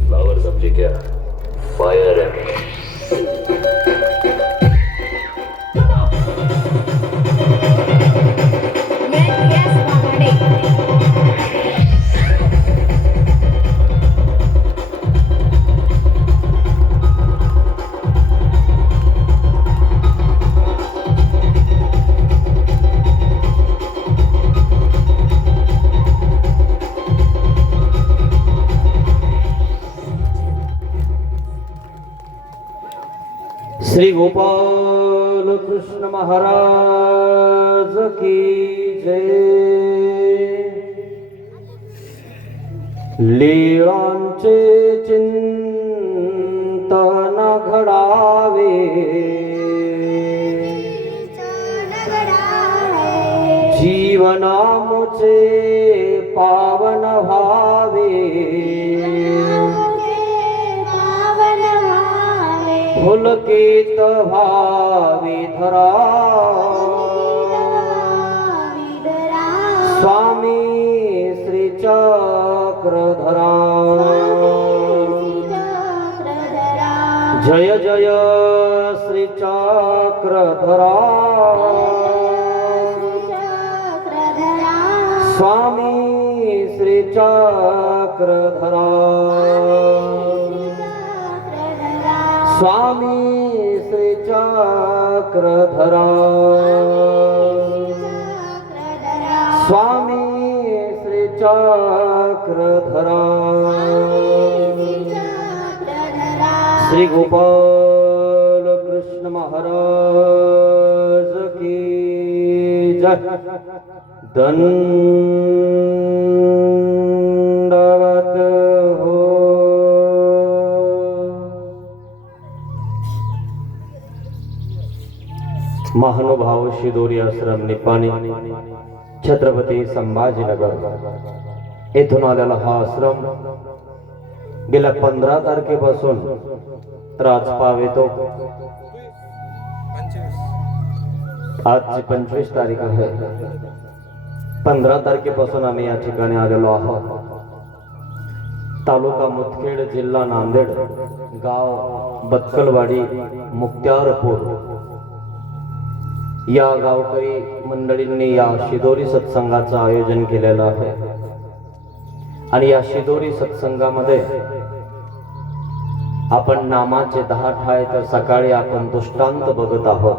Flower समझे क्या? Fire है। श्री गोपाल कृष्ण महाराज की जय। लीळांचे चिंतन घडावे, जीवनामुचे पावन व्हावे, पुलकित भावी धरा स्वामी श्री चक्रधरा। जय जय श्री चक्रधरा, स्वामी श्री चक्रधरा, स्वामी श्री चक्रधरा, स्वामी श्री चक्रधरा। श्री गोपाल कृष्ण महाराज की जय। दंडवत हो। महानुभाव शिदोरी आश्रम निपाणी, छत्रपती संभाजीनगर येथून आलेला हा आश्रम गेल्या 15 तारखेपासून राजपाव येतो। आजची 25 तारीख आहे। 15 तारखेपासून आम्ही या ठिकाणी आलेलो आहोत। तालुका मुदखेड, जिल्हा नांदेड, गाव बत्कलवाडी, मुक्त्यारपूर या गावकरी मंडळींनी या शिदोरी सत्संगाचं आयोजन केलेलं आहे। आणि या शिदोरी सत्संगामध्ये आपण नामाचे 10 ठाय, तर सकाळी आपण दृष्टांत बघत आहोत।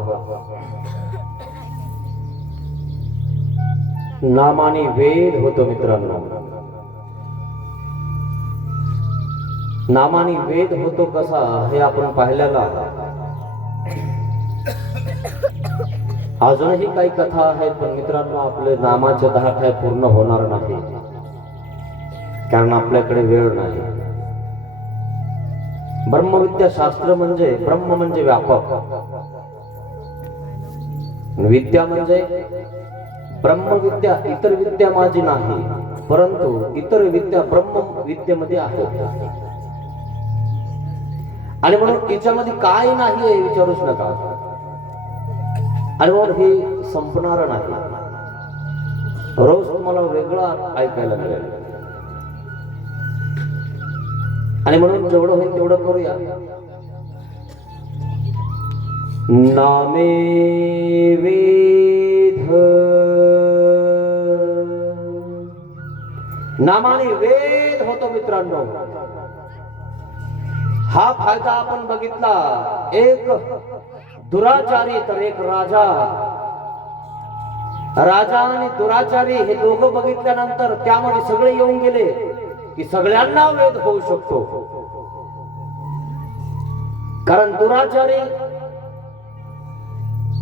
नामाने वेद होतो मित्रांनो, नामाने वेद होतो कसा हे आपण पाहिलेलं आहे। अजूनही काही कथा आहेत, पण मित्रांनो आपले नामाचे 10 ठाय पूर्ण होणार नाही, कारण आपल्याकडे वेळ नाही। ब्रह्मविद्या शास्त्र म्हणजे ब्रह्म म्हणजे व्यापक, विद्या म्हणजे ब्रह्मविद्या इतर विद्या माझी नाही, परंतु इतर विद्या ब्रह्म विद्येमध्ये आहेत। आणि म्हणून तिच्यामध्ये काय नाही हे विचारूच नका, आणि म्हणून हे संपणार नाही। रोज तुम्हाला वेगळं ऐकायला मिळेल, आणि म्हणून जेवढं होईल तेवढं करूया। नामे वेद, नामाने वेद होतो मित्रांनो। हा फायदा आपण बघितला, एक दुराचारी तर एक राजा। राजा आणि दुराचारी हे दोघं बघितल्यानंतर त्यामध्ये सगळे येऊन गेले की सगळ्यांना वेद होऊ शकतो। कारण दुराचारी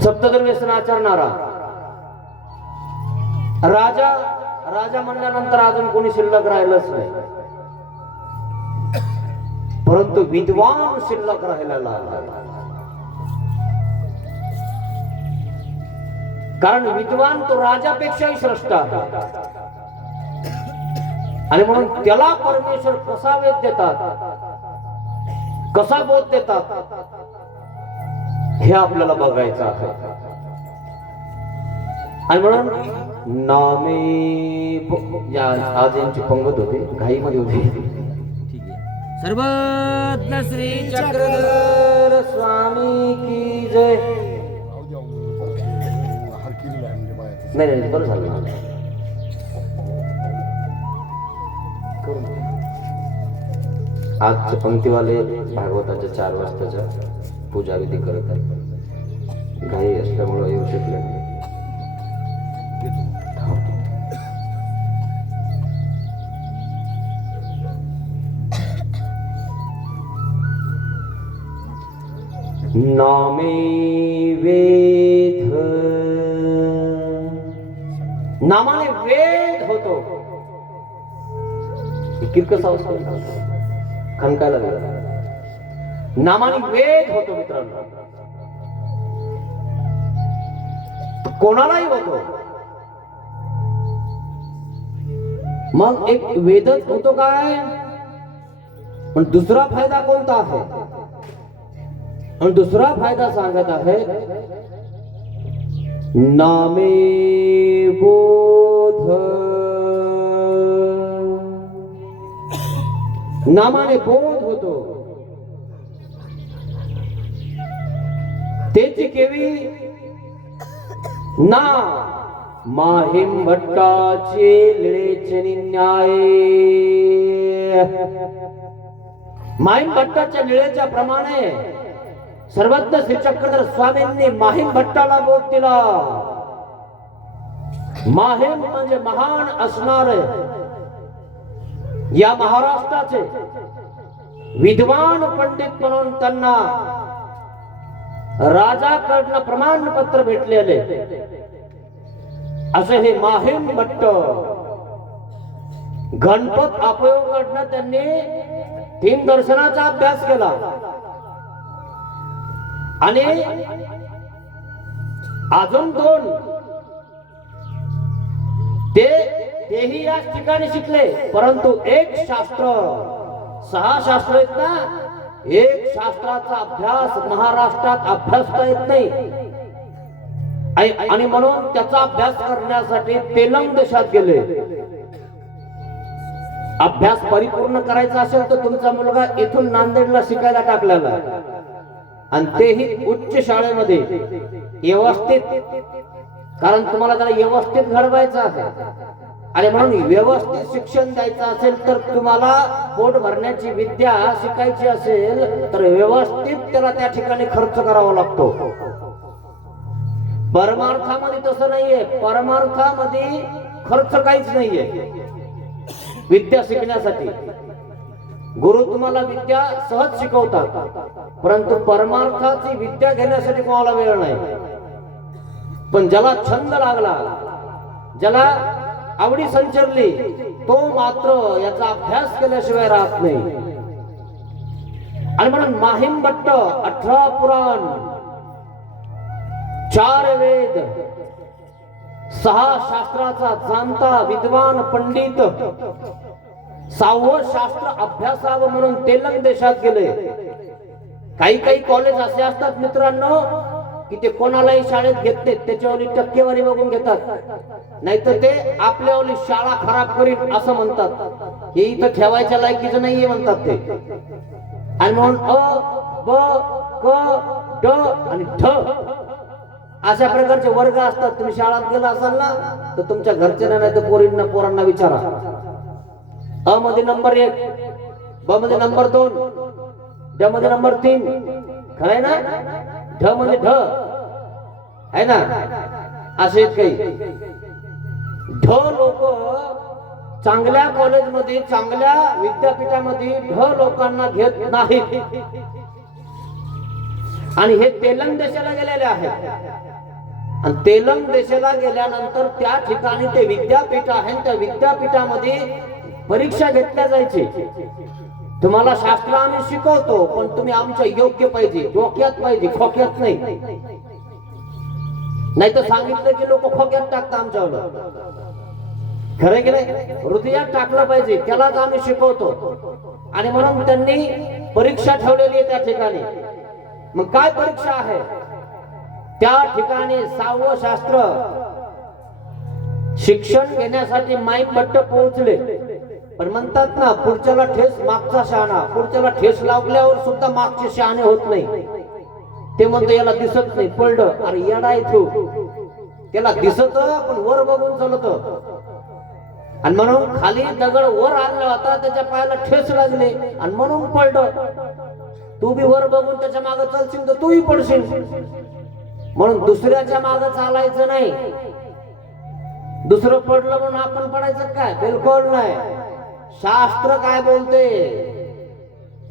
सप्तदर्व्यसन आचरणारा, राजा राजा म्हणल्यानंतर अजून कोणी शिल्लक राहिलंच नाही, परंतु विद्वान शिल्लक राहिलेला आहे। कारण विद्वान तो राजापेक्षाही श्रेष्ठ आहे, आणि म्हणून त्याला परमेश्वर कसा वेद देतात कसा बोध देतात हे आपल्याला बघायचं आहे. आणि म्हणून नामे आज यांची पंगत होती, घाईमध्ये होती. सर्वज्ञ श्री चक्रधर स्वामी की जय. नाही नाही बरं झालं ना. आजचे पंक्तीवाले भागवताच्या 4 वाजताच्या पूजाविधी करत आहेत. घाई असल्यामुळे येऊ शकले नाही. नामे वेद, नामाने वेद होतो. किरकसा खणकायला लागला. नामाने वेद होतो मित्रांनो, कोणालाही होतो. मग एक वेदच होतो काय, पण दुसरा फायदा कोणता आहे? आणि दुसरा फायदा सांगत आहे, नामे बोध. नामाने बोध होतो. त्याची केवी ना माहिम भट्टाचे लिळेचे न्याय. माहिम भट्टाच्या लिळेच्या प्रमाणे सर्वज्ञ श्री चक्रधर स्वामींनी माहिम भट्टाला बोध दिला. माहिम म्हणजे महान असणारे या महाराष्ट्राचे विद्वान पंडित म्हणून त्यांना राजाकडनं प्रमाणपत्र भेटलेले असे हे माहिम भट्ट. गणपत आपयोकडनं त्यांनी 3 दर्शनाचा अभ्यास केला आणि अजून 2 तेही याच ठिकाणी शिकले. परंतु एक शास्त्र, 6 शास्त्र आहेत ना, एक शास्त्राचा अभ्यास महाराष्ट्रात अभ्यासता येत नाही. आणि म्हणून त्याचा अभ्यास करण्यासाठी तेलंग देशात गेले. अभ्यास परिपूर्ण करायचा असेल तर तुमचा मुलगा इथून नांदेडला शिकायला टाकलेला, आणि तेही उच्च शाळेमध्ये व्यवस्थित, कारण तुम्हाला त्याला व्यवस्थित घडवायचं आहे. आणि म्हणून व्यवस्थित शिक्षण द्यायचं असेल तर तुम्हाला पोट भरण्याची विद्या शिकायची असेल तर व्यवस्थित त्याला त्या ठिकाणी खर्च करावा लागतो. परमार्थामध्ये तसं नाहीये. परमार्थामध्ये खर्च काहीच नाहीये. विद्या शिकण्यासाठी गुरु तुम्हाला विद्या सहज शिकवतात, परंतु परमार्थाची विद्या घेण्यासाठी कोणाला वेळ नाही. पण ज्याला छंद लागला, ज्याला आवडी संचरली, तो मात्र याचा अभ्यास केल्याशिवाय राहत नाही. आणि म्हणून माहिम भट्ट 18 पुराण, 4 वेद, 6 शास्त्राचा जाणता विद्वान पंडित, 6वं शास्त्र अभ्यासावं म्हणून तेलंग देशात गेले. काही कॉलेज असे असतात मित्रांनो की ते कोणालाही शाळेत घेतले, त्याच्यावरली टक्केवारी बघून घेतात, नाहीतर ते आपल्यावरली शाळा खराब करीत असं म्हणतात. हे इथं ठेवायच्या लायकीचं नाहीये म्हणतात ते. आणि म्हणून अ ब क ड आणि ढ अशा प्रकारचे वर्ग असतात. तुम्ही शाळेत गेला असाल ना तर तुमच्या घरच्यांना नाही तर पोरांना विचारा. अ मध्ये नंबर 1, ब मध्ये नंबर 2, ड मध्ये नंबर 3. खरंय ना? ढ मध्ये ढ आहे ना, असे काही ढ लोक चांगल्या कॉलेजमध्ये, चांगल्या विद्यापीठामध्ये ढ लोकांना घेत नाहीत. आणि हे तेलंग देशाला गेलेले आहेत. आणि तेलंग देशाला गेल्यानंतर त्या ठिकाणी ते विद्यापीठ आहे, त्या विद्यापीठामध्ये परीक्षा घेतल्या जायची. तुम्हाला शास्त्र आम्ही शिकवतो, पण तुम्ही आमच्या योग्य पाहिजे, डोक्यात पाहिजे, खोक्यात नाही. नाही तर सांगितलं की लोक खोक्यात टाकतात आमच्यावर. खरं की नाही? हृदयात टाकलं पाहिजे, त्यालाच आम्ही शिकवतो. आणि म्हणून त्यांनी परीक्षा ठेवलेली आहे त्या ठिकाणी. मग काय परीक्षा आहे त्या ठिकाणी? 6वं शास्त्र शिक्षण घेण्यासाठी माईम भट्ट पोहोचले. पण म्हणतात ना, पुढच्याला ठेस मागचा शहाणा. पुढच्याला ठेस लावल्यावर सुद्धा मागचे शहाणे होत नाही. ते म्हणतो याला दिसत नाही, पडलं. अरे येडा आहे तो, त्याला दिसत पण वर बघून चालत. आणि म्हणून खाली दगड वर आणला होता, त्याच्या पायाला ठेस लागले आणि म्हणून पडलं. तू बी वर बघून त्याच्या मागे चालशील तर तूही पडशील. म्हणून दुसऱ्याच्या मागे चालायचं नाही. दुसरं पडलं म्हणून आपण पडायचं काय? बिलकुल नाही. शास्त्र काय बोलते?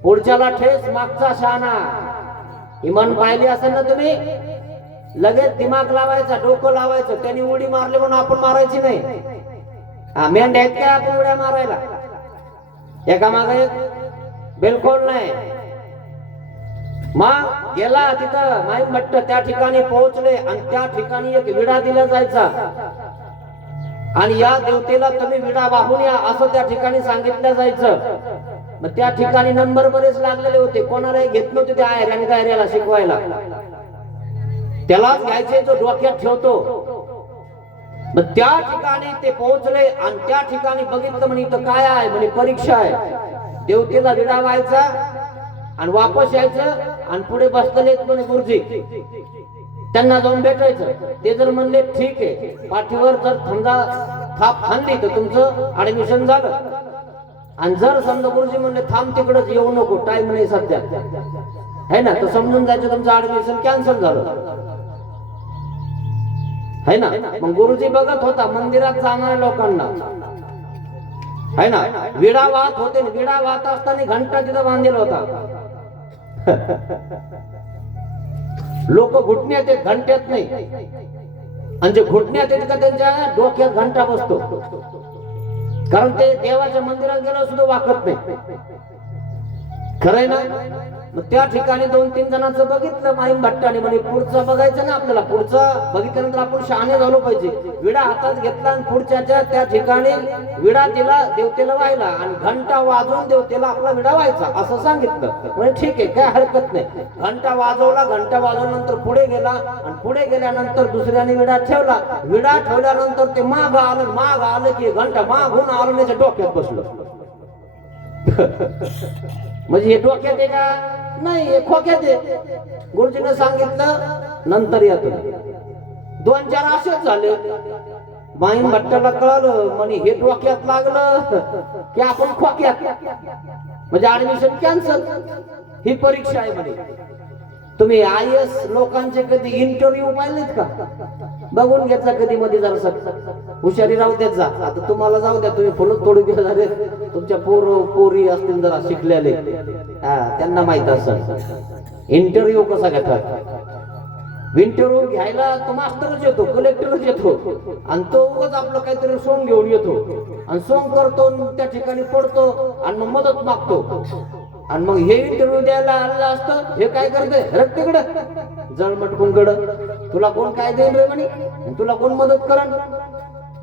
पुढच्याला ठेस मागचा शहाणा. इमान पाहिली असेल ना तुम्ही, लगेच दिमाग लावायचा, डोकं लावायचं. त्यांनी उडी मारली म्हणून आपण मारायची नाही. मेंढ्या आहेत काय आपण उड्या मारायला एका मागे एक? बिलकुल नाही. मग गेला तिथं माईम भट्ट त्या ठिकाणी पोहोचले आणि त्या ठिकाणी एक विडा दिला जायचा आणि या देवतेला तुम्ही विडा वाहून या असं त्या ठिकाणी सांगितलं जायचं. मग त्या ठिकाणी नंबर बरेच लागलेले होते. कोणालाही घेत नव्हते त्या आयऱ्याला शिकवायला. त्यालाच घ्यायचे जो डोक्यात ठेवतो. मग त्या ठिकाणी ते पोहोचले आणि त्या ठिकाणी बघितलं म्हणे इथं काय आहे? म्हणे परीक्षा आहे. देवतेला विडा व्हायचा आणि वापस यायचं आणि पुढे बसलेले म्हणे गुरुजी, त्यांना जाऊन भेटायचं. ते जर म्हणले ठीक आहे, पाठीवर जर थाप खाल्ली तर तुमचं ऍडमिशन झालं. आणि जर समजा गुरुजी म्हणले थांब तिकडच येऊ नको, टाइम नाही सध्या, है ना, तर समजून जायचं तुमचं ऍडमिशन कॅन्सल झालं, है ना. मग गुरुजी बघत होता मंदिरात जाणाऱ्या लोकांना, है ना, विडा वाहत होते. विडा वाहत असताना घंटा तिथं बांधलेला होता. लोक घुटण्यात येत, घंट्यात नाही. आणि जे घुटण्यात येत का त्यांच्या डोक्यात घंटा बसतो. कारण ते देवाच्या मंदिरात गेलं सुद्धा वाकत नाही. खरंय ना. मग त्या ठिकाणी 2-3 जणांचं बघितलं माईम भट्टाने. म्हणे पुढचं बघायचं ना आपल्याला, पुढचं बघितल्यानंतर आपण शहाणे झालो पाहिजे. विडा हातात घेतला आणि पुढच्याच्या त्या ठिकाणी विडा दिला देवतेला व्हायला आणि घंटा वाजवून देवतेला आपला विडा व्हायचा असं सांगितलं. म्हणजे ठीक आहे, काय हरकत नाही. घंटा वाजवला, घंटा वाजवल्यानंतर पुढे गेला आणि पुढे गेल्यानंतर दुसऱ्याने विडा ठेवला. विडा ठेवल्यानंतर ते माग आलं की घंटा मागून आलं, त्याच्या डोक्यात बसलं. म्हणजे हे डोक्यात आहे का? नाही, हे खोक्यात आहे. गुरुजीने सांगितलं नंतर येतो. 2-4 असेच झाले. माईम भट्टाला कळलं म्हणे हे डोक्यात लागलं की आपण खोक्यात, म्हणजे ऍडमिशन कॅन्सल. ही परीक्षा आहे म्हणे. तुम्ही IAS लोकांचे कधी इंटरव्ह्यू पाहिलेत का? बघून घ्यायचा कधी मध्ये जरा हुशारी राहू द्यात जा. आता तुम्हाला जाऊ द्या, तुम्ही फुलं तोडू झाले, तुमच्या पोरी असतील जरा शिकलेले, त्यांना माहित असेल इंटरव्ह्यू कसा घेतात. इंटरव्ह्यू घ्यायला तो मास्टरच येतो, कलेक्टरच येतो आणि तो उगाच आपलं काहीतरी सोंग घेऊन येतो आणि सोंग करतो, त्या ठिकाणी पडतो आणि मग मदत मागतो. आणि मग हे इंटरव्ह्यू द्यायला आलेलं असतं, हे काय करते रक तिकडं जळमटकुंकड, तुला कोण काय देईल रे म्हणे, तुला कोण मदत करण.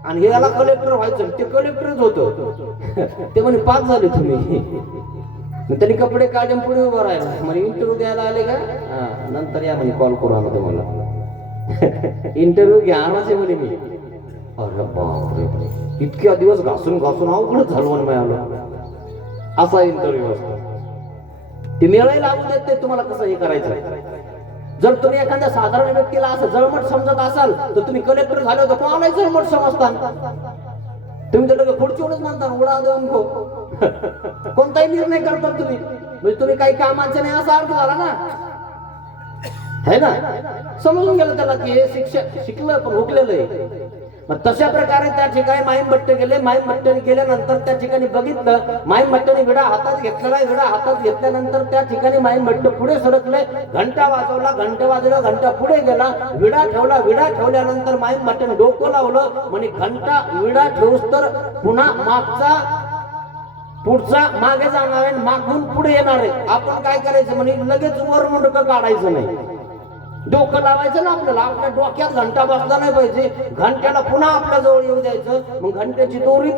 आणि हे याला कलेक्टर व्हायचं, ते कलेक्टरच होतं. ते म्हणे पास झाले तुम्ही. त्यांनी कपडे काढले पुढे उभं राहिला. म्हणे इंटरव्ह्यू द्यायला आले का? नंतर या म्हणे, कॉल करू आम्ही तुम्हाला. इंटरव्ह्यू घ्या आणायचे म्हणे मी. अरे बापरे, इतक्या दिवस घासून अवघड झालं मिळालं. असा इंटरव्ह्यू असतो. ते मिळायला लागू देत नाही तुम्हाला कसं हे करायचं. जर तुम्ही एखाद्या साधारण व्यक्तीला असं जळमट समजत असाल तर तुम्ही कलेक्टर झाले होते, कोणालाही जळमट समजता. तुम्ही तर खुर्चीवरच म्हणता उडा देऊन कोणताही निर्णय करतात तुम्ही, म्हणजे तुम्ही काही कामाचे नाही असा अर्थ झाला ना, है ना. समजून गेलं त्याला की हे शिक्षक शिकलं पण हुकलेलं आहे. मग तशा प्रकारे त्या ठिकाणी माईम भट्ट गेले. माईम भट्टाने गेल्यानंतर त्या ठिकाणी बघितलं, माईम भट्टाने विडा हातात घेतलेला. विडा हातात घेतल्यानंतर त्या ठिकाणी माईम भट्ट पुढे सरकले. घंटा वाजवला, घंटा वाजवला, घंटा पुढे गेला. विडा ठेवला. विडा ठेवल्यानंतर माईम भट्टाने डोकं लावलं. म्हणजे घंटा विडा ठेवूस तर पुन्हा पुढचा मागे जाणार आहे, मागून पुढे येणार आहे. आपण काय करायचं म्हणे लगेच वर डोकं काढायचं नाही, डोकं लावायचं ना आपल्याला. आपल्या डोक्यात घंटा बसला नाही पाहिजे. घंट्याला पुन्हा आपल्या जवळ येऊ द्यायचं. मग घंट्याची दोरी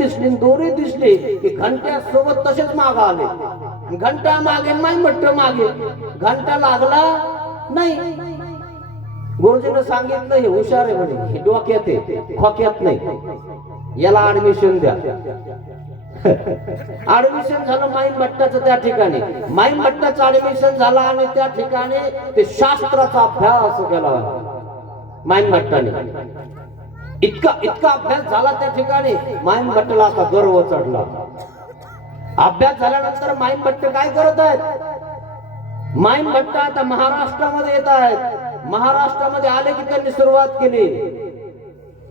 दिसली की घंट्या सोबत तसेच माग आले. घंटा मागे माईन भट्ट मागे, घंटा लागला नाही. गुरुजीनं सांगितलं हे हुशार आहे म्हणे, हे डोक्यात आहे खोक्यात नाही, याला ऍडमिशन द्या. ऍडमिशन झालं माईन भट्टाचं त्या ठिकाणी. माईन भट्टाचं ऍडमिशन झालं आणि त्या ठिकाणी ते शास्त्राचा अभ्यास केला माईन भट्टाने. इतका अभ्यास झाला त्या ठिकाणी माईन भट्टाला आता गर्व चढला. अभ्यास झाल्यानंतर माईन भट्ट काय करत आहेत? माईन भट्ट आता महाराष्ट्रामध्ये येत आहेत. महाराष्ट्रामध्ये आले की त्यांनी सुरुवात केली.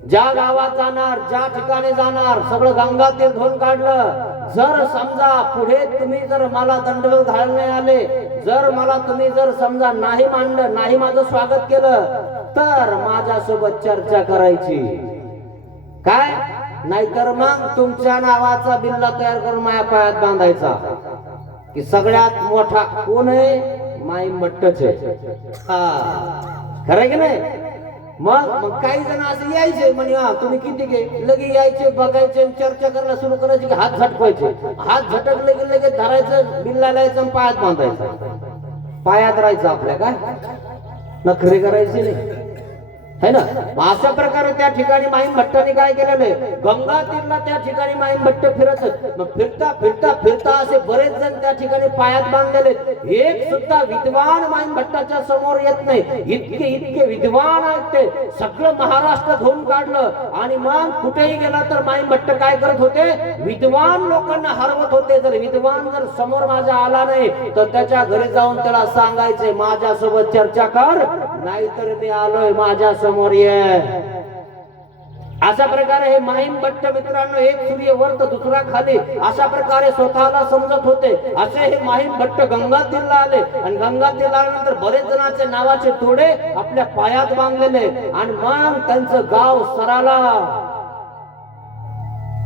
ज्या गावात जाणार, ज्या ठिकाणी जाणार, सगळं गंगा तीर धुवून काढलं. जर समजा पुढे तुम्ही जर मला दंडवत घालणे आले, जर मला तुम्ही जर समजा नाही मांडलं, नाही माझं स्वागत केलं, तर माझ्यासोबत चर्चा करायची. काय नाहीतर मग तुमच्या नावाचा बिल्ला तयार करून माझ्या पायात बांधायचा. की सगळ्यात मोठा कोण आहे? माईन भट्टच आहे. खरं की नाही? मग काही जण असं यायचे म्हणे, हा तुम्ही किती गे लगे यायचे, बघायचे, चर्चा करायला सुरू करायची की हात झटकायचे. हात झटकले की लगेच धरायचं, बिल्ला लायचं, पायात बांधायचं. पायात राहायचं आपल्या, काय नखरे करायचे नाही, है ना? अशा प्रकारे त्या ठिकाणी माईन भट्टाने काय केलेलं, गंगा तीरला त्या ठिकाणी माईन भट्ट फिरत. मग फिरता फिरता फिरता असे बरेच जण त्या ठिकाणी पायात बांधलेले. एक सुद्धा विद्वान माईन भट्टाच्या समोर येत नाही. इतके विद्वान आहेत ते. सगळं महाराष्ट्र धुवून काढलं आणि मग कुठेही गेला तर माईन भट्ट काय करत होते? विद्वान लोकांना हरवत होते. जर विद्वान जर समोर माझा आला नाही तर त्याच्या घरी जाऊन त्याला सांगायचे, माझ्यासोबत चर्चा कर, नाहीतर मी आलोय, माझ्या समोर ये. अशा प्रकारे हे माईन भट्ट मित्रांनो, एक सूर्य वर तर दुसरा खाली, अशा प्रकारे स्वतःला समजत होते. असे हे माईन भट्ट गंगा तीरला आले आणि गंगा तीरला आल्यानंतर बरेच जणांचे नावाचे तोडे आपल्या पायात बांधलेले आणि मग त्यांचं गाव सराला,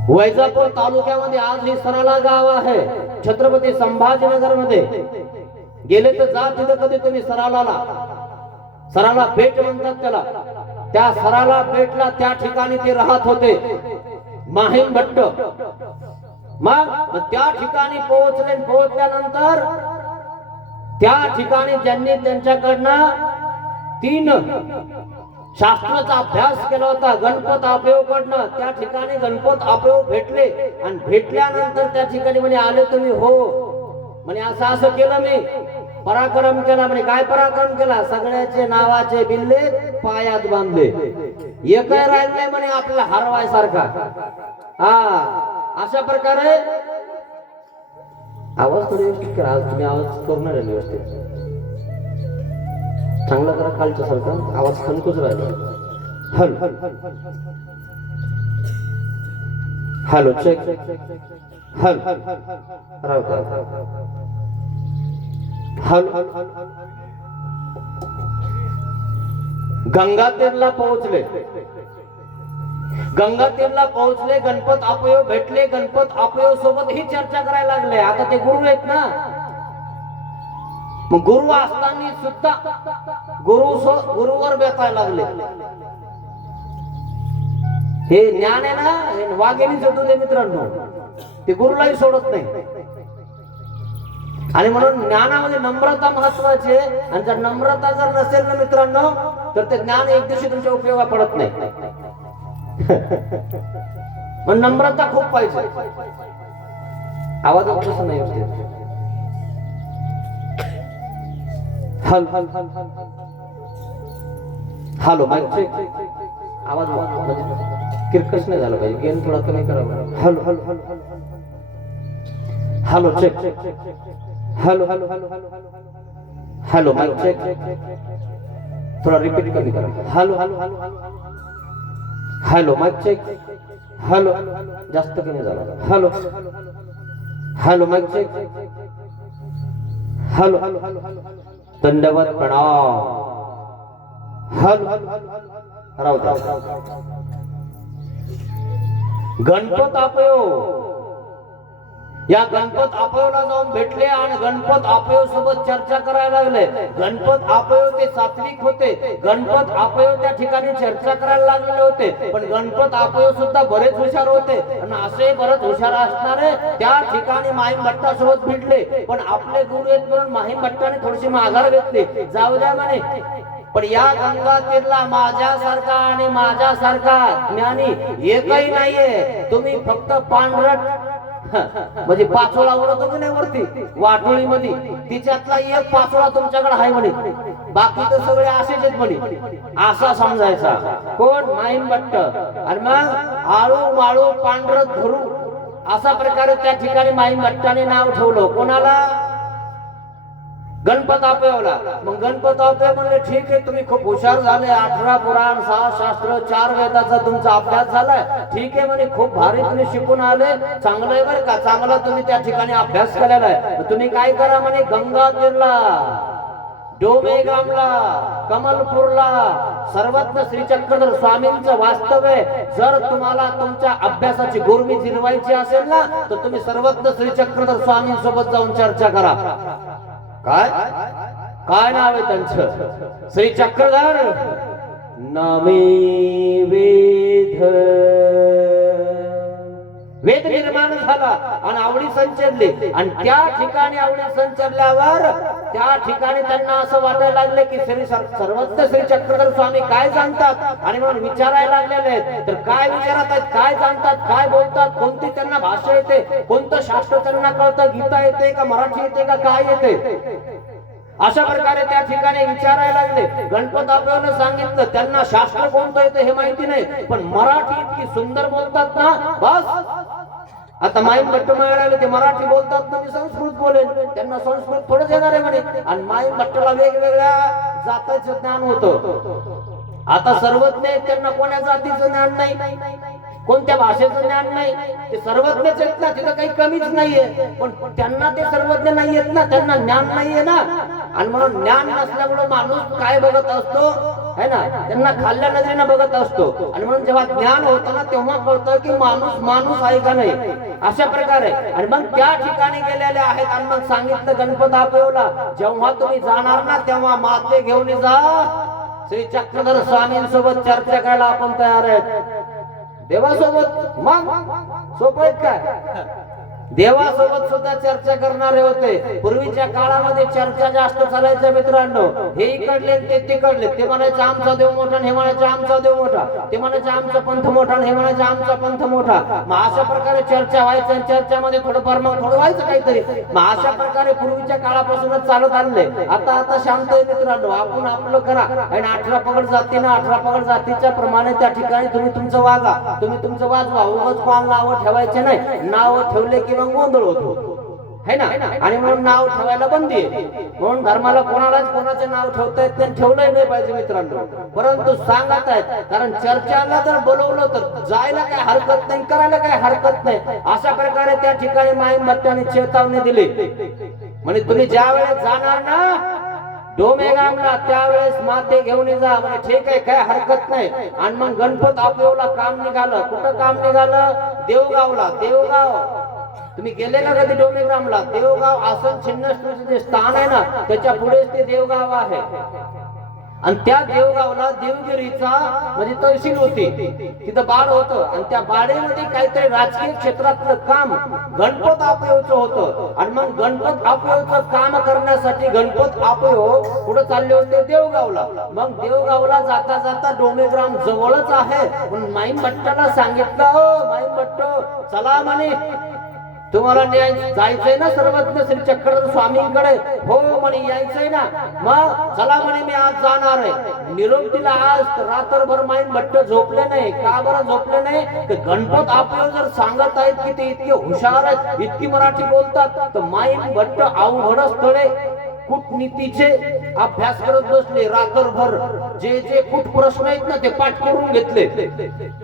वैजापूर तालुक्यामध्ये आज हे सराला गाव आहे. छत्रपती संभाजीनगर मध्ये गेले तर जा तिथं कधी तुम्ही सराला भेट म्हणतात त्याला. त्या सराला भेटला, त्या ठिकाणी ते राहत होते माहीम भट्ट. मग त्या ठिकाणी पोहोचल्यानंतर त्या ठिकाणी ज्यांनी त्यांच्याकडनं 3 शास्त्राचा अभ्यास केला होता गणपत आपदेव कडनं, त्या ठिकाणी गणपत आपदेव भेटले आणि भेटल्यानंतर त्या ठिकाणी म्हणे, आले तुम्ही? हो म्हणे, असं केलं मी, पराक्रम केला. म्हणे, काय पराक्रम केला? सगळ्याचे नावाचे बिल्ले पायात बांधले, एक राहिले म्हणे आपल्याला हरवायसारखा. अशा प्रकारे आवाज थोडी व्यवस्थित करा. तुम्ही आवाज करून राहिले व्यवस्थित, चांगला करा. खालच्या सारखा आवाज खनकूच राहिला. हॅलो चेक, गंगा तीरला पोहोचले. गणपत आपदेव भेटले. गणपत आपदेव सोबत ही चर्चा करायला लागले. आता ते गुरु आहेत ना, मग गुरु असताना सुद्धा गुरुवर बेतायला लागले. हे ज्ञान आहे ना, हे वाघेनी जोडू दे मित्रांनो, ते गुरुलाही सोडत नाही. आणि म्हणून ज्ञानामध्ये नम्रता महत्वाची आहे. आणि जर नम्रता जर नसेल ना मित्रांनो, तर ते ज्ञान एक दिवशी तुमच्या उपयोगा पडत नाही. पण नम्रता खूप पाहिजे. आवाज कसं नाही होते. Hello mike check. आवाज किरकस नाही झाला पाहिजे, गेन थोडा कमी करा. Hello check. Hello mike check. थोडा रिपीट कमी करा. Hello mike check. हॅलो जास्त कमी झाला. Hello mike check. हॅलो दंडवत प्रणाम. राहू द्या. गणपत आपदेव या गणपत आपयोला जाऊन भेटले आणि गणपत आपयो सोबत चर्चा करायला लागले. गणपत आपयो ते सात्विक होते. गणपत आपयो त्या ठिकाणी चर्चा करायला लागलेले होते. पण गणपत आपयो सुद्धा बरेच हुशार होते आणि असे बरेच हुशार असणारे त्या ठिकाणी माहीम भट्टासोबत भेटले. पण आपले गुरु आहेत म्हणून माहीम भट्टाने थोडीशी माघार घेतली. जाऊ द्या म्हणे, पण या गंगा तीरला माझ्यासारखा आणि माझ्यासारखा ज्ञानी एकही नाहीये. तुम्ही फक्त पांढरट म्हणजे पाचोळा उडतो की नाही वरती वाटोळी मध्ये, तिच्यातला एक पाचोळा तुमच्याकडे आहे म्हणे, बाकी तर सगळे असेच आहेत म्हणे. असा समजायचा कोण? माहीम भट्ट. आणि मग आळू माळू पांढरत धरू असा प्रकारे त्या ठिकाणी माहीम भट्टाने नाव ठेवलं. कोणाला? गणपत आपयोला. मग गणपत आपयो म्हणले ठीक आहे, तुम्ही खूप हुशार झाले, 18 पुराण 6 शास्त्र 4 वेदाचा तुमचा अभ्यास झालाय, ठीक आहे म्हणे, खूप भारी तुम्ही शिकून आले, चांगलं आहे बरं का, चांगला तुम्ही त्या ठिकाणी अभ्यास केलेला आहे. तुम्ही काय करा म्हणे, गंगा तीरला, डोमेगामला, कमलपूरला सर्वत्र श्री चक्रधर स्वामींचं वास्तव्य आहे. जर तुम्हाला तुमच्या अभ्यासाची गुरमी जिरवायची असेल ना, तर तुम्ही सर्वत्र श्री चक्रधर स्वामींसोबत जाऊन चर्चा करा. काय काय नाव आहे त्यांचं? श्री चक्रधर नामे वेद निर्माण झाला आणि आवडी संचरली. आणि त्या ठिकाणी आवडी संचरल्यावर त्या ठिकाणी त्यांना असं वाटायला लागले की सर्वत्र श्री चक्रधर स्वामी काय जाणतात, आणि म्हणून विचारायला लागलेले आहेत. तर काय विचारत आहेत, काय जाणतात, काय बोलतात, कोणती त्यांना भाषा येते, कोणतं शास्त्र त्यांना कळतं, गीता येते का, मराठी येते का, काय येते, अशा प्रकारे त्या ठिकाणी विचारायला लागले. गणपत आपल्याला सांगितलं त्यांना शास्त्र कोणतं येतं हे माहिती नाही, पण मराठी इतकी सुंदर बोलतात ना, बस. आता माहीम भट्ट म्हणाले ते मराठी बोलतात ना, मी संस्कृत बोलेन, त्यांना संस्कृत थोडंच येणार आहे म्हणे. आणि माहीम भट्टला वेगवेगळ्या जातीचं ज्ञान होतं. आता सर्वज्ञ आहेत, त्यांना कोण्या जातीचं ज्ञान नाही, कोणत्या भाषेचं ज्ञान नाही, ते सर्वज्ञच आहेत ना, तिथं काही कमीच नाहीये. पण त्यांना ते सर्वज्ञ नाहीयेत ना, त्यांना ज्ञान नाहीये ना. आणि म्हणून ज्ञान नसल्यामुळे माणूस काय बघत असतो है ना, त्यांना खाल्ल्या नजरेनं बघत असतो. आणि म्हणून जेव्हा ज्ञान होतं ना, तेव्हा कळतं की माणूस माणूस आहे का नाही, अशा प्रकारे. आणि मग त्या ठिकाणी गेलेले आहेत. आणि मग सांगितलं गणपत आपयोला, जेव्हा तुम्ही जाणार ना, तेव्हा माते घेऊन जा, श्री चक्रधर स्वामींसोबत चर्चा करायला आपण तयार आहेत. देवासोबत मग सोपं आहेत काय? देवासोबत सुद्धा चर्चा करणारे होते. पूर्वीच्या काळामध्ये चर्चा जास्त चालायच्या मित्रांनो. हे इकडले ते तिकडले, ते म्हणायचं आमचा देव मोठा, हे म्हणायचं आमचा देव मोठा, ते म्हणायचं आमचा पंथ मोठा, हे म्हणायचं आमचा पंथ मोठा. मग अशा प्रकारे चर्चा व्हायच्या, चर्चामध्ये थोडंफार मग थोडं व्हायचं काहीतरी. मग अशा प्रकारे पूर्वीच्या काळापासूनच चालत आले. आता शांत आहे मित्रांनो, आपण आपलं करा. आणि 18 पगड जातीनं 18 पगड जातीच्या प्रमाणे त्या ठिकाणी तुम्ही तुमचं वागा, तुम्ही तुमचं वाजवा. उगाच कोण नावं ठेवायचे नाही. नाव ठेवले की गोंधळ होतो है ना. आणि म्हणून नाव ठेवायला बंदी आहे. म्हणून धर्माला कोणालाच कोणाचे नाव ठेवता येत नाही, ठेवलंही नाही पाहिजे मित्रांनो. परंतु सांगत आहेत, कारण चर्चाला जर बोलवलं तर जायला काय हरकत नाही, करायला काय हरकत नाही. अशा प्रकारे त्या ठिकाणी माहीम भट्टाने चेतावणी दिली. म्हणजे तुम्ही ज्या वेळेस जाणार ना डोमेगामला, त्यावेळेस माते घेऊन जा म्हणजे ठीक आहे, काय हरकत नाही. आणि मग गणपत आपयोला काम निघालं. कुठं काम निघालं? देवगावला. देवगाव तुम्ही गेलेला कधी डोमेग्रामला? देवगाव आसन छिन्नस्त्रीचं जे स्थान आहे ना, त्याच्या पुढेच ते देवगाव आहे. आणि त्या देवगावला देवगिरीचा म्हणजे तहसील होती, तिथं बाड होतं. आणि त्या बाडेमध्ये काहीतरी राजकीय क्षेत्रातलं काम गणपत आपयोचं होतं. आणि मग गणपत आपयोचं काम करण्यासाठी गणपत आपयो पुढे चालले होते देवगावला. मग देवगावला जाता जाता डोमेग्राम जवळच आहे. म्हणून माहीम भट्टाला सांगितलं, हो माहीम भट्ट चला म्हणे, तुम्हाला जायचंय ना सर्वज्ञ श्री चक्रधर स्वामींकडे? हो म्हणे, यायचंय ना. मग चला म्हणे, मी आज जाणार आहे. निरोप दिला. आज रात्रभर माहीम भट्ट झोपले नाही. का बरं झोपले नाही? गणपत आपल्याला जर सांगत आहेत की ते इतके हुशार आहेत, इतकी मराठी बोलतात, तर माहीम भट्ट अवघडच स्थळे कूटनीतीचे अभ्यास करत बसले रात्रभर. जे कुठ प्रश्न आहेत ना, ते पाठ करून घेतले.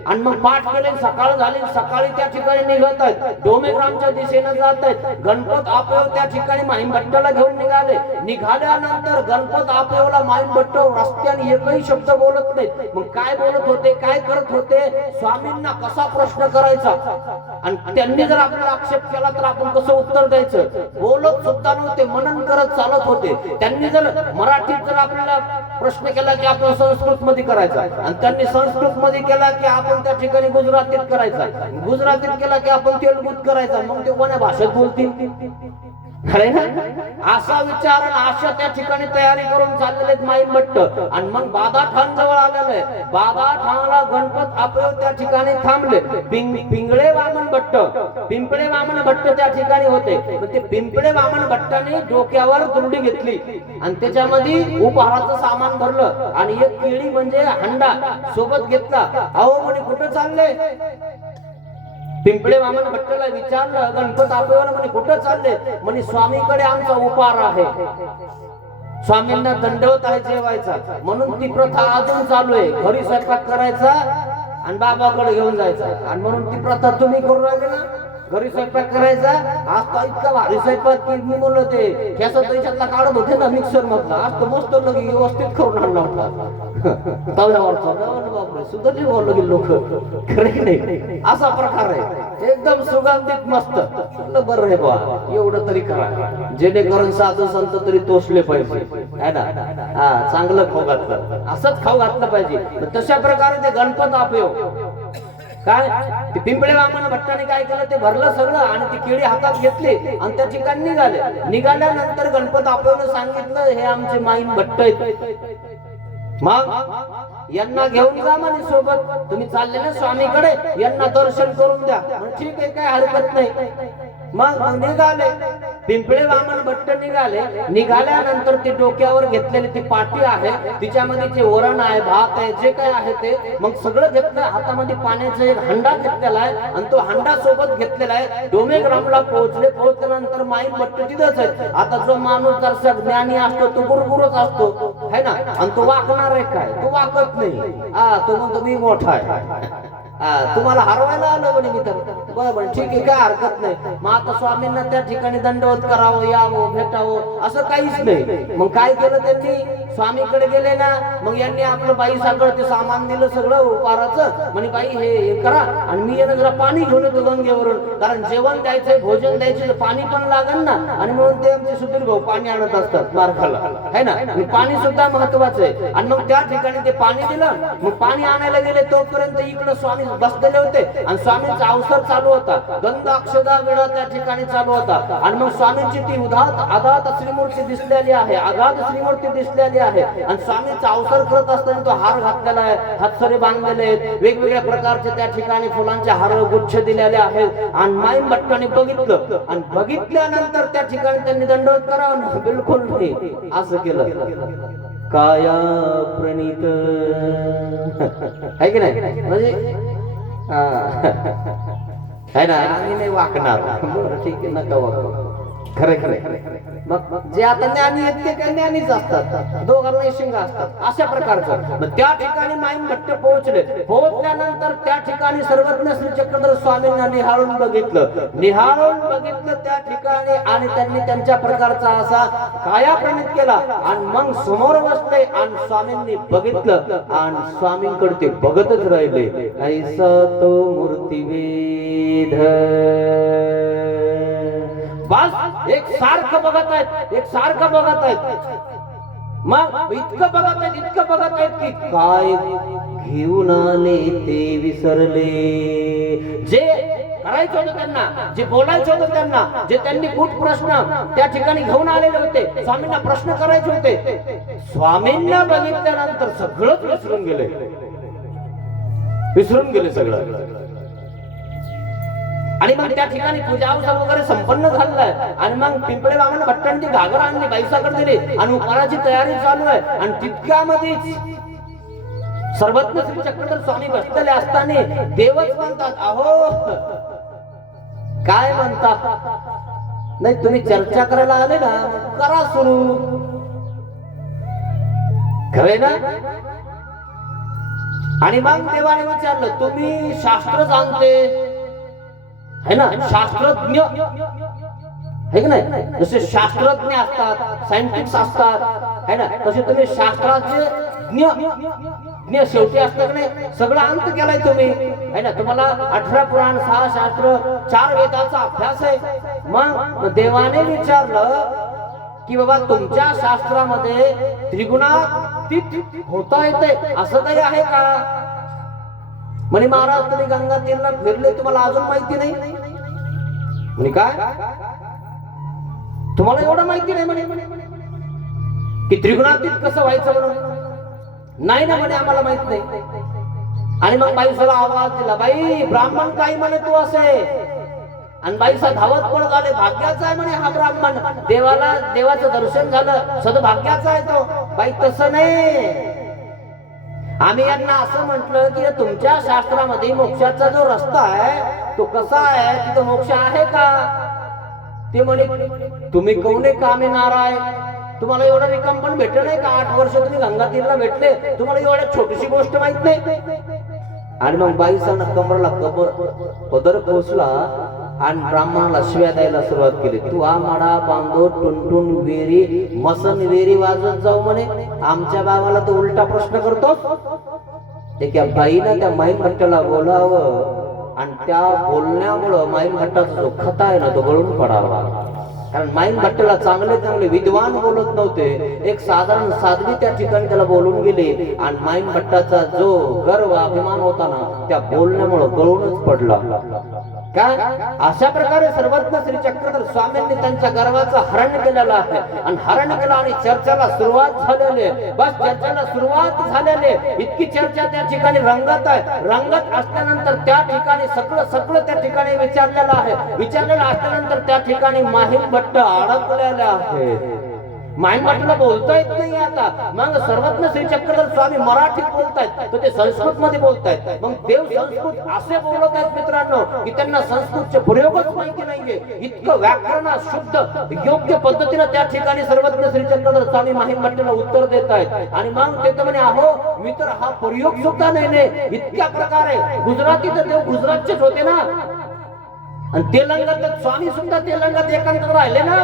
आणि मग पाठ केले, सकाळ झाली. सकाळी त्या ठिकाणी निघत आहेत, डोमेग्रामच्या दिशेने जात आहेत. गणपत आपयो त्या ठिकाणी माहीम भट्टाला घेऊन निघाले. निघाल्यानंतर गणपत आपयोला माहीम भट्ट रस्त्याने एकही शब्द बोलत नाहीत. मग काय बोलत होते, काय करत होते? स्वामींना कसा प्रश्न करायचा आणि त्यांनी जर आपल्याला आक्षेप केला तर आपण कसं उत्तर द्यायचं? बोलत सुद्धा नव्हते, मनन करत चालत होते. त्यांनी जर मराठीत जर आपल्याला प्रश्न केला की आपण संस्कृत मध्ये करायचा, आणि त्यांनी संस्कृत मध्ये केला की आपण त्या ठिकाणी गुजरातीत करायचा, गुजरातीत केला की आपण तेलुगुत करायचा. मग ते कोण्या भाषेत बोलतील? खरे ना? असा विचार आणि अशा त्या ठिकाणी तयारी करून चाललेले माईन भट्ट. आणि मग बाधा ठाण जवळ आलेलं आहे. बाधा ठाणला गणपत आपलं त्या ठिकाणी थांबले. पिंगळे वामन भट्ट, पिंपळे वामन भट्ट त्या ठिकाणी होते. पण ते पिंपळे वामन भट्टाने डोक्यावर दुर्डी घेतली आणि त्याच्यामध्ये उपहाराचं सामान भरलं आणि एक केळी म्हणजे हंडा सोबत घेतला. अहो म्हणे कुठं चालले? पिंपळे वामन भट्टाला विचारलं गणपत आपल्यावर, म्हणे कुठं चालले? म्हणे स्वामीकडे आमचा उपहार आहे, स्वामींना दंडवत आहे जेवायचा, म्हणून ती प्रथा अजून चालू आहे. घरी स्वयंपाक करायचा आणि बाबाकडे घेऊन जायचा. आणि म्हणून ती प्रथा तुम्ही करू राहिले ना, घरी स्वयंपाक करायचा. आज तर इतका भारी स्वयंपाक की मी बोललो ते त्याचा त्याच्यातला काढत होते ना मिक्सर मधला, आज तर मस्त लगे व्यवस्थित करून आणला होता तव्यावरचा. बापरे, सुधरले बोललो की लोक. खरे नाही, असा प्रकार आहे एकदम सुगंधित मस्त. बरं रे बा, एवढं तरी करा जेणेकरून साधू संत तरी तोषले पाहिजे, है ना? हा, चांगलं खाऊ घातलं, असंच खाऊ घातलं पाहिजे. तशा प्रकारे ते गणपत आपयो काय ते पिंपळे वामन भट्टाने काय केलं, ते भरलं सगळं आणि ती केळी हातात घेतली आणि त्या ठिकाणी निघाले. निघाल्यानंतर गणपत आपल्याला सांगितलं, हे आमचे माईन भट्ट आहेत, मग यांना घेऊन जा म्हणे सोबत. तुम्ही चालले ना स्वामीकडे, यांना दर्शन करून द्या. ठीक आहे, काय हरकत नाही. मग निघाले पिंपळे वामन भट्ट निघाले. निघाल्यानंतर ते डोक्यावर घेतलेली ती पाटी आहे, तिच्यामध्ये जे वरण आहे, भात आहे, जे काय आहे ते मग सगळं घेतलं. हातामध्ये पाण्याचा एक हंडा घेतलेला आहे आणि तो हंडा सोबत घेतलेला आहे. डोमेग्रामला पोहोचले. पोहोचल्यानंतर माईन भट्ट तिथंच आहे. आता जो माणूस जरसा ज्ञानी असतो तो गुरुगुरुच असतो, है ना? आणि तो वाकणार आहे काय? तो वाकत नाही. तो म्हणतो मी मोठा आहे, तुम्हाला हरवायला आलो म्हणे मी तर. बरोबर, ठीक आहे, काय हरकत नाही. मग आता स्वामींना त्या ठिकाणी दंडवत करावं, यावं, भेटावं असं काहीच नाही. मग काय केलं त्यांनी? स्वामीकडे गेले ना, मग यांनी आपलं बाई सगळं ते सामान दिलं सगळं उपहाराचं. म्हणे बाई हे करा आणि मी येणं जरा पाणी घेऊन येतो गंगेवरून, कारण जेवण द्यायचंय, भोजन द्यायचं, पाणी पण लागेल ना. आणि म्हणून ते आमचे सुधीर भाऊ पाणी आणत असतात मार्गाला, है ना? पाणी सुद्धा महत्वाचं आहे. आणि मग त्या ठिकाणी ते पाणी दिलं. मग पाणी आणायला गेले तोपर्यंत इकडे स्वामी बसलेले होते आणि स्वामींचा अवसर चालू होता. गंध अक्षदा विडा त्या ठिकाणी चालू होता. आणि मग स्वामींची ती आघात श्रीमूर्ती दिसलेली आहे, आघात श्रीमूर्ती दिसलेली आहे. आणि स्वामींचा अवसर करत असताना तो हार घातलेला आहे, हातसरे बांधलेले आहेत, वेगवेगळ्या प्रकारचे त्या ठिकाणी फुलांचे हार गुच्छ दिलेले आहेत. आणि माईन भट्टाने बघितलं आणि बघितल्यानंतर त्या ठिकाणी त्यांनी दंडवत करावं, बिलकुल नाही असं केलं. काया प्रणित आहे की नाही? म्हणजे है ना, आम्ही नाही वाकणार. ठीक आहे, नका वाकू. खरे खरे मग जे आता ज्ञानी आहेत ते काय ज्ञानीच असतात, दोघांनाही शिंग असतात, अशा प्रकारचं. मग त्या ठिकाणी माईन भट्ट पोहोचले. पोहोचल्यानंतर त्या ठिकाणी सर्वज्ञ श्री चक्रधर स्वामींना निहाळून बघितलं, निहाळून बघितलं त्या ठिकाणी. आणि त्यांनी त्यांच्या प्रकारचा असा काया प्रणित केला आणि मग समोर बसले आणि स्वामींनी बघितलं आणि स्वामींकडे ते बघतच राहिले. ऐसा तो मूर्तिवेध, बस एक सारखं बघत आहेत, एक सारखं बघत आहेत. मग इतकं बघत आहेत, इतकं बघत आहेत की काय घेऊन आले ते विसरले. जे करायचं होतं त्यांना, जे बोलायचं होतं त्यांना, जे त्यांनी कुठ प्रश्न त्या ठिकाणी घेऊन आलेले होते, स्वामींना प्रश्न करायचे होते, स्वामींना बघितल्यानंतर सगळंच विसरून गेले, विसरून गेले सगळं. आणि मग त्या ठिकाणी पूजा वगैरे संपन्न झालेलं आहे. आणि मग पिंपळे वामन भट्टांची घागर आणली, बाईसाकडे दिली आणि उपहाराची तयारी चालू आहे. आणि तितक्यामध्येच सर्वज्ञ श्री चक्रधर स्वामी बसलेले असताना देवच म्हणतात, अहो काय म्हणता? नाही, तुम्ही चर्चा करायला आले ना, करा सुरू. खरे ना? आणि मग देवाने विचारलं, तुम्ही शास्त्र जाणते है ना, शास्त्रज्ञ है की नाही? जसे शास्त्रज्ञ असतात, सायंटिस्ट असतात, है ना, तसे तुम्ही शास्त्राचे ज्ञ यज्ञ शेवटी असतं की नाही, सगळं अंत केलाय तुम्ही है ना. तुम्हाला 18 पुराण, 6 शास्त्र, 4 वेदाचा अभ्यास आहे. मग देवाने विचारलं की बाबा तुमच्या शास्त्रामध्ये त्रिगुणातीत होता येते असं काही आहे का? म्हणे महाराज तुम्ही गंगा तीरला फिरले, तुम्हाला अजून माहिती नाही. म्हणे काय तुम्हाला एवढं माहिती नाही म्हणे की त्रिगुणातीत कसं व्हायचं म्हणून? नाही ना म्हणे आम्हाला माहित नाही. आणि मग बाईसाला आवाज दिला, बाई ब्राह्मण काही म्हणे तू असे. आणि बाईसा धावत पळत आले, भाग्याचा आहे म्हणे हा ब्राह्मण, देवाला देवाचं दर्शन झालं, सद्भाग्याचा आहे तो. बाई तसं नाही, आम्ही यांना असं म्हटलं की तुमच्या शास्त्रामध्ये मोक्षाचा जो रस्ता आहे तो कसा आहे, तिथं मोक्ष आहे का? ते म्हणे तुम्ही कौने कामे नाराय, तुम्हाला एवढं रिकाम पण भेटलं नाही का? 8 वर्ष तुम्ही गंगा तीरला भेटले, तुम्हाला एवढ्या छोटीशी गोष्ट माहित नाही. आणि मग बाईसांना कमरला पदर पोचला आणि ब्राह्मणाला शिव्या द्यायला सुरुवात केली. तू हा माडा बांधो टुनटुन वेरी मसन वेरी वाजत जाऊ म्हणे, आमच्या बाबाला तो उलटा प्रश्न करतो. त्या बाईनं त्या माईन भट्टाला बोलावं आणि त्या बोलण्यामुळं माईन भट्टाचा जो खता आहे ना तो गळून पडावा. कारण माईन भट्टाला चांगले चांगले विद्वान बोलत नव्हते, एक साधारण साध्वी त्या ठिकाणी त्याला बोलून गेले आणि माईन भट्टाचा जो गर्व अभिमान होता ना त्या बोलण्यामुळं गळूनच पडला. काय अशा प्रकारे सर्वज्ञ श्री चक्रधर स्वामींनी त्यांच्या गर्वाचं हरण केलेलं आहे. आणि हरण केलं आणि चर्चेला सुरुवात झालेली. बस चर्चेला सुरुवात झालेली, इतकी चर्चा त्या ठिकाणी रंगत आहे. रंगत असल्यानंतर त्या ठिकाणी सगळं त्या ठिकाणी विचारलेलं आहे. विचारलेलं असल्यानंतर त्या ठिकाणी माहीम भट्ट अडकलेले आहे. माहीम भट्टला बोलता येत नाही आता. मग सर्वज्ञ श्री चक्रधर स्वामी मराठीत बोलतायत तर ते संस्कृत मध्ये बोलतायत. मग देव संस्कृत असे बोलत आहेत मित्रांनो की त्यांना संस्कृतचे प्रयोगच माहिती नाहीये. इतकं व्याकरणात शुद्ध योग्य पद्धतीने त्या ठिकाणी सर्वज्ञ श्री चक्रधर स्वामी माहीम भट्टला उत्तर देत आहेत. आणि मग ते तर म्हणे अहो मी तर हा प्रयोग सुद्धा नाही. इतक्या प्रकारे गुजरातीत देव गुजरातचेच होते ना, आणि तेलंगणात स्वामी सुद्धा तेलंगणात एकांत राहिले ना,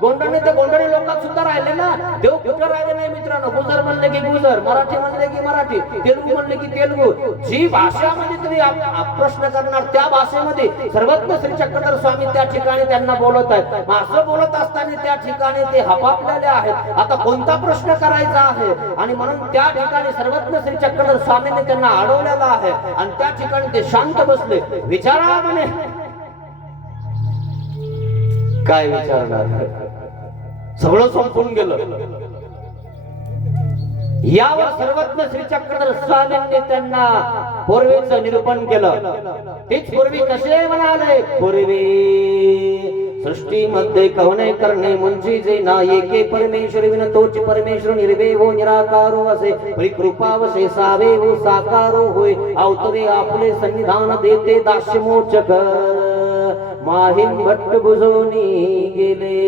गोंडणी तर गोंडणी लोकात सुद्धा राहिले ना. देव कुठं राहिले नाही मित्रांनो. गुजर म्हणले की गुजर, मराठी म्हणले की मराठी, तेलुगू म्हणले की तेलुगू. जी भाषामध्ये तुम्ही प्रश्न करणार त्या भाषेमध्ये सर्वज्ञ श्री चक्रधर स्वामी त्या ठिकाणी त्यांना बोलत आहेत. असं बोलत असताना त्या ठिकाणी ते हपापलेले आहेत. आता कोणता प्रश्न करायचा आहे आणि म्हणून त्या ठिकाणी सर्वज्ञ श्री चक्रधर स्वामींनी त्यांना अडवलेला आहे. आणि त्या ठिकाणी ते शांत बसले. विचारा म्हणे, काय विचारणार, सगळं संपून गेलं. यावर सर्वज्ञ श्री चक्रधर स्वामींनी त्यांना पूर्वीचं निरूपण केलं. तीच पूर्वी कसे म्हणाले, पूर्वी सृष्टीमध्ये कवने करणे म्हणजे जे ना एके परमेश्वर विन तोच परमेश्वर निर्भेव निराकारो असे परिकृपावशे सावेव साकारो होय अवतरे आपले सन्निधान देते दास्यमोचक. माहीम भट्ट बुजवणी गेले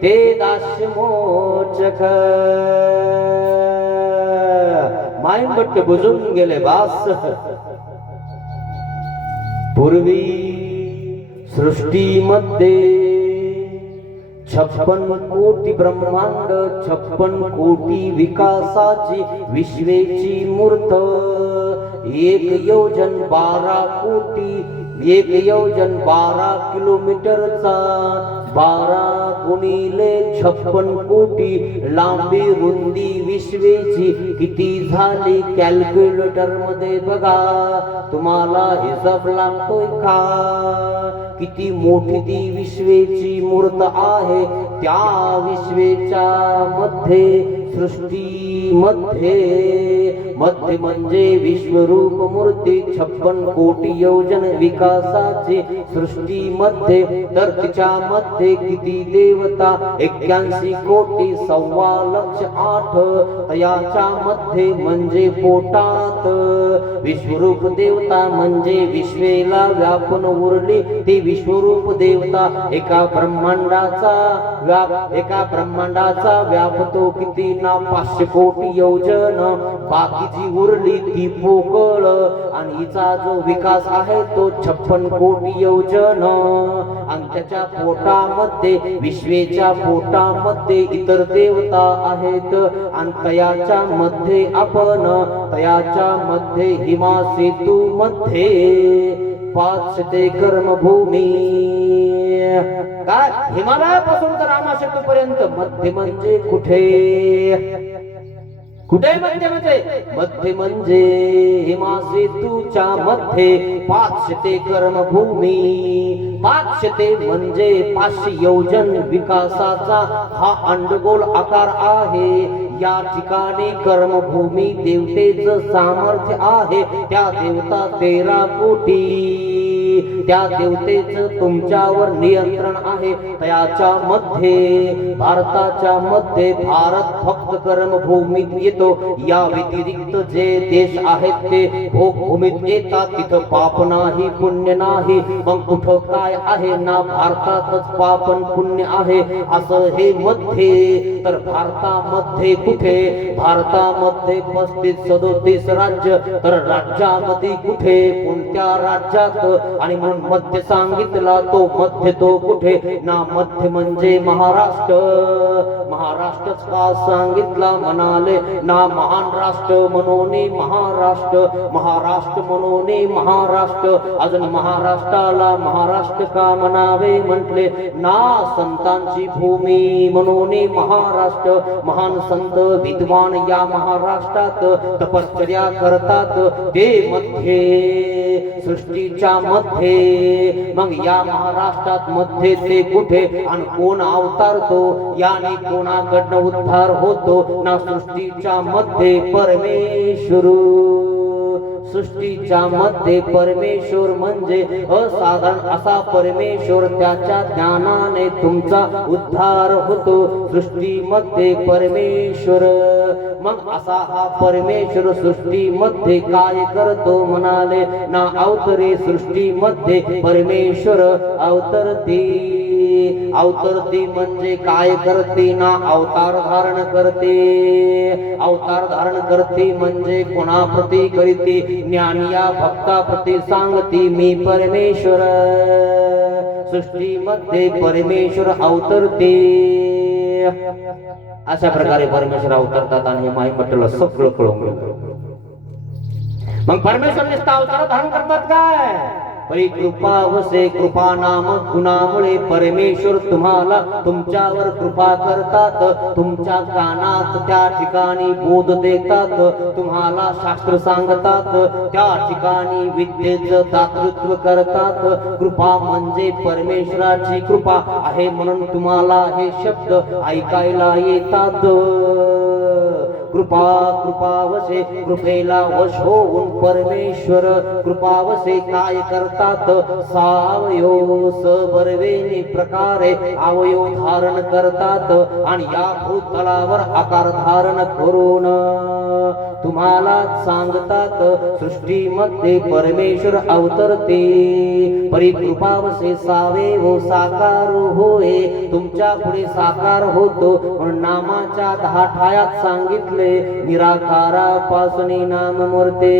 ते दास्यमोचक. माहीम भट्ट बुजून गेले बास. पूर्वी सृष्टीमध्ये 56 कोटी ब्रह्मांड, 56 कोटी विकासाची विश्वेची मूर्त, 1 योजन 12 कोटी, 1 योजन 12 किलोमीटरचा, 12 गुणिले 56 कोटी लांबी रुंदी विश्वेची किती झाली कॅल्क्युलेटर मध्ये बघा. तुम्हाला हिसाब लागतोय का? किती मोठी ती विश्वेची मूर्त आहे. त्या विश्वेच्या मध्ये सृष्टीमध्ये मध्ये म्हणजे विश्वरूप मूर्ती 56 कोटी योजन विकासाची सृष्टीमध्ये. तर तिच्या मध्ये किती देवता 81 कोटी 1.25 याच्या मध्ये म्हणजे पोटात विश्वरूप देवता म्हणजे विश्वेला व्यापून उरली ती विश्वरूप देवता. एका ब्रह्मांडाचा व्याप तो किती ना 500 कोटी योजन, बाकीची उरली ती पोकळ, आणि हिचा जो विकास आहे तो 56 कोटी योजन. आणि त्याच्या पोटामध्ये, विश्वेच्या पोटामध्ये इतर देवता आहेत, आणि तयाच्या मध्ये आपण, तयाच्या मध्ये हिमा सेतू मध्ये 500 कर्मभूमी. काय हिमालयापासून तर रामा सेतू पर्यंत मध्य म्हणजे कुठे? कुठे मध्य म्हणजे हिमा सेतूच्या मध्ये 500 कर्मभूमी. 500 म्हणजे 500 योजन विकासाचा हा अंडगोल आकार आहे. या ठिकाणी कर्मभूमी देवतेचं सामर्थ्य आहे. त्या देवता 13 कोटी. त्या देवतेचं तुमच्यावर नियंत्रण आहे. त्याच्या मध्ये, भारताच्या मध्ये भारत फक्त कर्मभूमीत येतो. या व्यतिरिक्त जे देश आहेत ते भोगभूमीत येतात. तिथं पाप नाही, पुण्य नाही. मग कुठं काय आहे ना? भारतातच पाप पुण्य आहे असं हे मध्ये. तर भारतामध्ये कुठे? भारतामध्ये 35-37 राज्य. तर राज्यामध्ये कुठे? कोणत्या राज्यात? आणि म्हणून मध्य सांगितला. तो मध्य तो कुठे ना? मध्य म्हणजे महाराष्ट्र. महाराष्ट्रच का सांगितला म्हणाले ना? महान राष्ट्र म्हणून महाराष्ट्र, महाराष्ट्र म्हणून महाराष्ट्र. अजून महाराष्ट्राला महाराष्ट्र का म्हणावे म्हटले ना? संतांची भूमी म्हणून महाराष्ट्र. महान संत विद्वान या महाराष्ट्रात तपश्चर्या करतात. ते मध्ये, सृष्टीच्या मध्ये. मग या महाराष्ट्रात मध्ये ते कुठे? आणि कोण अवतारतो? याने कोणाकडनं उद्धार होतो ना? सृष्टीच्या मध्ये परमेश्वर. सृष्टीच्या मध्ये परमेश्वर म्हणजे असाधारण असा परमेश्वर. त्याच्या ज्ञानाने तुमचा उद्धार होतो. सृष्टीमध्ये परमेश्वर. मग असा हा परमेश्वर सृष्टीमध्ये काय करतो म्हणाले ना? अवतरे सृष्टीमध्ये परमेश्वर अवतरते. अवतरते म्हणजे काय करते ना? अवतार धारण करते. अवतार धारण करते म्हणजे कोणाप्रती करीते? ज्ञानिया भक्ताप्रती सांगते मी परमेश्वर. सृष्टीमध्ये परमेश्वर अवतरते. अशा प्रकारे परमेश्वर अवतरतात. आणि हे माही म्हटलं सगळं कळून गेलं. मग परमेश्वर नुसता अवतार धारण करतात काय? परिकृपा वसे कृपा नाम गुणामुळे परमेश्वर तुम्हाला तुमच्यावर कृपा करतात. तुमच्या कानात त्या ठिकाणी बोध देतात. तुम्हाला शास्त्र सांगतात. त्या ठिकाणी विद्येचं दातृत्व करतात. कृपा म्हणजे परमेश्वराची कृपा आहे म्हणून तुम्हाला हे शब्द ऐकायला येतात. कृपा कृपावसे कृपेला वश होऊन परमेश्वर कृपावसे काय करतात? सावयव सबर्वेनी प्रकारे अवयव धारण करतात. आणि या भूतलावर आकार धारण करून तुम्हाला सांगतात. सृष्टीमध्ये परमेश्वर अवतरते. परिकृपावसे सावेव साकार होय. तुमच्या पुढे साकार होतो. नामाच्या 10 ठायात सांगितले निराकारापासून नाम मूर्ते.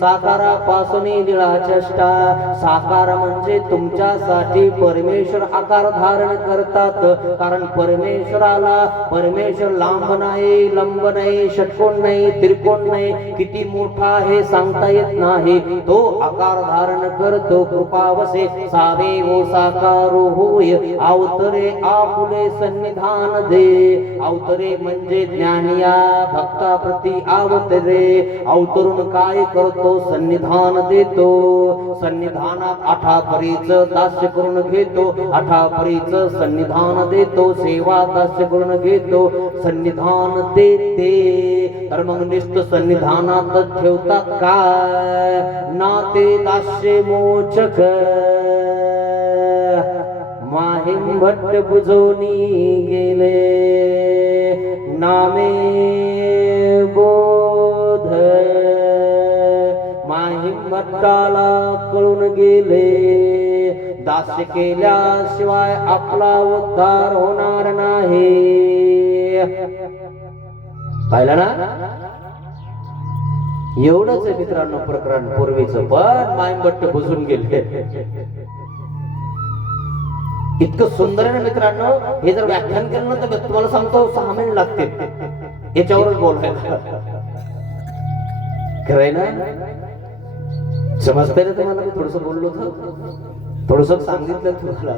साकारापासून दिला चष्टा. साकार म्हणजे तुमच्यासाठी परमेश्वर आकार धारण करतात. कारण परमेश्वराला परमेश्वर लांब नाही, लंब नाही, षटकोन नाही, त्रिकोण नाही. किती मोठा आहे सांगता येत नाही. तो आकार धारण करतो. कृपावसे सावेव साकार होय. अवतरे आपुले सन्निधान दे. अवतरे म्हणजे ज्ञानिया भक्ताप्रती अवतरे. अवतरून काय करतो? सन्निधान देतो. सन्निधानात अठापरीचं दास्य करून घेतो. अठापरीचं सन्निधान देतो. सेवा दास्य करून घेतो. सन्निधान देते. तर मग नुसतं सन्निधानात ठेवतात काय? नाते दास्य मोचक माहिम भट्ट बुजवणी गेले. नामे बोध माहिम भट्टाला कळून गेले. दास्य केल्याशिवाय आपला उद्धार होणार नाही. पाहिलं ना? एवढंच आहे मित्रांनो प्रकरण पूर्वीचं, पण मायंबट्ट घुसून गेले. इतकं सुंदर आहे ना मित्रांनो, हे जर व्याख्यान केलं ना तर तुम्हाला सांगतो 6 महिने लागतील याच्यावरच बोलायला. खरंय ना? समजतंय ना तुम्हाला? मी थोडस बोललो होतं, थोडस सांगितलं तुम्हाला,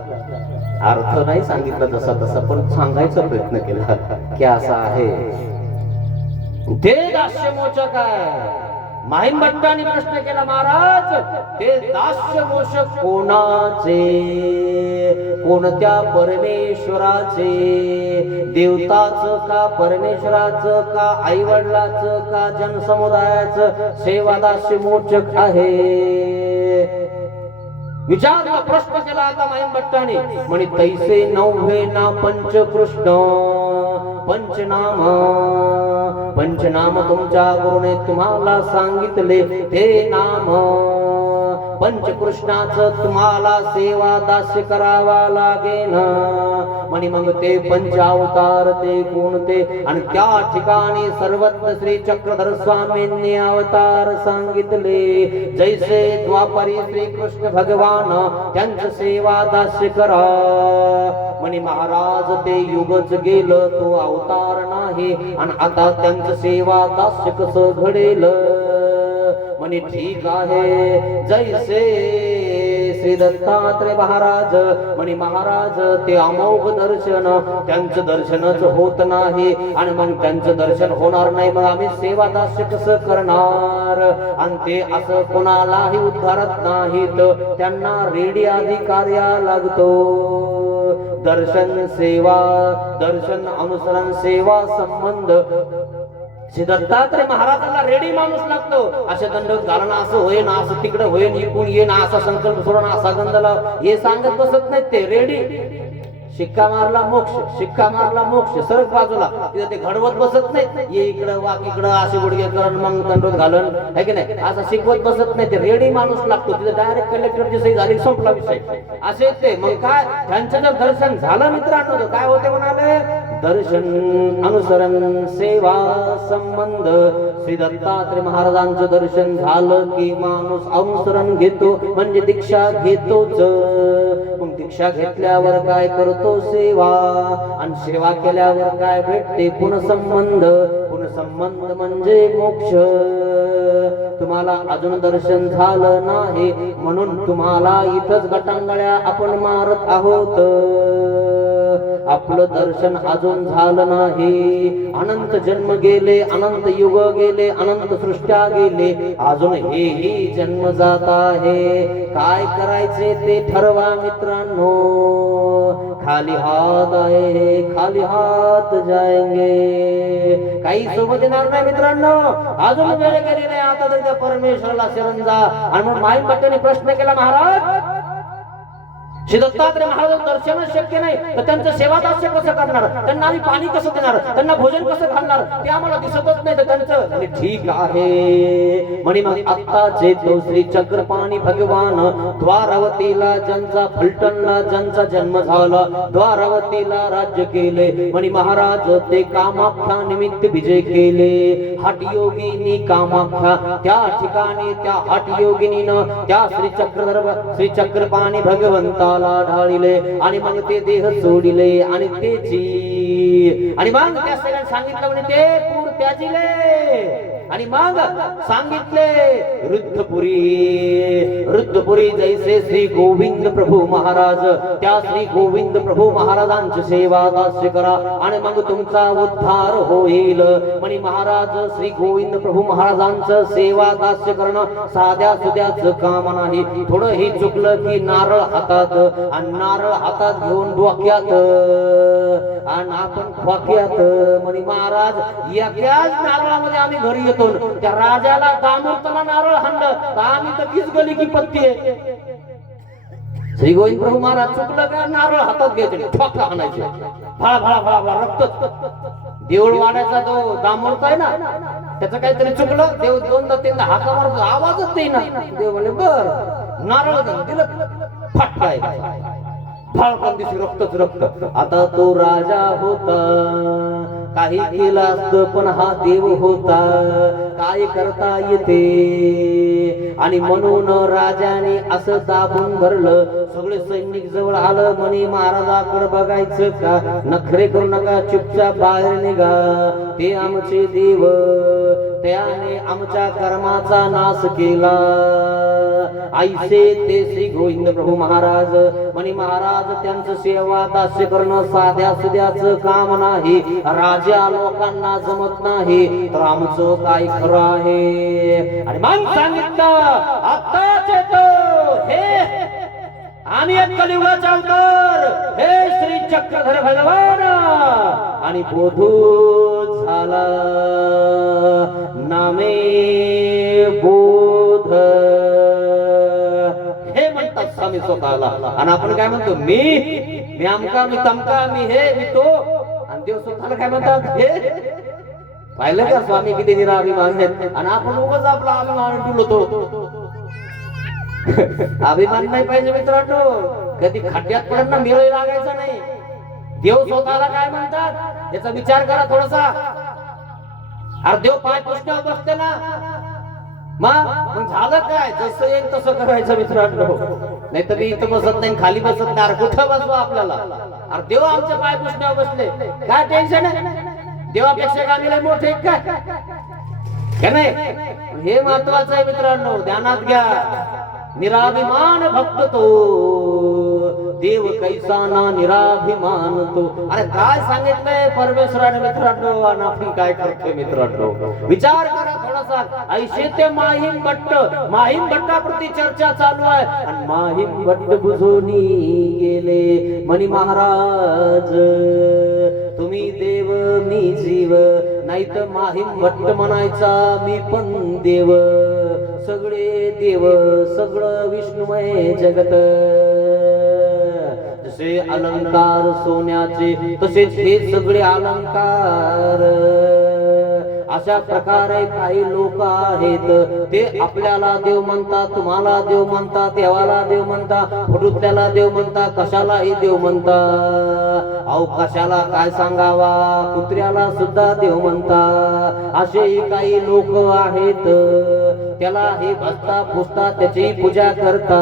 अर्थ नाही सांगितला तसा तसा, पण सांगायचा प्रयत्न केला की असा आहे. ते दास्यमोचक आहे. माहिमभट्टाने प्रश्न केला, महाराज ते दास्यमोचक कोणाचे, कोणत्या परमेश्वराचे, देवताचं का, परमेश्वराचं का, आई वडिलाचं का, जनसमुदायाचं सेवा दास्यमोचक आहे. विचारला, प्रश्न केला आता माहिमभट्टाने. म्हणे तैसे नव्हे ना पंचकृष्ण पंचनाम, पंचनाम तुमच्या गुरुने तुम्हाला सांगितले ते नाम, पंचकृष्णाचं तुम्हाला सेवा दास्य करावा लागेन. म्हणे मग ते पंचावतार ते कोणते, आणि त्या ठिकाणी सर्वत्र श्री चक्रधर स्वामींनी अवतार सांगितले. जैसे द्वापरी श्री कृष्ण भगवान त्यांचं सेवा दास्य करा. म्हणे महाराज ते युगच गेलं, तो अवतार नाही, आणि आता त्यांचं सेवा दास्य कसं घडेल. म्हणे ठीक आहे. जैसे श्री दत्तात्रय महाराज, म्हणे महाराज ते अमोघ दर्शन, त्यांचं दर्शनच होत नाही, आणि मग त्यांचं दर्शन होणार नाही, मग आम्ही सेवा दास्य कसं करणार. आणि ते असं कोणालाही उद्धारत नाहीत, त्यांना रेडी अधिकार्या लागतो. दर्शन सेवा, दर्शन अनुसरण सेवा संबंध. श्री दत्तात्रय महाराजांना रेडी माणूस लागतो. असे दंडवत घालणं, असं होईन, असं तिकडे होईन, इकडून येईन, असा संकल्प सोडून असा गंध लाव, हे सांगत बसत नाहीत ते. रेडी शिक्का मारला मोक्ष, शिक्का मारला मोक्ष, सरक बाजूला. तिथे ते घडवत बसत नाहीत, ये इकडं वाक इकडं, असे गुडघे करण मग दंडवत घालन, है की नाही, असं शिकवत बसत नाही ते. रेडी माणूस लागतो. तिथे डायरेक्ट कलेक्टरची सही झाली, संपला विषय. असे ते मग काय, त्यांचं जर दर्शन झालं मित्रांनो, काय होते म्हणाले, दर्शन अनुसरण सेवा संबंध. श्री दत्तात्रय महाराजांचं दर्शन झालं की माणूस अनुसरण घेतो, म्हणजे दीक्षा घेतोच. मग दीक्षा घेतल्यावर काय करतो, सेवा, आणि सेवा केल्यावर काय भेटते, पुनसंबंध. पुनसंबंध म्हणजे मोक्ष. तुम्हाला अजून दर्शन झालं नाही, म्हणून तुम्हाला इथंच गटांगळ्या आपण मारत आहोत. आपलं दर्शन अजून झालं नाही. अनंत जन्म गेले, अनंत युग गेले, अनंत सृष्ट्या गेले, अजून हेही जन्म जात आहे. काय करायचे ते ठरवा मित्रांनो. खाली हात आहे, खाली हात जाएंगे. काही सोबत येणार नाही मित्रांनो. अजून वेळ गेली नाही, आता तर त्या परमेश्वराला शरण जा. आणि म्हणून माहिमभट्टाने प्रश्न केला, महाराज श्री दत्तात्रय महाराज दर्शन शक्य नाही, तर त्यांचं सेवा दास्य कसं करणार, त्यांना आम्ही पाणी कसं देणार, त्यांना भोजन कसं घालणार, ते आम्हाला दिसतच नाही. तर त्यांचं ठीक आहे. म्हणे मग आत्ताचे तो श्री चक्रपाणी भगवान द्वारावतीला ज्यांचा फलटणला ज्यांचा जन्म झाला, द्वारावतीला राज्य केले. म्हणे महाराज ते कामाख्या निमित्त विजय केले. हटयोगिनी कामाख्या, त्या ठिकाणी त्या हटयोगिनीनं त्या श्री चक्रपाणी भगवंता ढाळिले, आणि मग ते देह सोडिले, आणि तेची, आणि मग त्या सगळ्यांना सांगितलं म्हणे ते पूर त्याजिले. आणि मग सांगितले रुद्धपुरी जैसे श्री गोविंद प्रभू महाराज, त्या श्री गोविंद प्रभू महाराजांची सेवा दास्य करा, आणि मग तुमचा उद्धार होईल. म्हणे महाराज श्री गोविंद प्रभू महाराजांचं सेवा दास्य करणं साध्या सुध्याच काम नाही. थोडं हे चुकलं की नारळ हातात, आणि नारळ हातात घेऊन डोक्यात, आणि आपण खोक्यात. म्हणे महाराज एकाच नारळामध्ये आम्ही घरी येतो. त्या राजाला दामोदरला नारळ हाणलं तर आम्ही तर तीच गली की पत्ती आहे. श्री गोविंद प्रभू महाराज चुकलं का, नारळ हातात घ्यायचे, ठोका हाणायचे, फळा फळा फळा फळा रक्त. देऊळ वाड्याचा जो दामोदर आहे ना, त्याचं काहीतरी चुकलं, देव दोनदा तीनदा हाका मारतो, आवाजच देईना. देव म्हणे बर, नारळ दिलं, फटकाय, फळकन दिसली, रक्तच रक्त. आता तो राजा होता, काही केलं असतं पण हा देव होता, काय करता येते. आणि म्हणून राजाने असं दाबून धरलं. सगळे सैनिक जवळ आलं. म्हणे महाराजाकडे बघायचं का, नखरे करू नका, चुपचाप बाहेर निघा. ते आमचे देव, त्याने आमच्या कर्माचा नाश केला. ऐसे तेसे गोविंद प्रभू महाराज. म्हणे महाराज त्यांचं सेवा दास्य करणं साध्या सुध्याचं काम नाही, राजा लोकांना जमत नाही, तर आमचं काय खरं आहे. आणि मग सांगितलं आत्ताच येतो हे आम्ही एक कलियुगाचा अवतार, हे श्री चक्रधर भगवान. आणि बोधू झाला नामे बोध, हे म्हणतात स्वामी स्वतःला. आणि आपण काय म्हणतो, मी आमका, मी तमका, मी हे, मी तो. आणि देव स्वतःला काय म्हणतात, हे. पाहिलं का स्वामी किती निराभिमान आहेत. आणि आपण उगाच आपला अभिमान ठेवतो. अभिमान नाही पाहिजे मित्रांनो, कधी खड्ड्यात पडणं मेळ लागायचा नाही. देव स्वतःला काय म्हणतात याचा विचार करा थोडासा. अरे देव पाय पुसण्यावर बसते ना, मग झालं काय, जसं येईल तसं करायचं मित्रांनो. नाही तर मी इथं बसत नाही, खाली बसत नाही, कुठं बसवा आपल्याला. अरे देव आमच्या पाय पुसण्यावर बसले, काय टेन्शन आहे. देवापेक्षा गाणीला मोठे काय का नाही, हे महत्वाचं आहे मित्रांनो, ध्यानात घ्या. निराभिमान भक्त तो देव कैसा ना निराभिमान तो. अरे काय सांगितलंय परमेश्वराने मित्रांनो, आणि आपण काय करतोय मित्रांनो, विचार करा थोडासा. ऐशे ते माहीम भट्टाप्रती चर्चा चालू आहे. आणि माहीम भट्ट बुजूनी गेले. म्हणे महाराज तुम्ही देव मी जीव, नाही तर माहीम भट्ट म्हणायचा मी पण देव. सगळे देव, सगळं विष्णुमय जगत. जसे अलंकार सोन्याचे तसेच हे सगळे अलंकार. अशा प्रकारे काही लोक आहेत, ते आपल्याला देव म्हणतात, तुम्हाला देव म्हणतात, देवाला देव म्हणतात, फुटुतल्याला देव म्हणतात, कशालाही देव म्हणतात. अहो कशाला काय सांगावा, कुत्र्याला सुद्धा देव म्हणतात. असे काही लोक आहेत, त्याला हे बसता पुसता त्याची पूजा करता.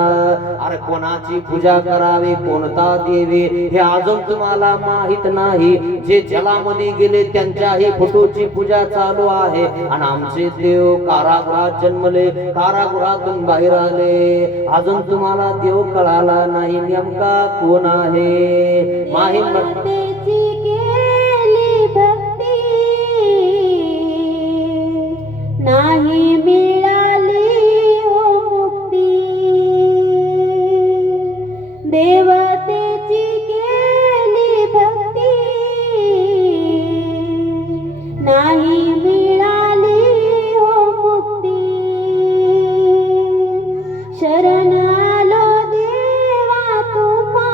अरे कोणाची पूजा करावी, कोणता देवी हे अजून तुम्हाला माहित नाही. जे जलामध्ये गेले त्यांच्याही फोटोची पूजा चालू आहे. आणि आमचे देव कारागृहात जन्मले, कारागृहातून बाहेर आले, अजून तुम्हाला देव कळाला नाही नेमका कोण आहे. माहीम नाही मिळाली हो मुक्ती, देवतेची केली भक्ती, नाही मिळाली हो मुक्ती. शरण आलो देवा तुम्हा,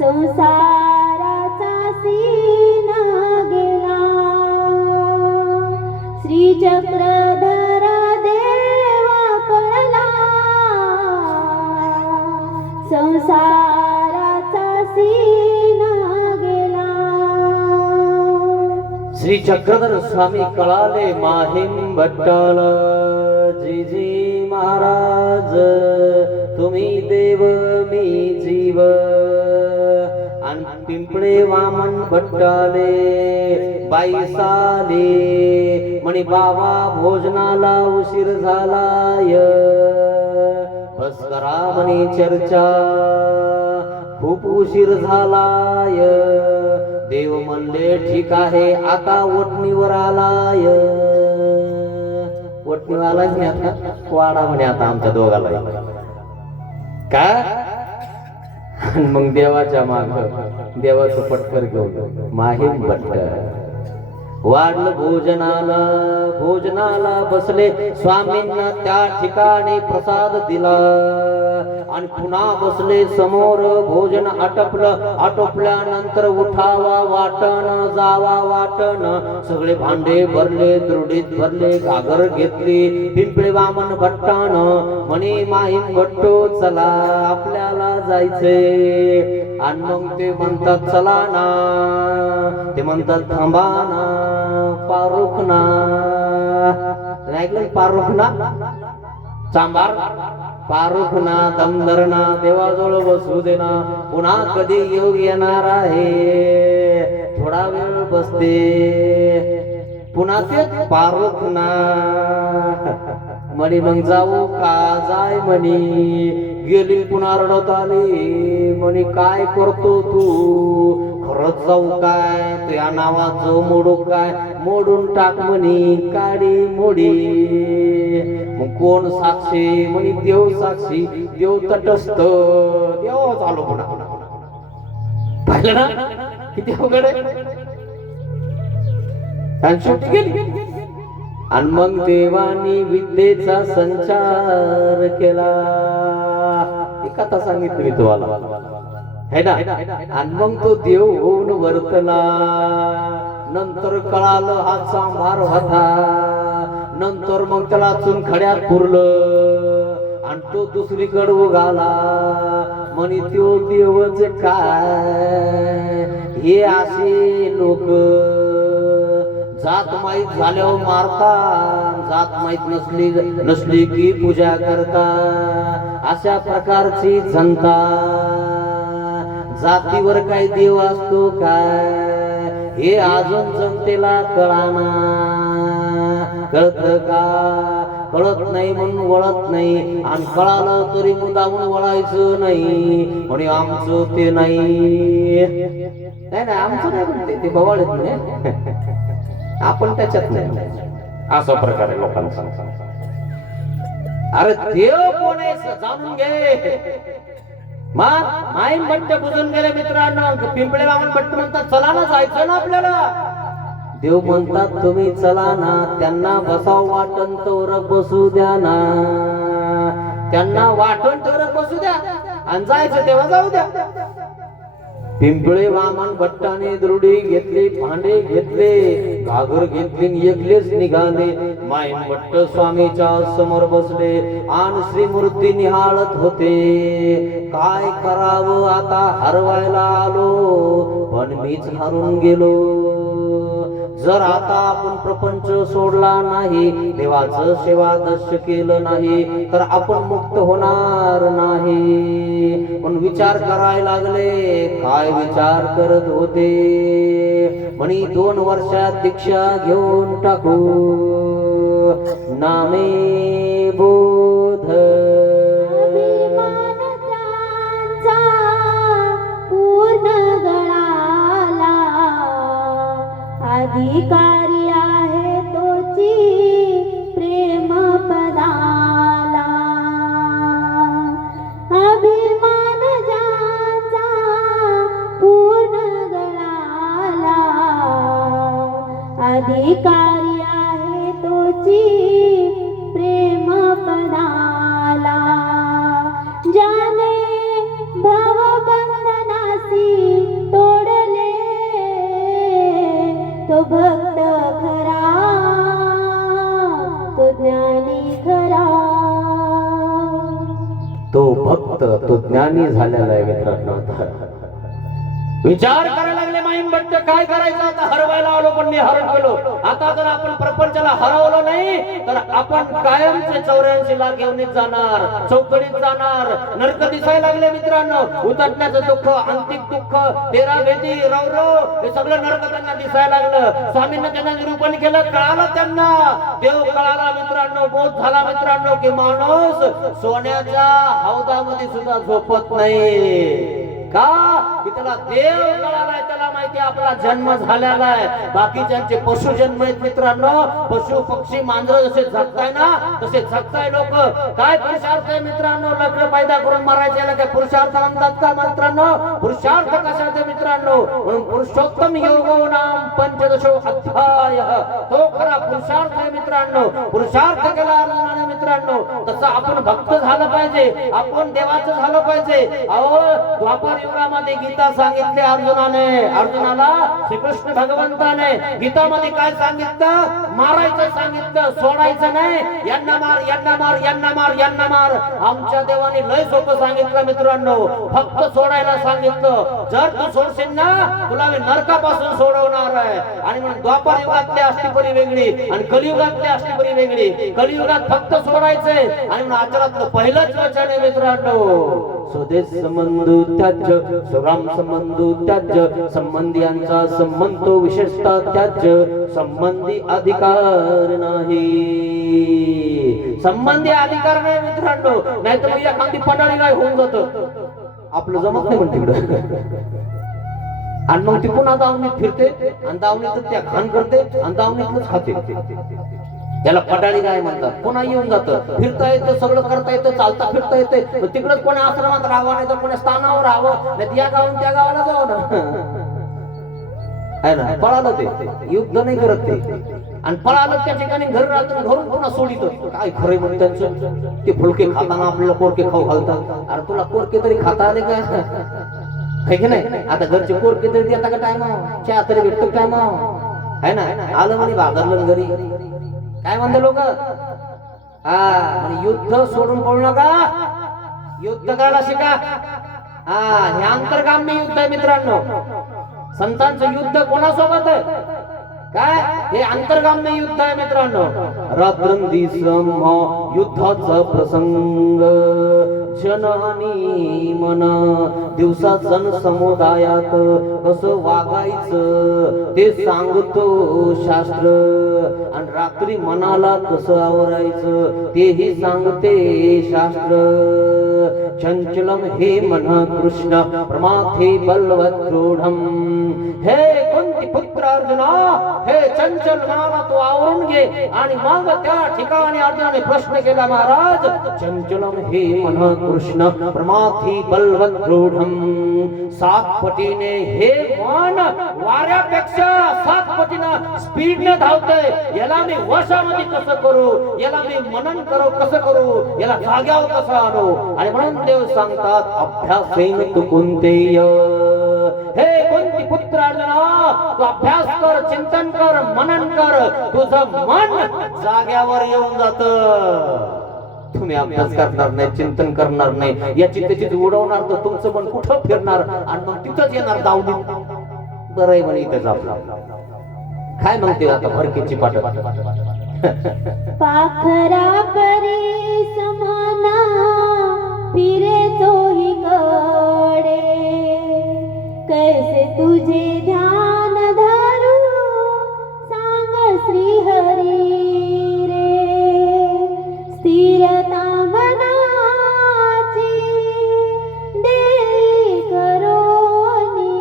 संसाराचा सीना गेला. श्री चक्रधर देवा पडला, संसाराचा सीना गेला. श्री चक्रधर स्वामी कळाले माहीम भट्टाला. जी जी महाराज तुम्ही देव मी जीव. आणि पिंपळे वामन भट्टाले बाई साले. म्हणे बाबा भोजनाला उशीर झालाय, बस करा म्हणे चर्चा, खूप उशीर झालाय. देव म्हणले ठीक आहे, आता वटणीवर आलाय. वटणीवर आलाय म्हणे, आता वाडा म्हणे आता आमच्या दोघाला का. मग देवाच्या माग देवाचं पटकर घेऊन माहीम भट्ट वाढलं भोजनाला. भोजनाला बसले, स्वामींना त्या ठिकाणी प्रसाद दिला. आणि पुन्हा बसले समोर. भोजन आटोपल्यानंतर उठावा वाटण, जावा वाटण. सगळे भांडे भरले, दुर्डीत भरले, घागर घेतली. पिंपळे वामन भट्टान म्हणे माहीम भट्टो चला आपल्याला जायचे. आणि मग ते म्हणतात चला ना, ते म्हणतात थांबा ना, पारुख ना, ऐकलं पारुख ना, चांभार पारुख ना, दमदर ना, देवाजवळ बसू दे ना, पुन्हा कधी योग येणार आहे, थोडा वेळ बसते, पुन्हा ते पारुख ना म्हणे, मग जाऊ का, जाय म्हणे, गेली पुन्हा रडत आली म्हणे, काय करतो तू, खरंच जाऊ काय, तुझ्या नावाचं मोडू काय, मोडून टाक म्हणे, काडी मोडी, मग कोण साक्षी म्हणे, देव साक्षी, देव तटस्थ, देव चालू पुन्हा, पाहिलं ना किती अवघड आहे. आणि शेवटी गेली. आणि मग देवानी विद्येचा संचार केला, ही कथा सांगितली मी तुम्हाला, है ना. आणि मग तो देव होऊन वर्तला, नंतर कळालं हा सांभार होता, नंतर मग त्याला चुनखड्यात पुरलं आणि तो दुसरीकडे उगाला म्हणे, तो देवच काय, हे असे लोक जात माहीत झाल्यावर मारता, जात माहीत नसली की पूजा करता, अशा प्रकारची जनता. जातीवर काही देव असतो काय, हे अजून जनतेला कळाना, कळत का, कळत नाही म्हणून वळत नाही, आणि कळालं तरी मुद्दामून वळायचं नाही म्हणे, आमचं ते नाही, नाही आमचं नाही म्हणते ते, बवाळत नाही, आपण त्याच्यात नाही, असा प्रकारे लोकांचा. अरे देव कोण आहे जाणून घे. मग माईन भट्ट बुजून गेले मित्रांनो, पिंपळे वामन भट्ट म्हणतात चला ना, जायचं ना आपल्याला. देव म्हणतात तुम्ही चला ना, त्यांना बसाव वाटण तर बसू द्या ना, त्यांना वाटण तर बसू द्या, आणि जायचं तेव्हा जाऊ द्या. पिंपळे वामन भट्टाने दृढी घेतली, भांडे घेतले, घागर घेतली, एकलेच निघाले. माईन भट्ट स्वामीच्या समोर बसले आणि श्रीमूर्ती निहाळत होते. काय करावं आता, हरवायला आलो पण मीच हरून गेलो. जर आता आपण प्रपंच सोडला नाही, देवाचं सेवा दर्श केलं नाही, तर आपण मुक्त होणार नाही. पण विचार करायला लागले. काय विचार करत होते म्हणी, 2 वर्षात दीक्षा घेऊन टाकू, नामे बोध. अधिकारी आहे तोची प्रेम पदाला, अभिमान ज्याचा पूर्ण गळाला, अधिकारी आहे तोची प्रेम पदाला. ज्याने भवबंधनासी तोडले, तो भक्त खरा, तो ज्ञानी खरा. तो भक्त, तो ज्ञानी झालेला आहे मित्रांनो. विचार करायला लागले माईन भट्ट, काय करायचं आता, हरवायला आलो पण मी हरण गेलो. आता जर आपण प्रपंचाला हरवलं नाही तर आपण कायमचे 84 लाख घेऊन जाणार, चौकडीत जाणार. नरक दिसायला लागले मित्रांनो. उतरण्याचं दुःख, अंतिक दुःख, तेरा भेदी, रवरव, हे सगळं नरक त्यांना दिसायला लागलं. स्वामींना त्यांना निरूपण केलं, कळालं त्यांना, देव कळाला मित्रांनो, बोध झाला मित्रांनो, की माणूस सोन्याच्या हौदामध्ये सुद्धा झोपत नाही. का की त्याला देव कळालाय, त्याला माहिती आपला जन्म झालेला आहे. बाकीच्यांचे पशु जन्म आहेत मित्रांनो. पशु पक्षी मांजर जसे जगताय ना, तसे जगताय लोक. काय पुरुषार्थ आहे मित्रांनो, लग्न पैदा करून मारायचे, याला काय पुरुषार्थ म्हणतात का मित्रांनो? पुरुषार्थ कशात आहे मित्रांनो? म्हणून पुरुषोत्तम योगो नाम 15 अध्याय, तो खरा पुरुषार्थ आहे मित्रांनो. पुरुषार्थ केला अर्जुनाने मित्रांनो, तसं आपण भक्त झालं पाहिजे, आपण देवाचं झालं पाहिजे. अहो द्वापर युगामध्ये गीता सांगितली अर्जुनाने. अर्जुन अर्जुनाला श्रीकृष्ण भगवंताने गीतामध्ये काय सांगितलं? मारायचं सांगितलं, सोडायचं नाही. यांना मार, यांना मार, यांना मार, यांना मार. आमच्या देवाने लय सोपं सांगितलं मित्रांनो, फक्त सोडायला सांगितलं. जर तू सोडशील ना, तुला मी नरकापासून सोडवणार आहे. आणि म्हणून द्वापर युगातली अष्टपरी वेगळी आणि कलियुगातली अष्टपरी वेगळी. कलियुगात फक्त सोडायचंय आणि म्हणून आचरणातलं पहिलंच वचन आहे मित्रांनो, स्वदेश संबंधू त्याज्य, स्वराम संबंधू त्याज्य, संबंधियांचा संबंध तो विशेषतः त्याज्य, संबंधी अधिकार नाही. संबंधी अधिकार नाही मित्रांनो, नाहीतर मग एखादी पडाळी काय होऊन जात, आपलं जमत नाही पण तिकडं. आणि मग ती पुन्हा दावणीत फिरते आणि दावणीतच त्या घाण करते आणि दावणीतच खाते. त्याला पडाळी काय म्हणतात. पुन्हा येऊन जातं, फिरता येतं, सगळं करता येतं, चालता फिरता येते. तिकडच कोणी आश्रमात राहावं, नाही तर कोणी स्थानावर राहावं, नाही या गावून त्या गावाला जावं ना. आहे ना, पळालं ते, युद्ध नाही करत ते. आणि पळालं त्या ठिकाणी घर राहतं, घरून पुन्हा सोडित. काय खरंय म्हणे त्यांचं, ते फुलके खाताना आपल्याला कोरके खाऊ घालतात. अरे तुला कोरके तरी खाता आले काय? है की नाही? आता घरचे कोरके तरी देता का टाइम, चहा तरी भेटतो टाइम, आहे ना. आलं म्हणे भागरलं घरी, काय म्हणते लोक, युद्ध सोडून पळू नका, युद्ध करायला शिका. हे अंतर्गामी युद्ध आहे मित्रांनो. संतांचं युद्ध कोणासोबत आहे? काय हे अंतर्गामी युद्ध आहे मित्रांनो. रात्रंदिवसम युद्धाचा प्रसंग, जन आणि मन. दिवसा जन समुदायात कसं वागायचं ते सांगतो शास्त्र, आणि रात्री मनाला कसं आवरायचं तेही सांगते शास्त्र. चंचलम हे मन कृष्ण प्रमाथे बलवत दृढम. हे कुंती पुत्र अर्जुना, हे चंचल मनाला तू आवरून घे. आणि मग त्या ठिकाणी अर्जुनाने प्रश्न केला, महाराज चंचलम हे मन कृष्ण प्रमाथी बलवत दृढम. 7 पटीने हे मन वाऱ्यापेक्षा 7 पटीनं स्पीडने धावतंय. याला मी वशामध्ये कसं करू, याला मी मनन करू कसं करू, याला जाग्यावर कसं आणू. आणि म्हणून देव सांगतात अभ्यासेन तू कुंतेय. हे कुंती पुत्र अर्जुना, तू अभ्यास कर, चिंतन कर, मनन कर, तुझं मन जाग्यावर येऊन जात. तुम्ही अभ्यास करणार नाही, चिंतन करणार नाही, याची त्याची उडवणार तर तुमचं मन कुठं फिरणार आणि मग तिथंच येणार दावली. बरं आहे म्हणे इथंच आपला काय म्हणते आता भरकेची पाठ. पाखरा परी समाना फिरे तोही कडे, कैसे तुझे ध्यान धरू सांग श्री हरी रे. स्थिरता मनाची देई करोनी,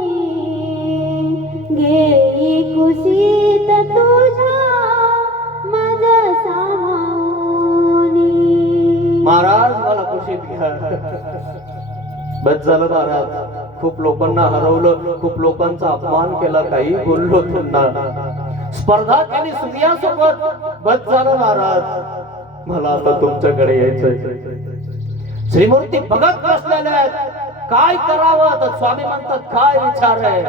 घेई कुशीत तुझ्या मज सामावनी. महाराज मला कुशीत घ्या. बस झालं महाराज, खूप लोकांना हरवलं, खूप लोकांचा अपमान केला, काही बोललो त्यांना, स्पर्धा केली सूर्यासोबत. बस झालं महाराज, मला आता तुमच्याकडे यायचंय. श्रीमूर्ती बघत बसलेले आहेत, काय करावं तर स्वामी म्हणतात काय विचार आहे.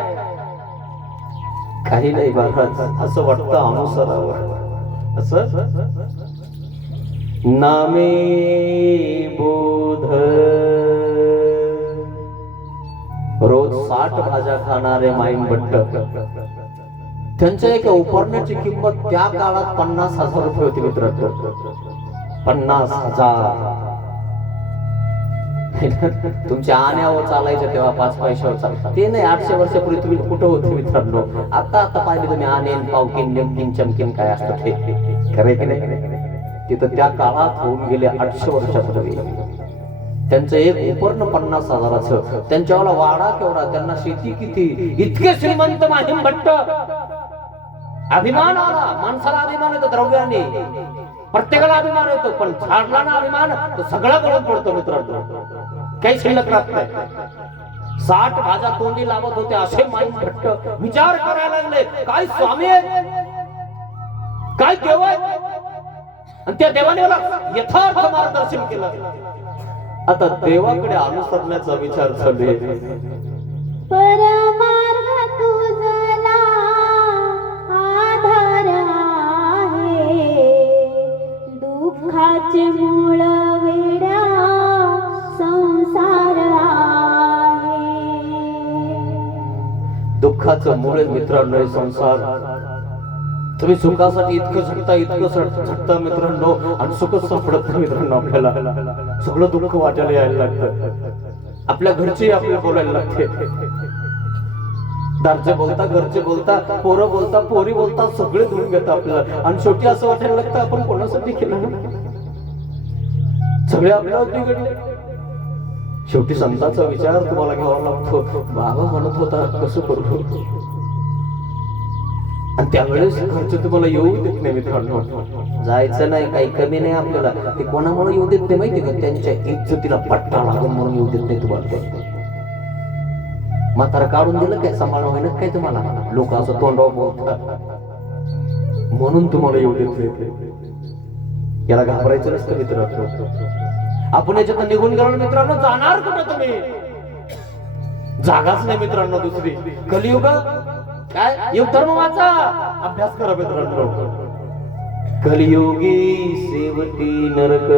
काही नाही महाराज, असं वाटतं अनुसरावं. असं नामे बोध. रोज 60 भाज्या खाणारे माईन भट्ट, त्यांच्या एका उपरण्याची किंमत त्या काळात 50,000 रुपये होती मित्रांनो. 50,000. तुमच्या आण्यावर चालायचं तेव्हा 5 पैशावर चालतात ते नाही. 800 वर्षापूर्वी तुम्ही कुठं होते मित्रांनो. आता पाहिले तुम्ही आनेन पावकीन नेमकीन चमकीन काय असतं ते, खरं की नाही. तिथं त्या काळात होऊन गेले 800 वर्षापूर्वी. त्यांचं एक उपर्ण 50,000चं. त्यांच्यावाला वाडा केवढा, त्यांना शेती किती, इतके श्रीमंत माहीम भट्ट. अभिमान आला, माणसाला अभिमान येतो द्रव्याने, प्रत्येकाला अभिमान येतो, पण झाडला ना अभिमान तो सगळा गळून पडतो मित्रांनो, काही शिल्लक राहत नाही. 60 भाज्या तोंडी लावत होते असे माहीम भट्ट विचार करायला लागले, काय स्वामी आहेत, काय देव आहेत. आणि त्या देवाने मला यथार्थ मार्गदर्शन केलं. आता देवाकडे अनुसरण्याचा विचार चालू आहे. परमार्ग तुझ दुःखाचं मूळ आहे मित्रांनो हे संसार. तुम्ही सुखासाठी इतकं झटता मित्रांनो, आणि सुखच सापडत नाही मित्रांनो. आपल्याला सगळं दुःख वाटायला यायला लागतं. आपल्या घरचे आपल्याला बोलायला लागते. दारचे बोलता, घरचे बोलता, पोरं बोलता, पोरी बोलता, सगळे धुवून घेतात आपल्याला. आणि शेवटी असं वाटायला लागतं आपण कोणासाठी केलं ना, सगळे आपल्याला बिघडले. शेवटी संतांचा विचार तुम्हाला घ्यावा लागतो. बाबा म्हणत होता कसं करू, आणि त्यावेळेस खर्च तुम्हाला येऊ देत नाही मित्रांनो. जायचं नाही, काही कमी नाही आपल्याला. ते कोणामुळे येऊ देत नाही माहिती का? त्यांच्या इज्जतीला पट्टा लागून म्हणून येऊ देत नाही तुम्हाला. म्हातारा काढून दिलं काय, सांभाळणं होईना काय तुम्हाला? लोक असं तोंडावर बोलतात म्हणून तुम्हाला येऊ देत नाही. याला घाबरायचं नसतं मित्रांनो. आपण याच्यात निघून गेलो मित्रांनो, जाणार कुठं तुम्ही? जागाच नाही मित्रांनो दुसरी. कलियुग काय, युग धर्म वाचा, अभ्यास करा मित्रांनो. कलियुगी सेवटी नरक,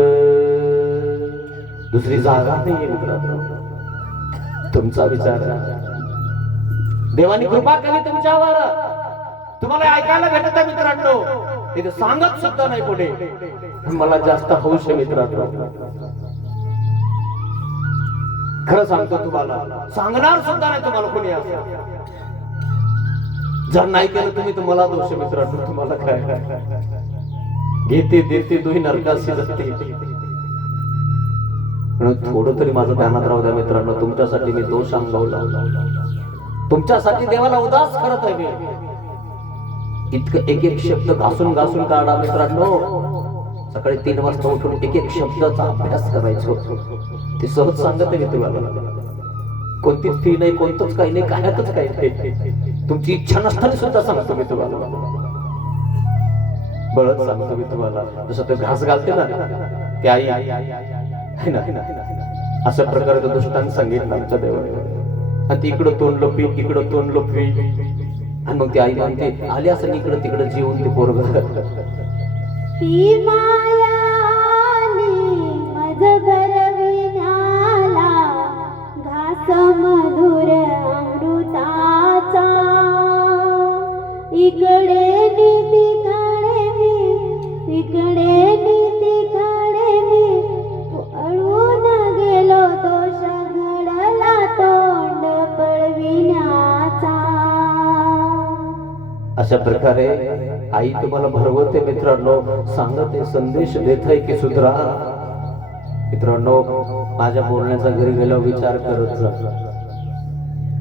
दुसरी जागा नाहीये मित्रांनो. तुमचा विचार, देवानी कृपा केली तुमच्यावर, तुम्हाला ऐकायला भेटत आहे मित्रांनो. तिथे सांगत सुद्धा नाही पुढे. मला जास्त हौस आहे मित्रांनो, खरं सांगतो तुम्हाला. सांगणार सुद्धा नाही तुम्हाला कोणी असं. जर नाही केलं तुम्ही, तुम्हाला दोष मित्रांनो. तुम्हाला काय घेते देते तुम्ही नरकाशी जाते. थोडं तरी माझं ध्यानात राहू द्या मित्रांनो. तुमच्यासाठी मी दोष अंगावला, तुमच्यासाठी देवाला उदास करत आहे मी. इतकं एक एक शब्द घासून घासून काढा मित्रांनो. सकाळी 3 वाजता उठून एक एक शब्दाचा अभ्यास करायचो. ते सहज सांगत आहे मी तुम्हाला. कोणतीच फी नाही, कोणतंच काही नाही, कायच काही नाही. तुमची इच्छा नसताना सुद्धा सांगतो मी तुम्हाला, बळच सांगतो मी तुम्हाला. जसं ते घास घालते ना ते आई आहे ना, अशा प्रकारे तो दृष्टांत सांगितलं आमच्या देवाने. आणि ती इकडं तोंड लपवी, इकडं तोंड लपवी, आणि मग ती आई म्हणते आली असं इकडं तिकडं जीवन ते पोरग. ती मायानी मज भरविण्याला, घास मधुर अमृताचा. इकडे नीती काढे मी, इकडे नीती काढे मी, पळून गेलो दोष घडला तोंड पळविण्याचा. अशा प्रकारे आई तुम्हाला भरवते मित्रांनो, सांगते, संदेश देत आहे की सुधरा. मित्रांनो, माझ्या बोलण्याचा घरी गेल्यावर विचार करत जा.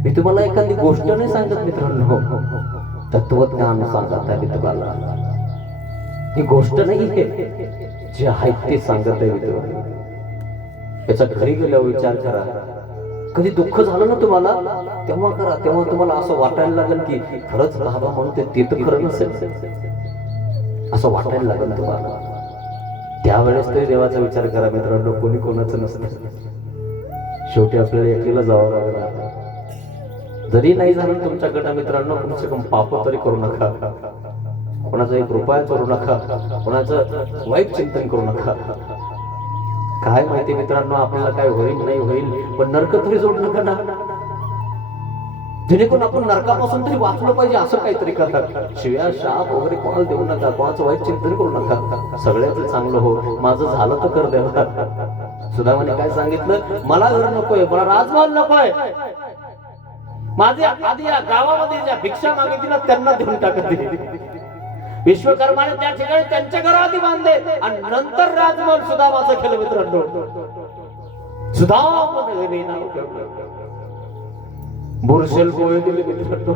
मी तुम्हाला एखादी गोष्ट नाही सांगत मित्रांनो, तत्वज्ञान सांगत आहे मी तुम्हाला. ही गोष्ट नाही आहे, जे आहे ते सांगत आहे मित्रांनो. याचा घरी गेल्यावर विचार करा. कधी दुःख झालं ना तुम्हाला, तेव्हा करा. तेव्हा तुम्हाला असं वाटायला लागेल की खरंच बाबा म्हणते ते तर खरं नसेल, असं वाटायला लागेल तुम्हाला. त्यावेळेस तरी देवाचा विचार करा मित्रांनो. कोणी कोणाचं नसतं. शेवटी आपल्याला एकटीला जावं लागणार. जरी नाही झालं तुमच्याकडे मित्रांनो, कमसे कम पाप तरी करू नका. कोणाचा एक रुपया करू नका, कोणाचं वाईट चिंतन करू नका. काय माहिती मित्रांनो, आपल्याला काय होईल नाही होईल, पण नरक तरी जोड नका ना. जेणेकरून आपण नरकापासून तरी वाचलं पाहिजे असं काहीतरी करा. शिव्या शाप वगैरे कोणाला देऊ नका, कोणाचं वाईट चिंतन करू नका. सगळ्याचं चांगलं हो, माझं झालं तर कर देवा. सुदामाने काय सांगितलं, मला घर नकोय, मला राजमहल नकोय, माझे आधी या गावामध्ये ज्या भिक्षा मागितली ना त्यांना देऊन टाकत. विश्वकर्माने त्या ठिकाणी त्यांच्या घर आधी बांधले आणि नंतर राजमहल सुदामाचं केलं मित्रांनो. सुदामा बुरशेल पोहे दिले मित्रांनो.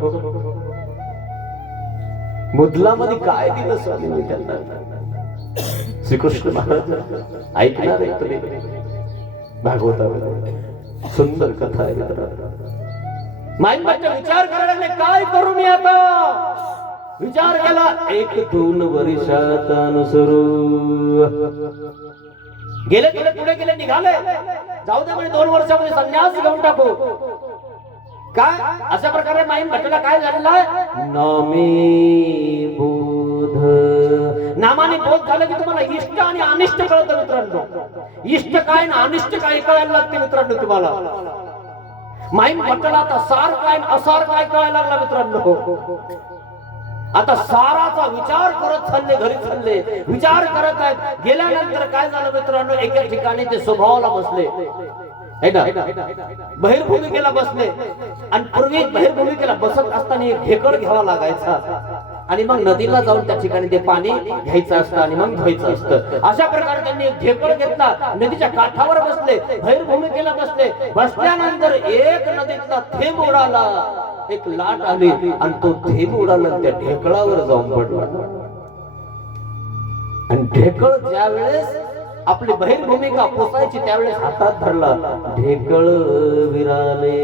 मुदलामध्ये काय दिलं स्वामी त्यांना. श्रीकृष्ण महाराज ऐकणार आहे तुम्ही भागवतामध्ये. सुंदर कथा आहे मित्रांनो. माईबाईचा विचार करायला काय करू मी आता. विचार केला, 1-2 वर्षात अनुसरू. गेले गेले पुढे गेले, निघाले. जाऊ दे म्हणजे 2 वर्षामध्ये संन्यास घेऊन टाकू. काय अशा प्रकारे माईन भट्टाला काय झालेलं आहे, नामे बोध. नामाने बोध झालं की तुम्हाला इष्ट आणि अनिष्ट कळतं मित्रांनो. इष्ट काय ना अनिष्ट काय कळायला लागते मित्रांनो तुम्हाला. माईन म्हटलं आता सार काय आणि असार काय कळायला लागला मित्रांनो. आता साराचा विचार करत चालले, घरी चालले, विचार करत आहेत. गेल्यानंतर काय झालं मित्रांनो, एका ठिकाणी ते स्वभावाला बसले, बहिर्भूमिकेला बसले. आणि पूर्वी बहिर्भूमिकेला बसत असताना एक ढेकळ घ्यावा लागायचा आणि मग नदीला जाऊन त्या ठिकाणी ते पाणी घ्यायचं असतं आणि मग धुवायचं असतं. अशा प्रकारे त्यांनी एक ढेकळ घेतला, नदीच्या काठावर बसले, बहिर्भूमिकेला बसले. बसल्यानंतर एक नदीतला थेंब उडाला, एक लाट आली आणि तो थेंब उडाला त्या ढेकळावर जाऊन पडला. आणि ढेकळ ज्या वेळेस आपली बहिर्भूमिका पुसायची त्यावेळेस हातात धरला. ढेकळ विराले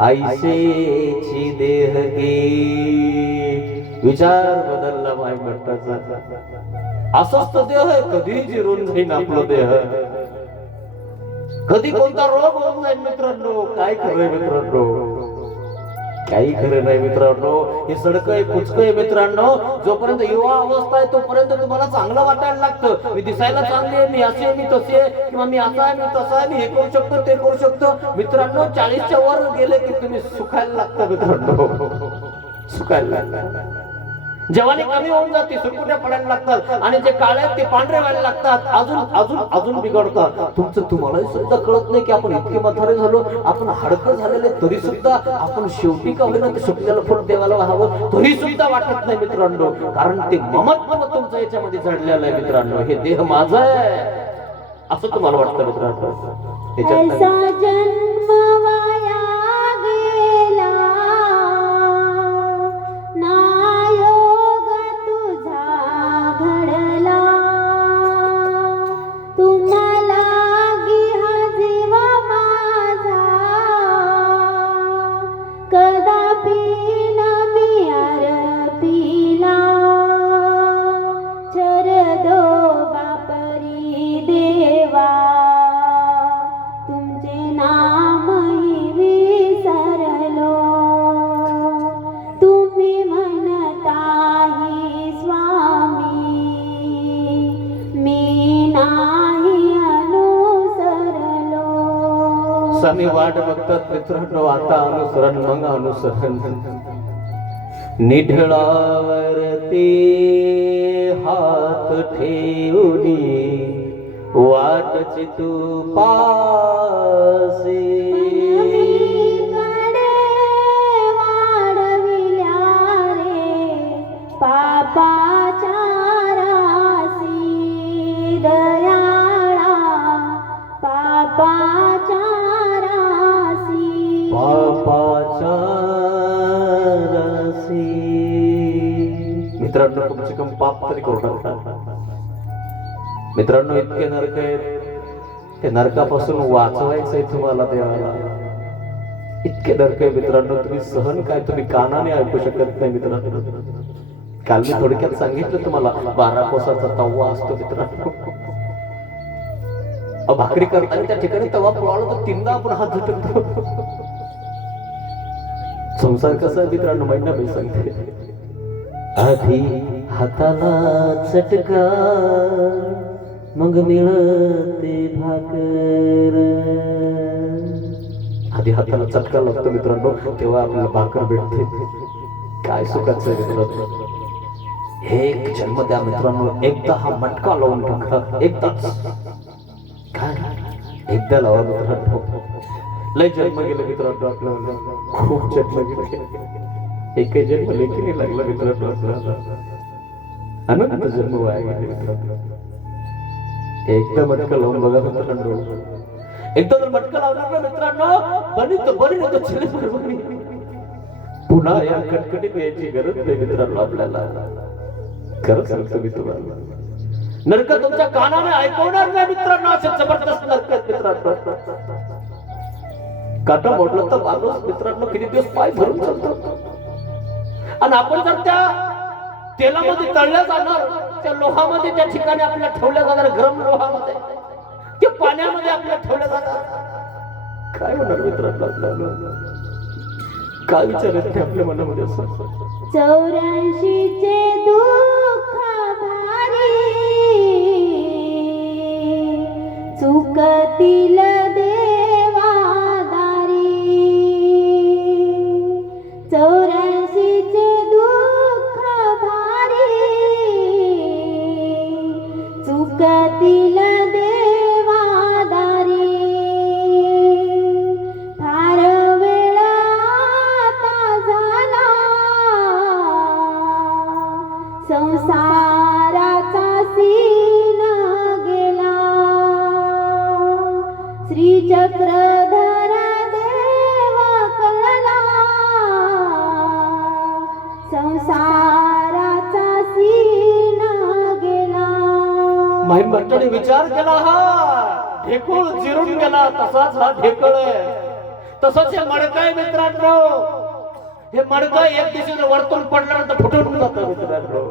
आईसेची देह गे. विचार बदलला माय भट्टाचा. अस्वस्थ देह आहे, कधी जिरून जाईन आपलं देह, कधी कोणता रोग होऊन जाईल मित्रांनो. काय खरंय मित्रांनो, काही खरं नाही मित्रांनो. हे सडकय कुचकय मित्रांनो. जोपर्यंत युवा अवस्था आहे तोपर्यंत तुम्हाला चांगलं वाटायला लागतं. मी दिसायला चांगली आहे, मी असे, मी तसे आहे, किंवा मी असा आहे, मी तसा आहे, मी हे करू शकतो, ते करू शकतो. मित्रांनो 40च्या वर गेले की तुम्ही सुखायला लागता मित्रांनो, सुखायला लागता. जवानी कमी होऊन जाते, सुरकुट्या पडायला लागतात आणि जे काळे आहेत ते पांढरे व्हायला लागतात. अजून अजून अजून बिघडतात. तुमचं तुम्हालाही सुद्धा कळत नाही की आपण इतके म्हातारे झालो, आपण हडकं झालेले, तरी सुद्धा आपण शेवटी का होईना ते शुक्ल्याला फळ देवाला व्हावं तरी सुद्धा वाटत नाही मित्रांनो. कारण ते ममत्व तुमचं याच्यामध्ये जडलेलं आहे मित्रांनो. हे देह माझा आहे असं तुम्हाला वाटतं मित्रांनो. ऐसा जन्म वाया गेला ना, योग तुझा घडला. तुम्हाला हा जीव माझा कदापि न मी आरतीला. चरदो बापरी देवा, तुमचे नामही विसरलो. तुम्ही म्हणताही स्वामी, मी नाही अनुसरलो. स्वामी वाट बघतात मित्रांनो. आता अनुसरण मग अनुसरण. निढळावरती हात ठेवली वाटची तू पासे. वाढविल्या रे पापाच्या राशी, दयाळा पापाच्या राशी, पापाच्या राशी. मित्रांनो कमसे कम पाप तरी करू नका मित्रांनो. इतके नरक आहेत, ते नरकापासून वाचवायचंय तुम्हाला देवाला. इतके नरक आहे मित्रांनो, तुम्ही सहन काय, तुम्ही कानाने ऐकू शकत नाही मित्रांनो. काल मी थोडक्यात सांगितलं तुम्हाला 12 कोसाचा तवा असतो मित्रांनो. भाकरी करताना त्या ठिकाणी तवा पुळाला तर 3दा आपण हात झटकतो. संसार कसा आहे मित्रांनो माहिती ना, मी सांगते. आधी हाताला चटका मग मिळते भाकर. आधी हाताला चटका लागतो मित्रांनो, तेव्हा आपल्याला भाकर भेटते. काय सुखाचं आहे मित्रांनो. एक जन्म द्या मित्रांनो, एकदा हा मटका लावून टाका. एकदाच काय, एकदा लावा मित्रांनो. लय जन्म गेले मित्रांनो आपल्याला, खूप जन्म गेले. एकही जन्म लेखी नाही लागला मित्रांनो आपल्याला. अनंत जन्म वाया गेले मित्रांनो. एकदा मटका लावून बघा मित्रांनो. एकदा जर मटका लावणार ना मित्रांनो, बरी नाही तर चले बरोबर. पुन्हा या कटकटीत यायची गरज नाही मित्रांनो आपल्याला. खरं सांगतो मी तुम्हाला, नरक तुमच्या कानाने ऐकवणार नाही मित्रांनो. असे जबरदस्त नरक आहेत मित्रांनो. काटा मोडलं तर माणूस मित्रांनो किती दिवस पाय धरून चालतो. आणि आपण जर त्या तेलामध्ये तळल्या जाणार, त्या लोहामध्ये त्या ठिकाणी आपल्याला ठेवल्या जाणार, गरम लोहामध्ये, ते पाण्यामध्ये आपल्याला ठेवल्या जाणार, काय होणार मित्रांनो आपल्याला? काय विचार येते आपल्या मनामध्ये असं? 84चे दुःख भारी चुकतील देवा संसाराचा सीना गेला. माहीम भट्टाने विचार केला, हा ढेकूळ चिरून गेला तसाच हा ढेकळ आहे. तसंच हे मडकं आहे मित्रांनो. हे मडकं एक दिवशी वरतून पडल्यानंतर फुटून जातं मित्रांनो.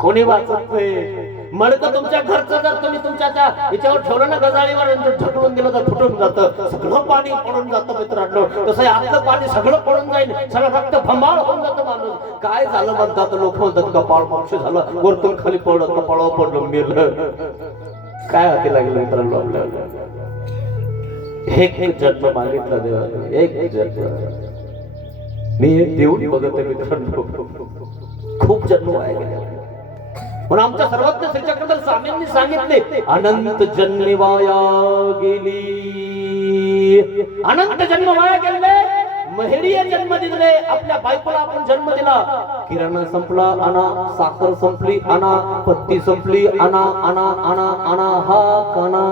कोणी वाचत नाही. मडकं तुमच्या घरचं जर तुम्ही तुमच्या त्या याच्यावर ठेवलं ना गजाळीवर ढकलून दिलं तर फुटून जातं, सगळं पाणी पडून जातं मित्रांनो. तसं आपलं पाणी सगळं पडून जाईल, सगळं रक्त फंबाळ होऊन जातं. माणूस काय झालं म्हणतात लोक म्हणतात, कपाळ मोक्ष झालं, वरतून खाली पडलं, कपाळावर पडलं, मेलं. काय हाती लागलं मित्रांनो आपल्याला? एक जन्म मागितला देवाने, एक जन्म. मी एक देऊन बघत आहे मित्रांनो, खूप जन्म वाया गेले. पण आमच्या सर्वज्ञ श्री चक्रधर स्वामींनी सांगितले, अनंत जन्म वाया गेली. अनंत जन्म वाया गेले. महेडीय जन्म दिले. आपल्या बायकोला आपण जन्म दिला. किराणा संपला आणा, साखर संपली आणा, पत्ती संपली आणा, आणा आणा आणा. हा काना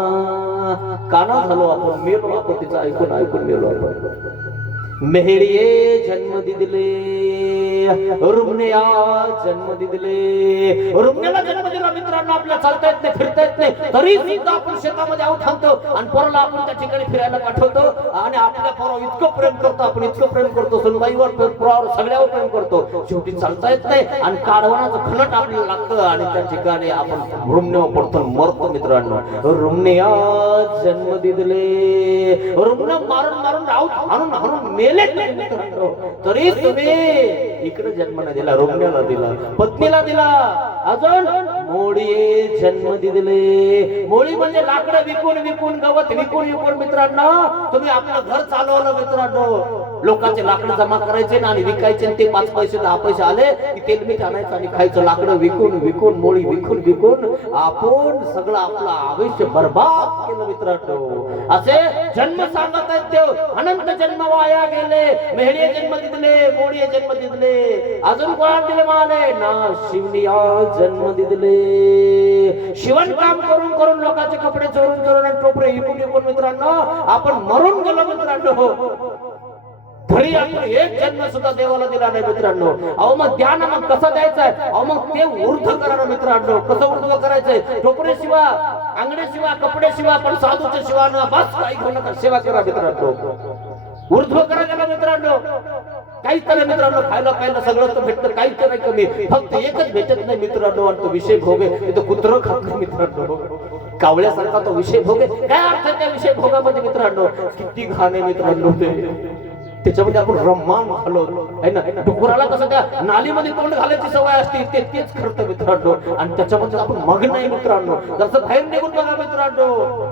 काना झालो आपण, मेलो आपण. तिचं ऐकून ऐकून मेलो आपण. मेहडीये जन्म दिले, रुग्णया जन्म दिले. रुग्णाला जन्म दिला मित्रांनो. आपल्याला चालता येत नाही, फिरता येत नाही, तरी सुद्धा आपण शेतामध्ये आऊत थांबतो आणि पोराला आपण त्या ठिकाणी फिरायला पाठवतो. आणि आपल्या पोरावर इतकं प्रेम करतो, आपण इतकं प्रेम करतो, सुनबाईवर, पोरावर, सगळ्यावर प्रेम करतो. शेवटी चालता येत नाही आणि काढवणाचं खनट आपल्याला लागतं आणि त्या ठिकाणी आपण रुग्णावर पडतो, मरतो मित्रांनो. रुग्णया जन्म दिले. रुग्ण मारून मारून आऊत हाणून हाणून मेले मित्रांनो, तरी तुम्ही इकडे जन्म नाही दिला, रुग्णाला दिला, पत्नीला दिला. अजून मोळीये जन्म दिले. मोळी म्हणजे लाकडं विकून विकून, गवत विकून विकून मित्रांनो तुम्ही आपलं घर चालवलं मित्रांनो. लोकांचे लाकडं जमा करायचे ना आणि विकायचे, ते 5 पैसे 10 पैसे आले की तेल मीठ आणायचं आणि खायचं. लाकडं विकून विकून, मोळी विकून विकून आपण सगळं आपलं आयुष्य बर्बाद केलं मित्रांनो. असे जन्म सांगत आहेत देव. अनंत जन्म वाया गेले. मेहडीये जन्म दिले, मोळीये जन्म दिले. अजून कोण दिले माले ना, शिवनिया जन्म दिले. शिवण काम करून करून लोकांचे कपडे चोरून चोरून आणि टोपरे विकून विकून मित्रांनो आपण मरून गेलो मित्रांनो. तरी आपण एक जन्म सुद्धा देवाला दिला नाही मित्रांनो. अहो मग द्या ना, मग कसं द्यायचंय? अहो मग ते ऊर्ध्व करा ना मित्रांनो. कसं ऊर्ध्व करायचंय? टोपरे शिवा, अंगडे शिवा, कपडे शिवा, पण साधूचे शिवा ना, बस काही घेऊ नका, सेवा करा मित्रांनो. ऊर्ध्व करा गेला मित्रांनो. काहीच नाही मित्रांनो, खायला खायला सगळं तर भेटतं, काहीच नाही कमी. फक्त एकच भेटत नाही मित्रांनो, आणि तो विषय भोगे. इथं कुत्रं खात नाही मित्रांनो, कावळ्यासारखा तो विषय भोगे. काय अर्थ त्या विषय भोगामध्ये मित्रांनो? किती घाण आहे मित्रांनो ते. त्याच्यामध्ये आपण रम्मान घालो आहे ना. डुकराला कसं त्या नालीमध्ये तोंड घालायची सवय असते, ते तेच करतं मित्रांनो. आणि त्याच्यामध्ये आपण मग्न नाही मित्रांनो. जसं बाहेर निघून बघा मित्रांनो,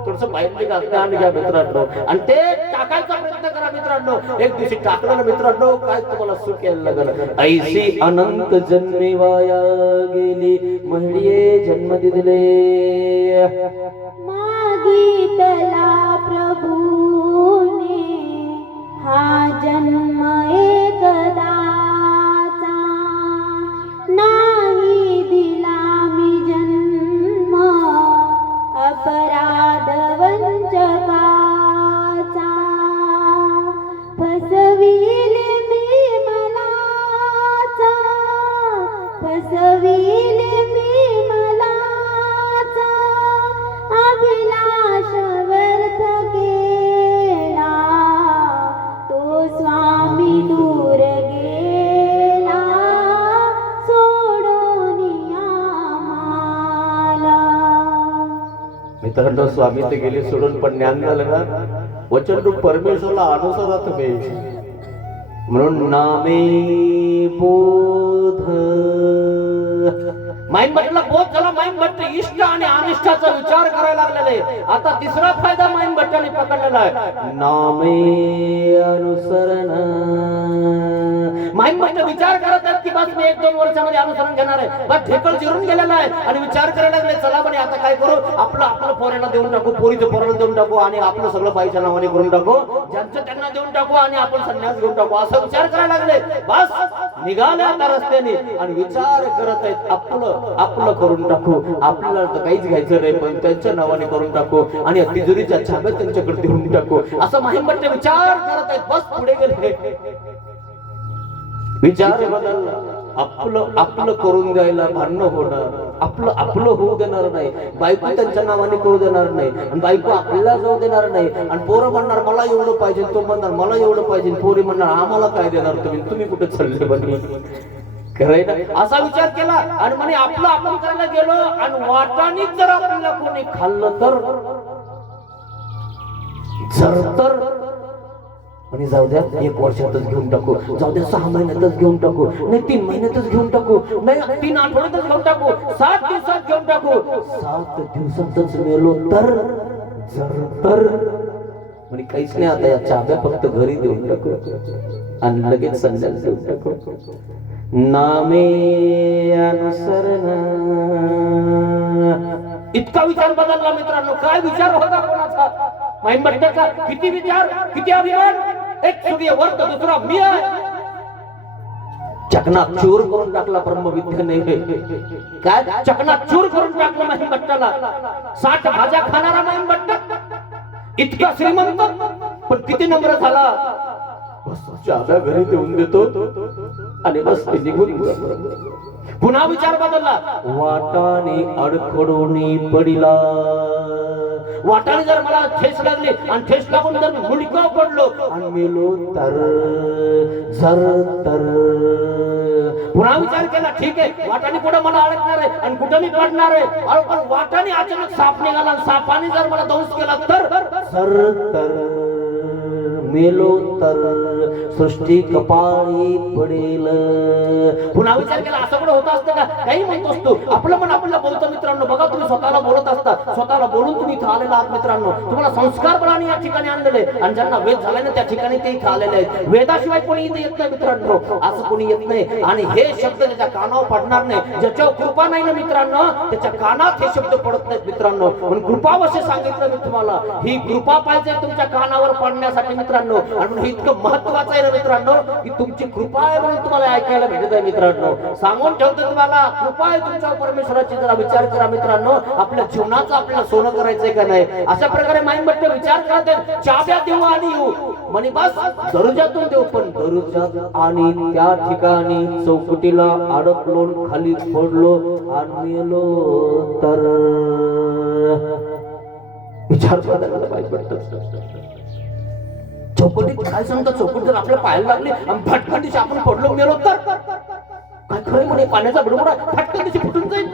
थोडस बाहेर निघा, ज्ञान घ्या मित्रांनो, आणि ते टाकायचा प्रयत्न करा मित्रांनो. एक दिवशी टाकलं ना मित्रांनो, काय तुम्हाला सुख यायला लागलं. ऐशी अनंत जन्मे वाया गेली, महेडीये जन्म दिले. मागितला प्रभूने हा जन्म एकदाचा, नाही दिला मी जन्म अपराध वंचकाचा. फसविले मी मलाचा, फसविले मी मलाचा. अभिलाष व्यर्थ केला, तो स्वामी दूर गेला, सोडून आम्हाला. मित्रांनो, स्वामी ते गेले सोडून, पण ज्ञान झालं ना. वचन रूप परमेश्वरला अनुसरा तुम्ही. म्हणून नामे बोध. माईंड भट्टला बोध झाला. माईंड भट्ट इष्ट आणि अनिष्टाचा विचार करायला लागलेले. आता तिसरा फायदा माईंड भट्टाने पकडलेला आहे, नामे अनुसरण. माईंड भट्ट विचार करत आहेत की बस मी 1-2 वर्षामध्ये अनुसरण घेणार आहे. बस ढेकळ जिरून गेलेला आहे आणि विचार करायला लागले, चला म्हणे आता काय करू, आपलं आपलं पोराला देऊन टाकू, पोरीचं पोराला देऊन टाकू आणि आपलं सगळं बाईच्या नावाने करून टाकू, ज्यांचं त्यांना देऊन टाकू आणि आपण संन्यास घेऊन टाकू, असं विचार करायला लागले. बस निघाले आता रस्त्याने आणि विचार करत आहेत, आपलं आपलं करून टाकू, आपल्याला तर काहीच घ्यायचं नाही, पण त्यांच्या नावाने करून टाकू आणि तिजोरीच्या छाप्यात त्यांच्याकडे देऊन टाकू, असं माहीम भट्ट विचार करत आहेत. बस पुढे गेले, विचार बदलला. आपलं आपलं करून द्यायला भांडणं होणार, आपलं आपलं होऊ देणार नाही, बायको त्यांच्या नावाने करू देणार नाही, आणि बायको आपल्याला जाऊ देणार नाही, आणि पोरं म्हणणार मला एवढं पाहिजे, तो म्हणणार मला एवढं पाहिजे, पोरी म्हणणार आम्हाला काय देणार तुम्ही कुठे चालले बनी खरंय ना. असा विचार केला आणि म्हणे आपलं आपण करायला गेलो आणि वाटाणीच जर आपल्याला कोणी खाल्लं तर आणि जाऊ द्या 1 वर्षातच घेऊन टाकू, जाऊ द्या 6 महिन्यातच घेऊन टाकू, नाही 3 महिन्यातच घेऊन टाकू, नाही 3 आठवड्यातच घेऊन टाकू, 7 दिवसात घेऊन टाकू, 7 दिवसातच मेलो तर म्हणजे काहीच नाही, आता या चाब्या फक्त घरी देऊन टाकू आणि लगेच संध्याकाळी देऊन टाकू. नामे अनुसरण. इतका विचार बदलला मित्रांनो. काय विचार होता कोणाचा? माईंबट्ट्याचा किती विचार, किती अभिमान. एक सूर्य वर्त, दुसरा मी आहे. चकना चूर करून टाकला ब्रह्मविद्याने. काय चकना चूर करून टाकलं माईंबट्ट्याला. 60 भाज्या खाणारा माईंबट्टा, इतका श्रीमंत, पण किती नम्र झाला. चाब्या घरी देऊन देतो आणि बस निघून. पुन्हा विचार बदलला. वाटाने अडखडोनी पडिला. वाटाने जर मला ठेस लागली आणि ठेस लागून जर मुडका पडलो आणि मेलो तर पुन्हा विचार केला. ठीक आहे, वाटाने कुठं मला अडकणार आहे आणि कुठं मी पडणार आहे. पण वाटाने अचानक साप निघाला, सापाने जर मला दंश केला तर मेलो तर सृष्टी कपाळी पडेल. पुन्हा विचार केला. असं पण होत असतं का? काही म्हणतोस तू. आपलं मन आपल्याला बोलतो मित्रांनो. बघा, तुम्ही स्वतःला बोलत असता, स्वतःला बोलून तुम्ही इथं आलेला आहात मित्रांनो. तुम्हाला संस्कार बळाने या ठिकाणी आणलेले, आणि ज्यांना वेद झालाय ना त्या ठिकाणी ते इथं आलेले आहेत. वेदाशिवाय कोणी इथे येत नाही मित्रांनो. असं कोणी येत नाही. आणि हे शब्द त्याच्या कानावर पडणार नाही. ज्याच्यावर कृपा नाही ना मित्रांनो, त्याच्या कानात हे शब्द पडत नाहीत मित्रांनो. म्हणून कृपावश्य सांगितलं मी तुम्हाला. ही कृपा पाहिजे तुमच्या कानावर पडण्यासाठी मित्रांनो. आणि इतकं महत्वाचं आहे ना मित्रांनो, की तुमची कृपा आहे म्हणून तुम्हाला ऐकायला भेटत आहे मित्रांनो. सांगून ठेवतो तुम्हाला, कृपा आहे तुमच्यावर परमेश्वराची. जरा विचार करा मित्रांनो, आपल्या जीवनाचं आपल्याला सोनं करायचंय का नाही. अशा प्रकारे माईंबट्टे विचार करतात. चाब्या देऊ आणि येऊ म्हणे, बस दरुजातून देऊ. पण दरुजात आणि त्या ठिकाणी चौकटीला अडकलो, खाली पडलो आणि मेलो तर विचार बदलला पाहिजे. चौकटीत काय सांगता? चौकट जर आपल्या पायाला लागली आणि फटकन दिवशी आपण पडलो मेलो तर काय खरं म्हणे? पाण्याचा बुडबुडा फटकन दिवशी फुटून जाईल.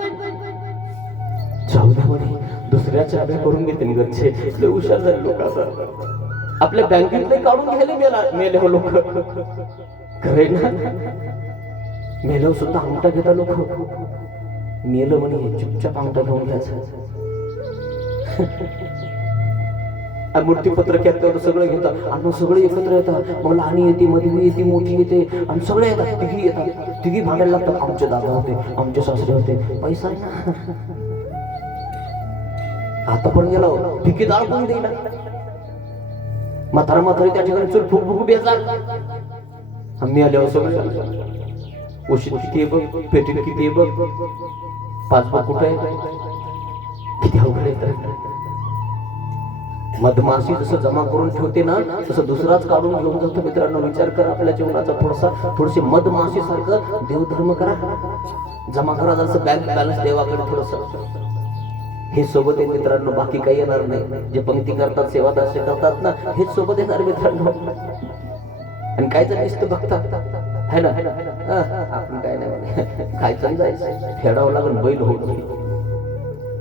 जाऊ दे म्हणे, दुसऱ्या चाब्या करून घेते घरचे. इथले हुशार झाले लोक. आता आपल्या बँकेतले काढून घ्यायला मेले हो लोक. खरे ना, मेल्यावर सुद्धा अंगठा घेता लोक. मेलं म्हणे चुपचाप अंगठा घेऊन घ्यायचं. मूर्तीपत्रक येतं, सगळं घेतात आणि सगळे एकत्र येतात. मग लहानी येते, मधली येते, मोठी येते आणि सगळे येतात. तिघी येतात, तिघी भांडायला लागतात. आमचे दादा होते, आमचे सासरे होते. पैसा आहे ना, आता पण गेला ठिकेदार कोण देईना. म्हातारा म्हातारी त्या ठिकाणी चल फुक फुक बेजार. आम्ही आल्यावर सगळं ओशीत किती आहे बघ, पेटीत किती आहे बघ, 5 बघ कुठे आहे, किती अवघड आहे. मधमाशी जसं जमा करून ठेवते ना, तसं दुसराच काढून घेऊन जातो मित्रांनो. विचार करा आपल्या जीवनाचा थोडीशी मधमाशी सारखं देवधर्म करा, जमा करा जसं बँक बॅलन्स देवाकडे थोडस. हे सोबत आहे मित्रांनो, बाकी काही येणार नाही. जे पंक्ती करतात, सेवादास करतात ना, हेच सोबत येणार मित्रांनो. आणि काय जर नुसतं बघतात है ना, आपण काय नाही म्हणे, खायचं जायचं, फेडावं लागेल बैल होत.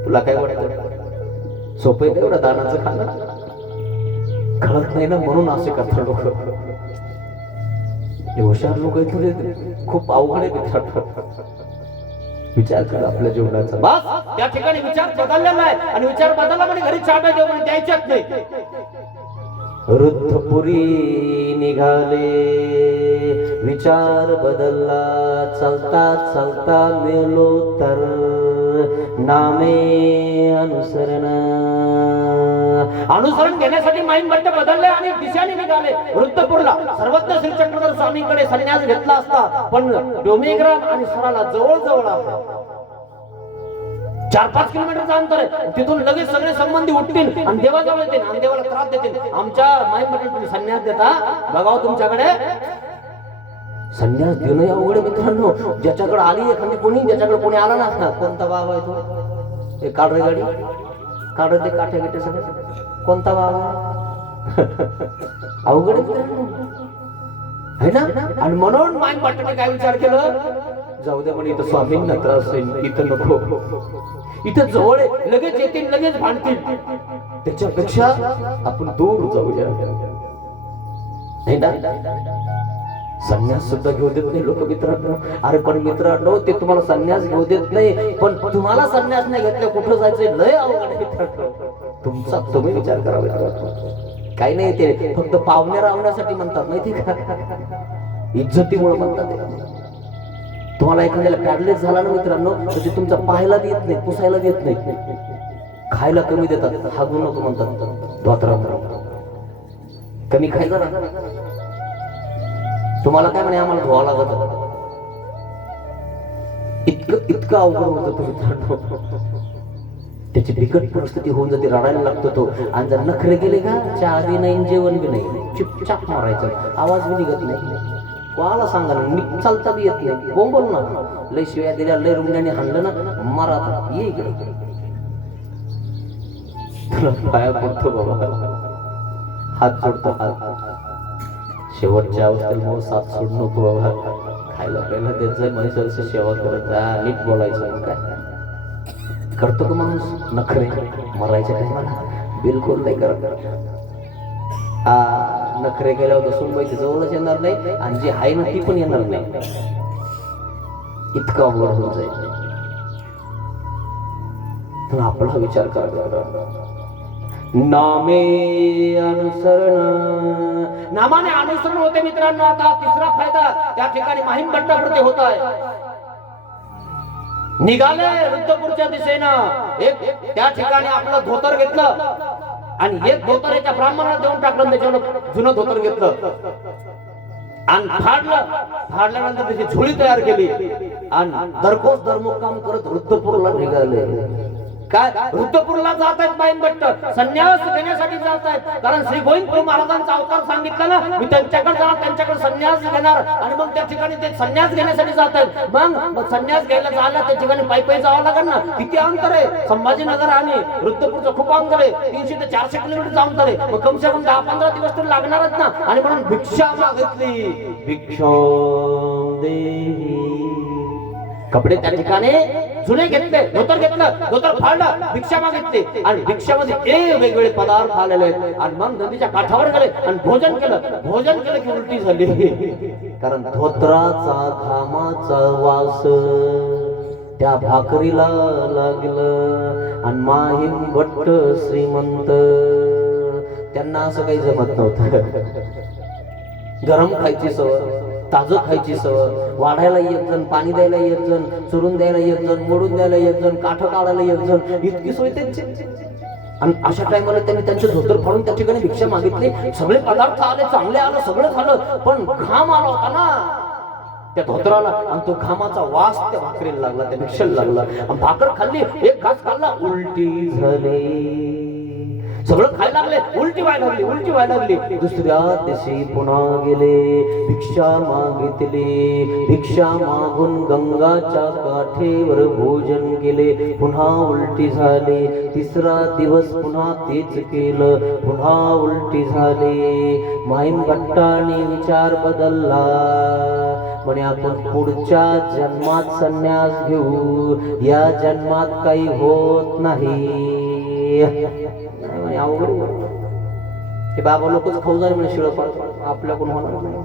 तुला काय वाटतं? सोपं आहे का एवढं दानाचं खाणं? कळत नाही ना, म्हणून असे करतात लोक. हुशार लोक थोडे खूप अवघड आहे मित्रांनो. विचार करा आपल्या जीवनाचा. बस त्या ठिकाणी विचार बदललेला आहे. आणि विचार बदलला म्हणजे घरी चाब्या देऊ म्हणजे द्यायच्याच नाही. रुद्धपुरी निघाले, विचार बदलला. चालता चालता मेलो तर नामे अनुसरण. अनुसरण घेण्यासाठी माईंबट्टे बदलले आणि दिशेने निघाले रुद्धपूरला. सर्वज्ञ श्री चक्रधर स्वामींकडे संन्यास घेतला असता, पण डोमेग्राम आणि सराला जवळ जवळ आहे. 4-5 किलोमीटरचं अंतर आहे. तिथून लगेच सगळे संबंधी उठतील आणि देवाजवळ येतील आणि देवाला त्रास देतील. आमच्या माईंबट्टे तुम्ही संन्यास देता, बघाव तुमच्याकडे संन्यास देणं अवघड आहे मित्रांनो. ज्याच्याकडे आली एखादी कोणी, ज्याच्याकडे कोणी आला ना, कोणता बाबा आहे तो? हे काढ रे गाडी, काढ रे ते काठ्या गिट्या सगळं. कोणता बाबा? अवघड आहे मित्रांनो, है ना. आणि म्हणून माईन भट्टाने काय विचार केलं, जाऊ दे म्हणे, इथं स्वामींना त्रास होईल, इथं नको. इथं जवळ आहे, लगेच येतील, लगेच भांडतील, त्याच्यापेक्षा आपण दूर जाऊया, है ना. संन्यास सुद्धा घेऊ देत नाही लोक मित्रांनो. अरे पण मित्रांनो, ते तुम्हाला संन्यास घेऊ देत नाही, पण तुम्हाला संन्यास नाही घेतलं कुठं जायचंय, लय अवघड आहे मित्रांनो. तुमचा तुम्ही विचार करावा. काही नाही, ते फक्त पाहुण्या रावण्यासाठी म्हणतात, माहिती का, इज्जतीमुळे म्हणतात. तुम्हाला एखाद्याला पॅरलेस झाला ना मित्रांनो, तर ते तुमचा पाहायला देत नाही, पुसायला देत नाही, खायला कमी देतात, हागू नको म्हणतात, धोत्रा कमी खायचा ना. तुम्हाला काय म्हणे, आम्हाला धुवा लागत. इतकं अवघड होतं मित्रांनो. त्याची बिकट परिस्थिती होऊन जाते, रडायला लागतो तो. आणि जर नखरे गेले का, चहा बी नाही, जेवण बी नाही, चुपचाप मारायचं, आवाज बी निघत नाही, कोणाला सांगा ना, चालता बी येत नाही, बोंबल ना, लय शिव्या दिल्या, लय रुंड्याने हाणलं ना, मारा ये इकडे. तुला पाया पडतो बाबा, हात जोडतो, हात. शेवटच्या अवस्थेत मग साथ सोड नको बाबा, खायला प्यायला देत जाय, मनुष्याची सेवा करत जा, नीट बोलायचं. मग काय करतो का माणूस, नखरे मरायच्या टायमाला बिलकुल नाही करत. नखरे केल्यावर तर सुनबाईच्या जवळच येणार नाही, आणि जी आहे ना ती पण येणार नाही. इतकं अवघड होऊन जाईल. तर आपला विचार करा. नामे अनुसरण, नामाने अनुसरण होते मित्रांनो. आता तिसरा फायदा त्या ठिकाणी माहीम भट्टाप्रती होत आहे. निघाले रुद्रपूरच्या दिशेनं, एक त्या ठिकाणी आपलं धोतर घेतलं, आणि एक धोतर एका ब्राह्मणाला देऊन टाकलं, त्याच्यावर जुनं धोतर घेतलं आणि फाडल्यानंतर त्याची झोळी तयार केली, आणि दरकोस दरमुक्काम करत रुद्रपूरला निघाले. काय रुद्रपूरला जात आहेत माहीम भट्ट, संन्यास घेण्यासाठी जात आहेत. कारण श्री गोविंद महाराजांचा अवतार सांगितला ना, मी त्यांच्याकडे जाणार, त्यांच्याकडे संन्यास घेणार, आणि मग त्या ठिकाणी ते संन्यास घेण्यासाठी जात आहेत. मग संन्यास घ्यायला जायला त्या ठिकाणी पायी जावं लागेल ना. किती अंतर आहे, संभाजीनगर आणि रुद्रपूरचं खूप अंतर आहे, 300 ते 400 किलोमीटरचं अंतर आहे. मग कमसे कम 10-15 दिवस तर लागणारच ना. आणि म्हणून भिक्षा मागितली, भिक्षा देही. कपडे त्या ठिकाणी जुने घेतले, धोतर घेतलं, धोतर फाडलं, भिक्षा मागितली, आणि भिक्षामध्ये वेगवेगळे पदार्थ आलेले आहेत. आणि मग नदीच्या काठावर गेले आणि भोजन केलं की उलटी झाली. कारण धोत्राचा घामाचा वास त्या भाकरीला लागलं. आणि माहीम भट्ट श्रीमंत, त्यांना असं काही जमत नव्हतं. गरम खायची सवय, ताजं खायची सवय, वाढायला एक जण, पाणी द्यायला एक जण, चुरून द्यायला एक जण, मोडून द्यायला एक जण, काठ काढायला एक जण, इतकी सोय त्यांची. आणि अशा टायमाला त्यांनी त्यांचे धोतर फाडून त्या ठिकाणी भिक्षा मागितली. सगळे पदार्थ आले, चांगले आलं, सगळं झालं, पण घाम आला होता ना त्या धोतराला, आणि तो घामाचा वास त्या भाकरीला लागला, त्या भिक्षेला लागला. आणि भाकर खाल्ली, एक घास खाल्ला, उलटी झाली. सगळं खायला लागले, उलटी व्हायला लागली. दुसऱ्या दिवशी पुन्हा गेले, भिक्षा मागितली. भिक्षा मागून गंगाच्या काठेवर भोजन केले, पुन्हा उलटी झाली. तिसरा दिवस पुन्हा तेच केलं, पुन्हा उलटी झाली. माहीम भट्टाने विचार बदलला, म्हणे आपण पुढच्या जन्मात संन्यास घेऊ, या जन्मात काही होत नाही. अवघड हे बाबा लोकच खाऊ जाईल म्हणे, शिळ आपल्याकडून होणार नाही.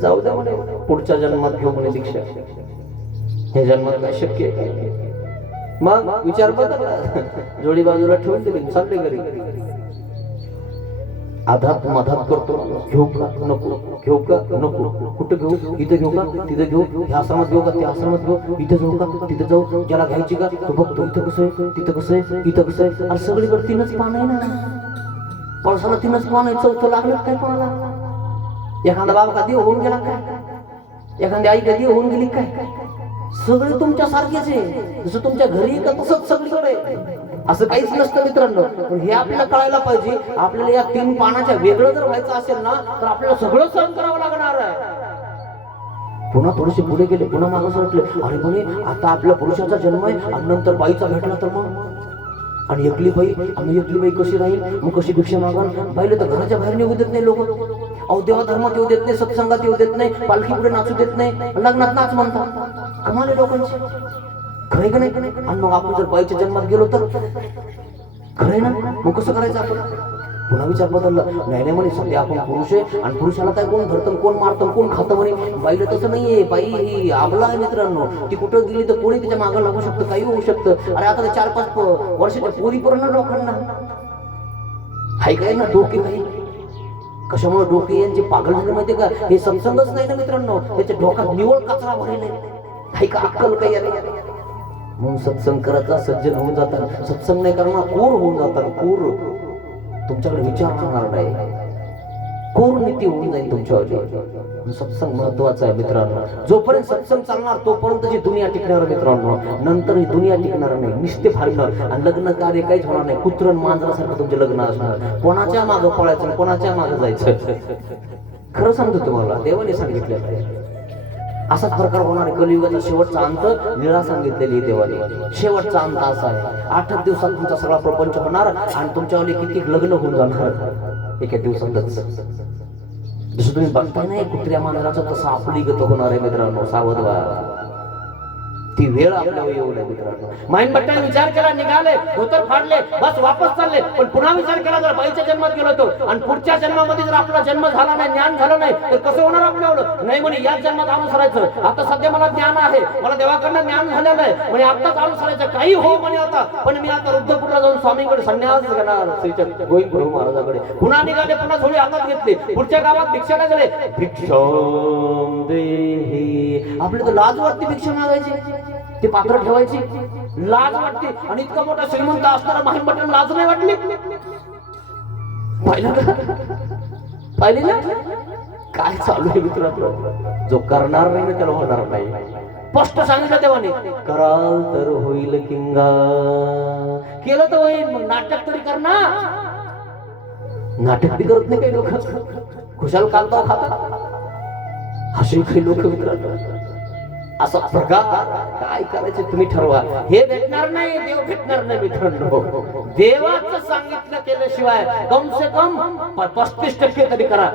जाऊ द्या म्हणे, पुढच्या जन्मात घेऊ म्हणे दीक्षा, हे जन्मात काय शक्य आहे. मग विचार बदलला, जोडी बाजूला ठेवून दिली, चालले घरी. आधात मधात करतो, घेऊ का नको, घेऊ का नको, कुठं घेऊ, इथं घेऊ का तिथं घेऊ, ह्या आश्रमात घेऊ का त्या आश्रमात घेऊ, इथं जाऊ का तिथं जाऊ, ज्याला घ्यायची का तो बघतो, इथं कसं आहे, तिथं कसं आहे, इथं कसं आहे. अरे सगळीकडे 3च पान आहे ना, पळसाला 3च पान आहे, चौथं लागलं काय कोणाला. एखादा बाबा कधी होऊन गेला काय, एखादी आई कधी होऊन गेली काय, सगळे तुमच्या सारखेच आहे. जसं तुमच्या घरी का तसंच सगळीकडे. असं काहीच नसतं मित्रांनो. पण हे आपल्याला कळायला पाहिजे. आपल्याला या 3 पानाच्या वेगळं जर व्हायचं असेल ना तर आपल्याला सगळं सहन करावं लागणार आहे. पुन्हा थोडेसे पुढे गेले, पुन्हा मागं सरकले. अरे म्हणे आता आपल्या पुरुषाचा जन्म आहे आणि नंतर बाईचा भेटला तर मग, आणि एकली बाई कशी राहील, मग कशी भिक्षा मागण. बाईला तर घराच्या बाहेर निघू देत नाही लोक. अहो देवा धर्मात येऊ देत नाही, सत्संगात येऊ देत नाही, पालखी पुढे नाचू देत नाही, लग्नात नाच म्हणतात. कमाल आहे लोकांची, खरंय का नाही? आणि मग आपण जर बाईच्या जन्मात गेलो तर खरंय ना, मग कसं करायचं आपण? पुन्हा विचार बदलला. नाही म्हणे सध्या आपण पुरुष आहे आणि पुरुषाला काय कोण धरतं, कोण मारतं, कोण खातं म्हणे. बाईला तसं नाहीये. बाई ही आबला आहे मित्रांनो. ती कुठं गेली तर कोणी तिच्या मागं लागू शकतं, काही होऊ शकतं. अरे आता 4-5 वर्षाच्या पोरीपर्यंत लोकांना हाय काय ना डोके काही. कशामुळे डोके यांचे पागल झाले माहितीये का? हे सत्संगच नाही ना मित्रांनो, त्याच्या डोक्यात निवळ कचरा भरले. हाय का अक्कल काही आली? म्हणून सत्संग करायचा, सज्जन होऊन जातात. सत्संग नाही करणार कोर होऊन जातात. कोर तुमच्याकडे विचार करणार नाही, कोर नीती होऊन जाईल तुमच्यावर. सत्संग महत्वाचा आहे मित्रांनो. जोपर्यंत सत्संग चालणार तोपर्यंत जी दुनिया टिकणार मित्रांनो. नंतर ही दुनिया टिकणार नाही, निस्ते फाडणार आणि लग्न कार्य काहीच होणार नाही. कुत्रण मांजरासारखं तुमचे लग्न असणार. कोणाच्या मागं पळायचं, कोणाच्या मागं जायचं. खरं सांगतो तुम्हाला, देवाने सांगितलेलं आहे. असाच प्रकार होणार आहे. कलियुगाचा शेवटचा अंत लीळा सांगितलेली देवाने. शेवटचा अंत असा आहे, 8 दिवसात तुमचा सगळा प्रपंच होणार आणि तुमच्यावाले किती लग्न होऊन जाणार एका दिवसातच. जसं तुम्ही बघताय ना कुत्र्या मांजराचं, तसं आपली गत होणार आहे मित्रांनो. सावध व्हा, ती वेळ आपल्यावर येऊ नये मित्रांनो. माईन भट्टाने विचार केला, निघाले, धोतर फाडले, बस वापस चालले. पण पुन्हा विचार केला, जर बाईच्या जन्मात गेलो तो आणि पुढच्या जन्मामध्ये जर आपला जन्म झाला नाही, ज्ञान झालं नाही तर कसं होणार आपल्यावर? नाही म्हणे याच जन्मात अनुसरायचं. आता सध्या मला ज्ञान आहे, मला देवाकडनं ज्ञान झालेलं आहे म्हणे, आताच अनुसरायचं. काही हो म्हणे आता, पण मी आता रुद्रपूरला जाऊन स्वामींकडे संन्यास घेणार, श्री गोविंद प्रभू महाराजांकडे. पुन्हा निघाले, पुन्हा थोडी हातात घेतली, पुढच्या गावात भिक्षाला गेले. भिक्षाम देही. आपली तर लाज वाटते भिक्षा मागायची, ते पात्र ठेवायची लाज वाटते. आणि इतका मोठा श्रीमंत असणारा माहीम भट्टाला लाज नाही वाटली. पाहिलं का? पाहिली ना काय चालू आहे मित्रांनो? जो करणार नाही ना त्याला होणार नाही. स्पष्ट सांगितलं देवाने, कराल तर होईल किंगा. केलं तर होईल, मग नाटक तरी करणार. नाटक बी करत नाही काही लोक, खुशाल कांदा खातात. असे काही लोक मित्रांनो. असा प्रकार काय करायचे तुम्ही ठरवा. हे भेटणार नाही, देव भेटणार नाही मित्रांनो. देवाचं सांगितलं केल्याशिवाय कम से कम 35% तरी करा.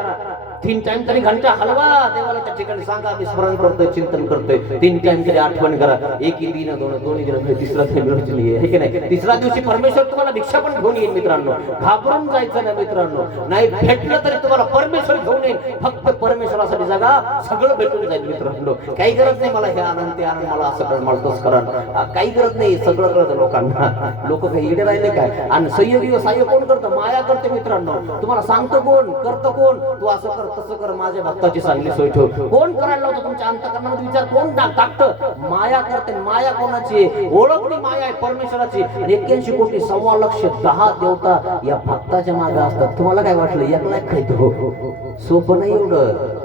3 टाइम तरी घंटा हलवा देवाला त्या ठिकाणी सांगा, मी स्मरण करतोय, चिंतन करतोय. 3 टाइम तरी आठवण करा. एक ही दिन दोन्ही दिन, तिसरा हे की नाही. तिसऱ्या दिवशी परमेश्वर तुम्हाला भिक्षा पण घेऊन येईल मित्रांनो. घाबरून जायचं नाही मित्रांनो. नाही भेटलं तरी तुम्हाला परमेश्वर घेऊन येईल. फक्त परमेश्वरासाठी जगा, सगळं भेटून जाईल मित्रांनो. काही गरज नाही मला हे आनंद ते आनंद, मला असं कर, मला तसं करा, काही गरज नाही. सगळं कळतं लोकांना. लोक काही इडे राहिले काय? आणि संयोगी सहाय्य कोण करतं? माया करते मित्रांनो. तुम्हाला सांगतो कोण, करतं कोण? तू असं कर, तसं कर, माझ्या भक्ताची चांगली सोय ठेव. कोण करायला लावतं तुमच्या अंतःकरणामध्ये? विचार कोण टाकतं? माया करते. माया कोणाची? ओळखली माया आहे परमेश्वराची. 81 कोटी 1.25 देवता या भक्ताच्या मागे असतात. तुम्हाला काय वाटलं एकला खायतो? सोपं नाही एवढं.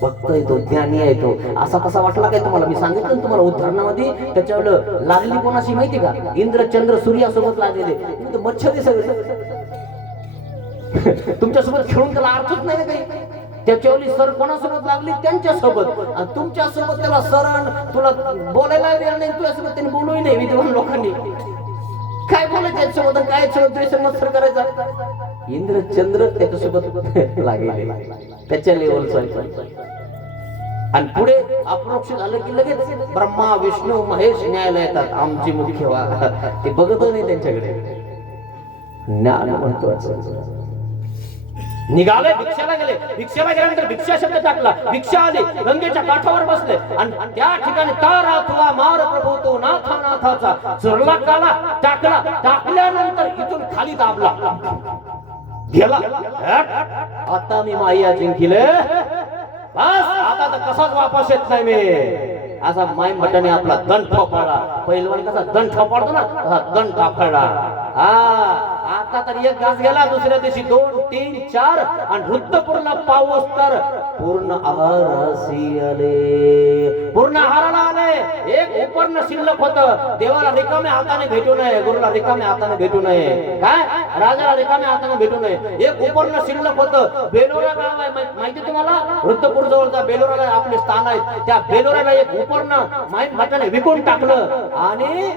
भक्त येतो, ज्ञानी येतो, असा कसा वाटला काय तुम्हाला? मी सांगितलं तुम्हाला उदाहरणामध्ये. त्याच्यावर लागली कोणाशी माहिती का? इंद्र चंद्र सूर्यासोबत लागलेले मच्छर सगळे. तुमच्यासोबत खेळून त्याला अर्थच नाही ना काही. त्याच्यावली सर कोणासोबत लागली? त्यांच्यासोबत. आणि तुमच्यासोबत त्याला सरण, तुला बोलायला वेळ नाही, तुझ्यासोबत त्यांनी बोलूही नाही. विद्वान लोकांनी काय बोलायचं त्याच्यासोबत, काय द्वेष मत्सर करायचा? इंद्र चंद्र त्याच्यासोबत लागेल, त्याच्या लेवलचा. आणि पुढे अप्रोक्ष झालं की लगेच ब्रह्मा विष्णू महेश न्यायला येतात. आमची मुख्य वा ते बघत नाही त्यांच्याकडे. ज्ञान महत्वाचं. निघाले, भिक्षाला गेले. भिक्षाला गेल्यानंतर भिक्षा शब्द टाकला. भिक्षा आली, गंगेच्या काठावर बसले आणि त्या ठिकाणी तारा तुला मार प्रभू तो नाथा नाथाचा चरला काला टाकला. टाकल्यानंतर इथून खाली दाबला, गेला. आता मी माया जिंकले, बस आता तर कसाच वापस येत नाही मी. असा माईम भट्टाने आपला दंड ठोपाळला. पहिलवान कसा दंड ठोपाळतो ना, तसा दंड ठोपाळला. आता तर एक घास गेला, दुसऱ्या दिवशी 2, 3, 4 आणि रुद्रपूरला पाऊस तर पूर्ण आहारासी आले. पूर्ण आहाराला आले. एक उपर्ण शिल्लक होतं. देवाला रिकाम्या हाताने भेटू नये, गुरुला रिकाम्या हाताने भेटू नये, काय राजाला रिकाम्या हाताने भेटू नये. एक उपर्ण शिल्लक होतं. बेलोरा गाव आहे माहिती तुम्हाला, रुद्रपूर जवळचा बेलोराला आपले स्थान आहे. त्या बेलोराला एक उपर्ण माहीत भाटाने विकून टाकलं आणि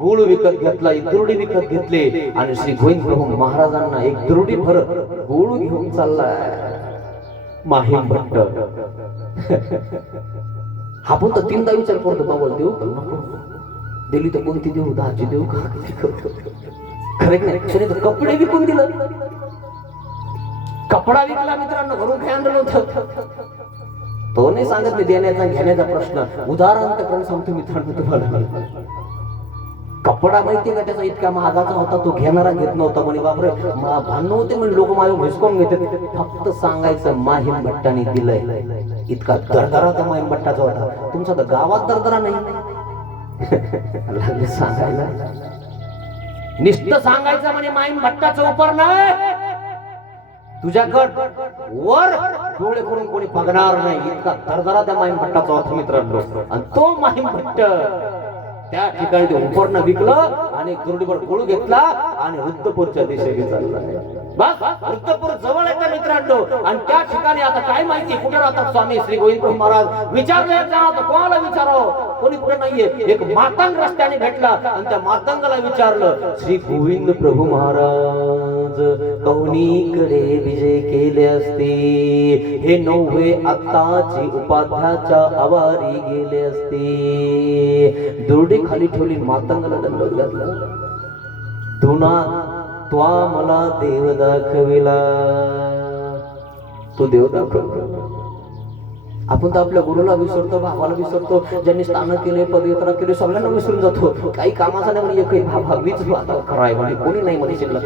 गुळ विकत घेतला, एक दुर्डी विकत घेतले आणि श्री गोविंद प्रभू महाराजांना एक दुर्डी भर गुळ घेऊन चाललाय माहीम भट्ट. आपण तर तीनदा विचार करतो, बाबा देऊ का नको, दिली तर कोणती देऊ, 10ची देऊ का, खरे नाही. त्याने तर कपडे विकून दिलं, कपडा विकला मित्रांनो, घरून काय आणलं नव्हतं. तो नाही सांगत मी देण्याचा घेण्याचा प्रश्न, उदाहरण सांगतो मित्रांनो तुम्हाला. कपडा माहितीये का त्याचा इतका महागाचा होता, तो घेणारा घेत नव्हता. म्हणे बापरे भांडण होते म्हणजे लोक माझ्या हिसकावून घेतात. फक्त सांगायचं माहीम भट्टाने दिलंय. इतका दरदरा त्या माहीम भट्टाचा होता. तुमचा तर गावात दरदरा नाही. लागले सांगायला, नुसतं सांगायचं म्हणे माहीम भट्टाचं उपर नाही, तुझ्याकड वर डोळे करून कोणी बघणार नाही. इतका दरदरा त्या माहीम भट्टाचा होता मित्रांनो. आणि तो माहीम भट्ट त्या ठिकाणी ते उपर्ण विकलं आणि दुर्डीवर गुळ घेतला आणि रुद्रपूरच्या दिशेने चालला. बस रुद्रपूर जवळ येतं मित्रांनो. आणि त्या ठिकाणी आता काय माहिती कुठे राहतात स्वामी श्री गोविंद प्रभू महाराज. विचारलं कोणाला विचारावं, कोणी कुठे नाहीये. एक मातंग रस्त्याने भेटला आणि त्या मातंगाला विचारलं, श्री गोविंद प्रभू महाराज कौनीकडे विजय केले असते, हे नववे आत्ताची उपाध्याच्या आवारी गेले असते. दुर्डी खाली ठेवली, मातंगाला दंडवत घातला. तुना त्वा मला देव दाखविला, तो देव दाखवला. आपण तर आपल्या गुरुला विसरतो, भावाला विसरतो, ज्यांनी स्थान केले, पदयात्रा केली, सगळ्यांना विसरून जातो. काही कामाचा नाही म्हणजे एकही भावीच कराय म्हणजे कोणी नाही म्हणजे शिल्लक.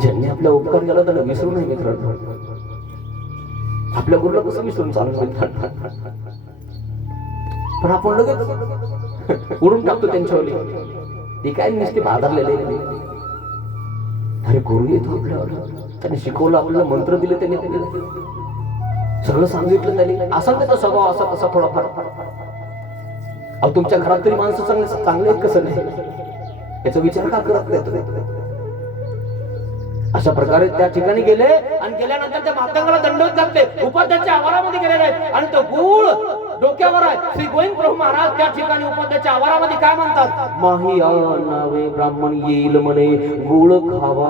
ज्यांनी आपल्या उपकार केला त्यांना विसरू नाही मित्रांनो. आपल्या गुरुला कसं विसरून चालू मित्रांनो. पण आपण लगेच उडून टाकतो त्यांच्यावरली. ती काय नुसते भादरलेले. अरे गुरु येतो आपल्यावर, त्यांनी शिकवलं, आपल्याला मंत्र दिले, त्यांनी सगळं सांगितलं त्यांनी. असा त्याचा स्वभाव असा तसा थोडाफार. अहो तुमच्या घरात तरी माणसं चांगले आहेत कसं नाही, याचा विचार का करत नाही तुम्ही. अशा प्रकारे त्या ठिकाणी गेले आणि गेल्यानंतर त्या मातंगाला दंडवत घातले. उपाध्याच्या आवारामध्ये गेलेले आहेत आणि तो गुळ डोक्यावर आहे. श्री गोविंद प्रभू महाराज त्या ठिकाणी उपाध्याच्या आवारामध्ये काय म्हणतात, माहिया नावे ब्राह्मण येईल म्हणे, गुळ खावा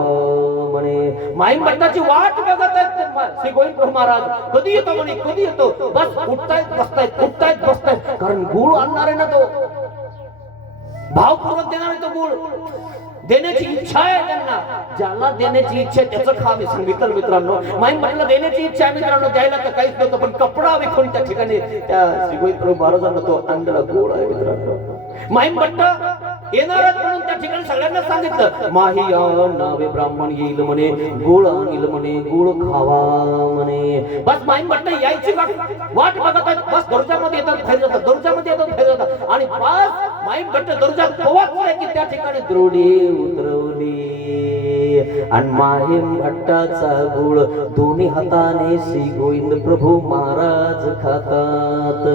म्हणे. माहीम भट्टाची वाट बघत आहेत श्री गोविंद प्रभू महाराज. कधी येतो म्हणे, कधी येतो. बस उठतायत बसतायत, उठतायत बसतायत. कारण गुळ आणणार आहे ना, तो भावपूर्वक देणार आहे. तो गुळ देण्याची इच्छा आहे त्यांना. ज्याला देण्याची इच्छा आहे त्याचं खा. मी सांगितलं मित्रांनो, माहीम भट्टाला देण्याची इच्छा आहे मित्रांनो, द्यायला तर काहीच नव्हतं, पण कपडा विकून त्या ठिकाणी त्या श्री गोविंद प्रभू महाराजांना तो आणलेला गोळ आहे मित्रांनो. माहीम भट्ट येणारच म्हणून त्या ठिकाणी सगळ्यांना सांगितलं, माहिया नावे ब्राह्मण येईल म्हणे, गुळ आणील म्हणे, गुळ खावा म्हणे. बस माहीम भट्ट यायची वाट बघत आहेत. बस दर्जामध्ये येतात, बाहेर जातात, दर्जामध्ये येतात, बाहेर जातात. आणि बस माहीम भट्ट दर्जात पोहोचले की त्या ठिकाणी द्रोडी उतरवली आणि माहीम भट्टाचा गुळ दोन्ही हाताने श्री गोविंद प्रभू महाराज खातात.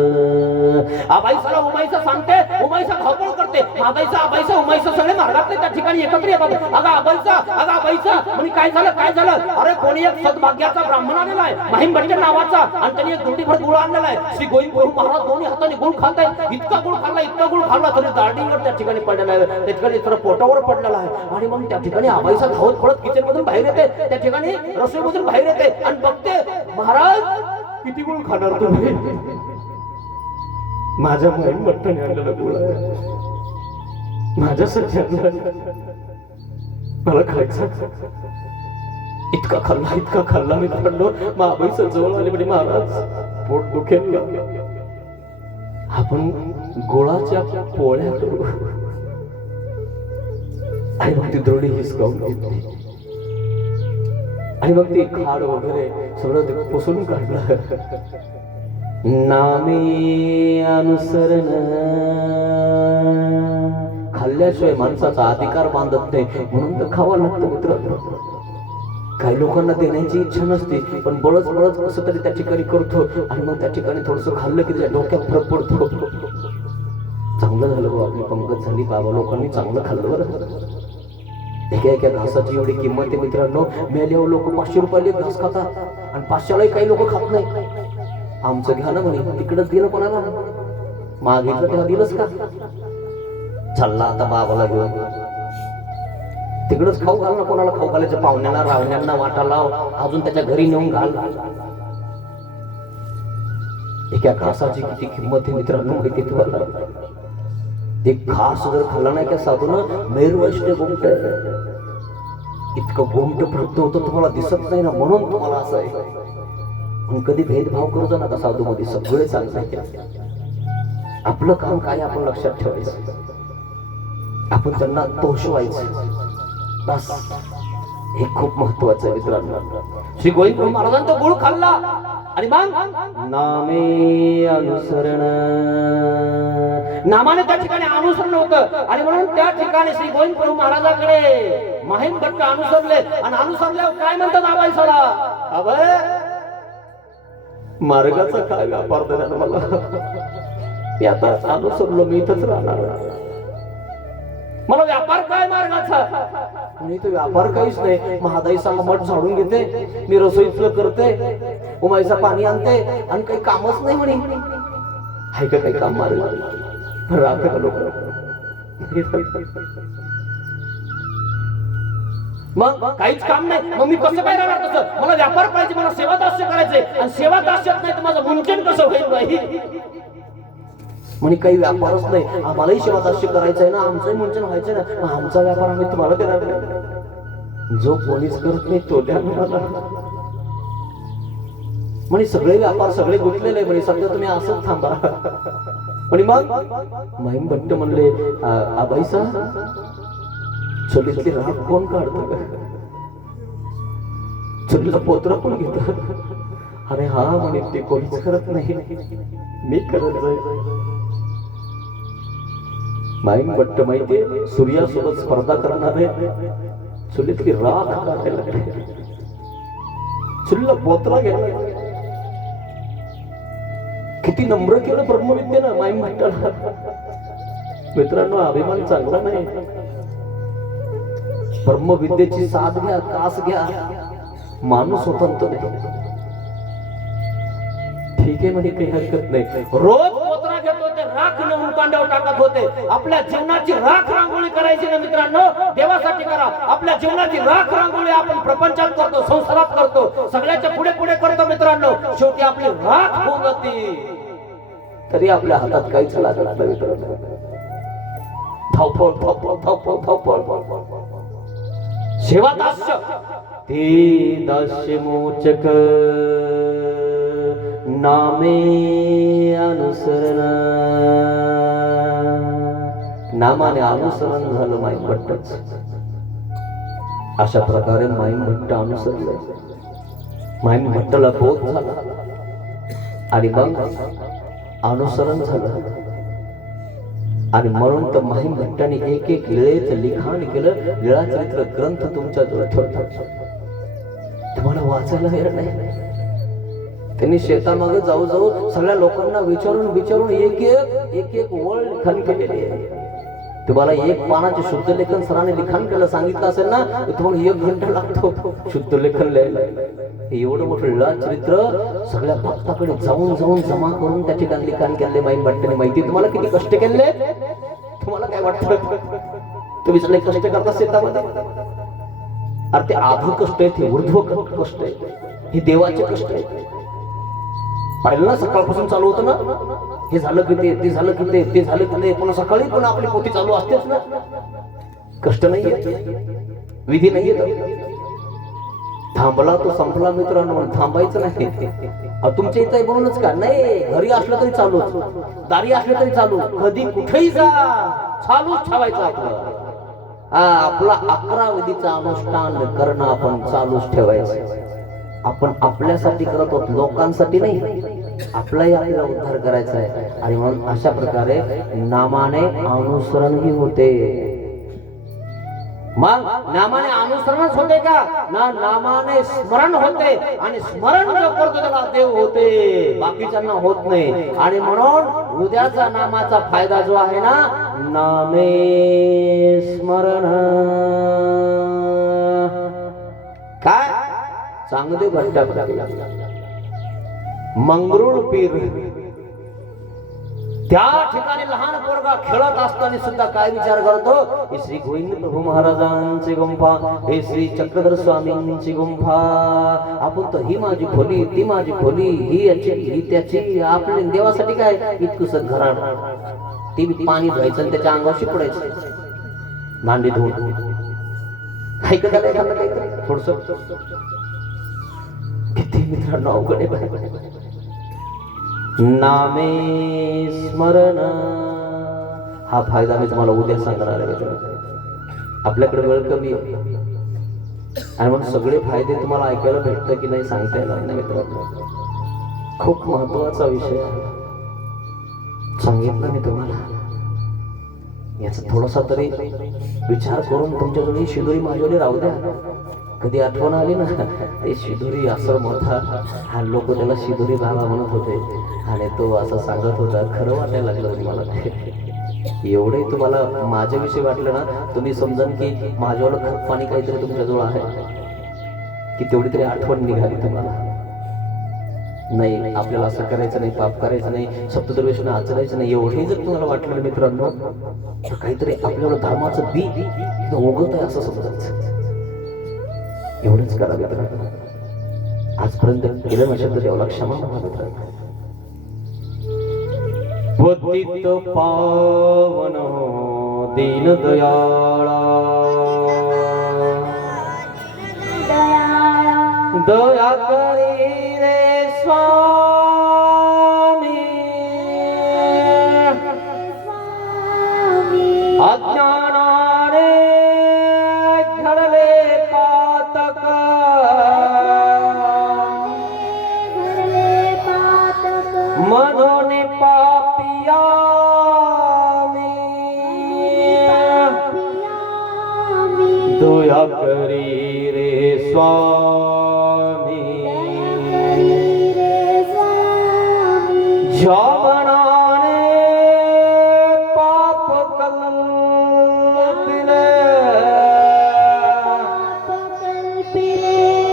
आबाईसाला उमाईसा सांगते, उमाईसा धावपळ करते. आबाईसा आबाईसा उमाईसा सगळे मार्गातले त्या ठिकाणी एकत्र येतात. अगं आबाईसा, अगं आबाईसा म्हणजे काय झालं, काय झालं. अरे कोणी एक सद्भाग्याचा ब्राह्मण आलेला आहे माहीम भट्ट नावाचा आणि त्यांनी एक दुर्डीभर गुळ आणलेला आहे. श्री गोविंद प्रभू महाराज दोन्ही हाताने गुळ खात आहेत. इतका गुळ खाल्ला, इतका गुळ खाल्ला तरी दाढीवर त्या ठिकाणी पडलेला आहे, त्या ठिकाणी तर पोटावर पडलेला आहे. आणि मग त्या ठिकाणी आबाईसा धावत पडत किचन मधून बाहेर येते, त्या ठिकाणी रसोईमधून बाहेर येते आणि बघते, महाराज किती गुळ खाणार तुम्ही. माझ्या माहीम भट्टाने आणलेला गुळ आहे, माझ्यासाठी मला खायचा. इतका खाल्ला, इतका खाल्ला मित्रांनो. आबाईसा जवळ आले म्हणजे महाराज पोट दुखेल, आपण गोळाच्या पोळ्या करू. आणि मग ती द्रोडी हिसकावून घेतली आणि मग ती खाड वगैरे सगळं ते पुसून काढलं. नामे अनुसरण, खाल्ल्याशिवाय माणसाचा अधिकार बांधत नाही म्हणून तर खावा लागतं मित्रांनो. काही लोकांना देण्याची इच्छा नसते, पण बळच बळच कसं तरी त्या ठिकाणी करतो आणि मग त्या ठिकाणी थोडस खाल्लं की त्याच्या डोक्यात फरक पडतो. चांगलं झालं बाबा, आपली पंगत झाली, बाबा लोकांनी चांगलं खाल्लं बरं. एका एका घासाची एवढी किंमत आहे मित्रांनो. मेल्यावर लोक 500 रुपयाला एक घास खातात आणि 500लाही काही लोक खात नाही. आमचं घ्या ना म्हणे, तिकडच गेलं कोणाला मागितलं तेव्हा दिलंच का? चालला आता बाबाला घेऊन तिकडच खाऊ घाल ना, कोणाला खाऊ घालायचं, पाहुण्यांना रावण्यांना वाटा लाव, अजून त्याच्या घरी नेऊन घाल. एका घासाची किती किंमत आहे मित्रांनो माहिती तुम्हाला? एक घास जर खाल्ला नाही का साधून मेरुवैष्णव गोमट इतकं गोमट प्रगत होतं, तुम्हाला दिसत नाही ना म्हणून तुम्हाला असं आहे. पण कधी भेदभाव करू नका साधू मध्ये, सगळे चांगले आहे. आपलं काम काय आपण लक्षात ठेवायचं, आपण त्यांना तोषवायचं बस, हे खूप महत्वाचं आहे मित्रांनो. श्री गोविंद महाराजांचा गुळ खाल्ला आणि मग नामे अनुसरण, नामाने त्या ठिकाणी अनुसरण होतं आणि म्हणून त्या ठिकाणी श्री गोविंद प्रभू महाराजांकडे माहीम भट्ट अनुसरले आणि अनुसरल्यावर काय म्हणतात आबाई सला, अबे मार्गाचा काय व्यापार देणार मला, मी आता अनुसरलो, मी इथंच राहणार, मला व्यापार काय मार्गाचा, आणि तो व्यापार काहीच नाही. महादाईचा मठ झाडून घेते, मी रसोईतलं करते, उमाईचा पाणी आणते आणि काही कामच नाही म्हणे. आहे का काही काम मार्ग राहते का लोक? मग काहीच काम नाही, मग मी कसं काय राहणार तसं? मला व्यापार पाहिजे, मला सेवा दास्य करायचंय आणि सेवा दास्यात नाही तर माझं मुंचन कसं होईल बाई? म्हणे काही व्यापारच नाही, आम्हालाही सेवा दास्य करायचं आहे ना, आमचंही मुंचन व्हायचं ना, आमचा व्यापार आम्ही तुम्हाला देणार नाही. जो कोणीच करत नाही तो द्या मला. म्हणे सगळे व्यापार सगळे गुंतलेले म्हणे, सध्या तुम्ही असंच थांबा. म्हणे मग माहीम भट्ट म्हणले, आबाईसा चुलीतली राख कोण काढतो, चुलीला पोत्र कोण घेत? अरे हा म्हणे ते कोणीच करत नाही, मी करत जाईल. माहीम भट्ट माहितीये सूर्यासोबत स्पर्धा करणारे चुलीतली राख काढायला, चुलीला पोत्रा घ्यायला. किती नम्र केलं ब्रह्मविद्येनं माहीम भट्टाला. मित्रांनो अभिमान चांगला नाही, ब्रह्मविद्येची साथ घ्या, कास घ्या, माणूस स्वतंत्र नाही. ठीक आहे म्हणे, काही हरकत नाही. रोज पोत्रा घेत होते, राख नेऊन कांड्यावर टाकत होते. आपल्या जीवनाची राख रांगोळी करायची ना मित्रांनो, देवासाठी करा. आपल्या जीवनाची राख रांगोळी आपण प्रपंचात करतो, संसारात करतो, सगळ्याच्या पुढे पुढे करतो मित्रांनो. शेवटी आपली राख होऊन जाते तरी आपल्या हातात काहीच लागत नाही मित्रांनो. धावपळ धावपळ धावपळ धावपळ. सेवा दास्य ते दास्य मोचक नामे अनुसरण, नामाने अनुसरण झालं माहीम भट्टच. अशा प्रकारे माहीम भट्ट अनुसरले, माहीम भट्टला बोध झाला आणि मग अनुसरण झालं. आणि म्हणून तर माहीम भट्टाने एक एक लीळेचं लिखाण केलं. लीळाचरित्र ग्रंथ तुमच्या जवळ ठेवतात, तुम्हाला वाचायला वेळ नाही. त्यांनी शेतामागे जाऊ जाऊ सगळ्या लोकांना विचारून विचारून एक एक ओळ लिखाण केलेली आहे. तुम्हाला एक पानाचे शुद्ध लेखन सरांनी लिखाण केलं सांगितलं असेल ना, तुम्हाला 1 घंटा लागतो शुद्ध लेखन लिहायला. एवढं मोठं लीळाचरित्र सगळ्या भक्ताकडे जाऊन जाऊन जमा करून त्या ठिकाणी लिखाण केले माहीम भट्टाने. माहिती तुम्हाला किती कष्ट केले? तुम्हाला काय वाटतं तुम्ही सगळे कष्ट करता शेतामध्ये? अरे ते आधु कष्ट आहे, ते ऊर्ध्व कष्ट आहे, हे देवाचे कष्ट आहे. पाहिलं ना, सकाळपासून चालू होतं ना, हे झालं की ते झालं की ते झालं की ते, पुन्हा सकाळी पुन्हा आपली पोथी चालू असतेच ना. कष्ट नाहीये, विधी नाहीये. थांबला तो संपला मित्रांनो, थांबायचं नाही. तुमच्या इथं म्हणूनच का नाही, घरी असलं तरी चालू, दारी असलं तरी चालू, कधी कुठेही जा चालूच ठेवायचं आपलं. आपला 11 विधीचा अनुष्ठान करणं आपण चालूच ठेवायचं. आपण आपल्यासाठी करत आहोत, लोकांसाठी नाही. आपलाही आपल्याला उद्धार करायचा आहे. आणि म्हणून अशा प्रकारे नामाने अनुसरणही होते. मग नामाने अनुसरणच होते का ना, नामाने स्मरण होते, आणि स्मरण जो करतो त्याला देव होते, बाकीच्यांना होत नाही. आणि म्हणून उद्याचा नामाचा फायदा जो आहे ना, नामे स्मरण. काय चांगले भट्ट मंगरुळ पीर, त्या ठिकाणी लहान पोरगा खेळत असताना सुद्धा काय विचार करतो, हे श्री गोविंद प्रभू महाराजांची गुंफा, हे श्री चक्रधर स्वामींची गुंफा, आपण तर ही माझी खोली, ती माझी खोली, ही याची, ही त्याची, आपल्या देवासाठी काय इतकुस घराड, ती पाणी धुवायचं आणि त्याच्या अंगावर शिपडायचं, भांडी धुवून. ऐकत आलं एखादं काहीतरी थोडस, किती मित्रांनो अवघड आहे. नामे स्मरण हा फायदा मी तुम्हाला उद्या सांगणार आहे. आपल्याकडे वेळ कमी आहे आणि मग सगळे फायदे तुम्हाला ऐकायला भेटतं की नाही सांगता येणार नाही मित्रांनो. खूप महत्वाचा विषय आहे, सांगितलं मी तुम्हाला. याचा थोडासा तरी विचार करून तुमच्याजवळ शिदोरी माझ्यावर राहू द्या. कधी आठवण आली ना, ते शिदोरी असं मोठा, हा लोक त्याला शिदोरी बाबा म्हणत होते, आणि तो असं सांगत होता. खरं वाटायला लागलं मला. एवढे तुम्हाला माझ्याविषयी वाटलं ना, तुम्ही समजा की माझ्यावर खत पाणी काहीतरी तुमच्याजवळ आहे, की तेवढी तरी आठवण निघाली तुम्हाला. नाही आपल्याला असं करायचं नाही, पाप करायचं नाही, सप्तदर्शनं आचरायचं नाही, एवढे जर तुम्हाला वाटलं मित्रांनो, तर काहीतरी आपल्याला धर्माचं बी उगवत आहे असं समजायचं. एवढंच करा मित्रांनो. आजपर्यंत केलं नसेल तर देवाला क्षमा मागा मित्रांनो. पतित पावन दीन दयाळा, दया करी रे स्वामी, अज्ञानाने घडले पातक, मनोने पापिया दया करी रे स्वामी, जमनाने पाप कल्पिले,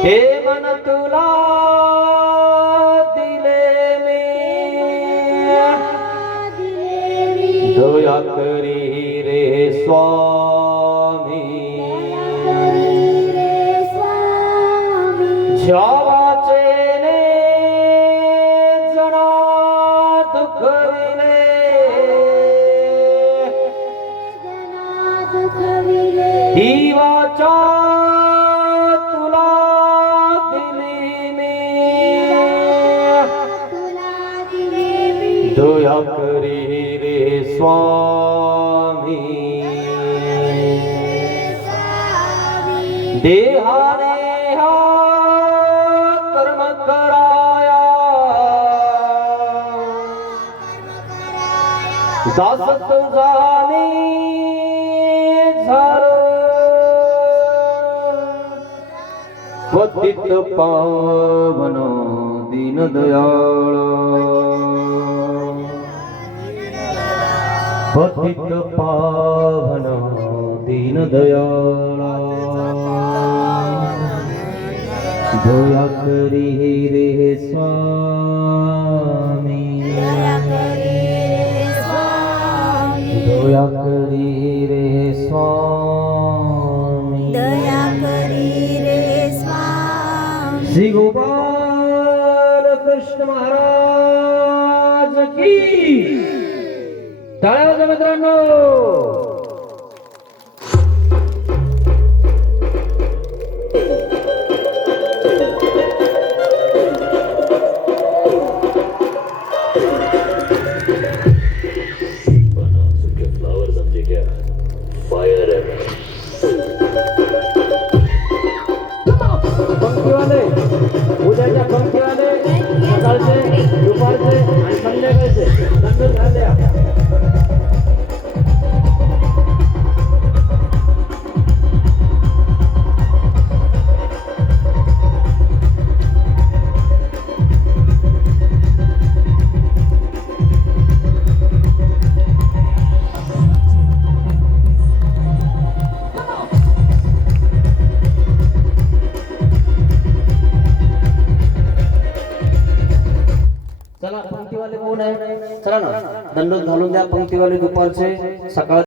हे मन तुला दिले मी, दया करी रे स्वामी, जावाचे ने जना दुखविले, ही वाचा तुला दिली मी, दया करी रे स्वामी, देहाने हा कर्म कराया, दास तुझाने झालो, पतित पावन दीन दयाळ, पतित पावन दीन दयाळ, दया करी रे स्वामी, दया करी रे स्वामी, श्री गोपाल कृष्ण महाराज की टाळ्या वाजवा मित्रांनो. उद्याच्या पंक्तीवाले सकाळचे, दुपारचे आणि संध्याकाळचे दंडून झाले. कोण आहे? चला ना दंडोत घालून द्या पंक्तीवाले दुपारचे. सकाळ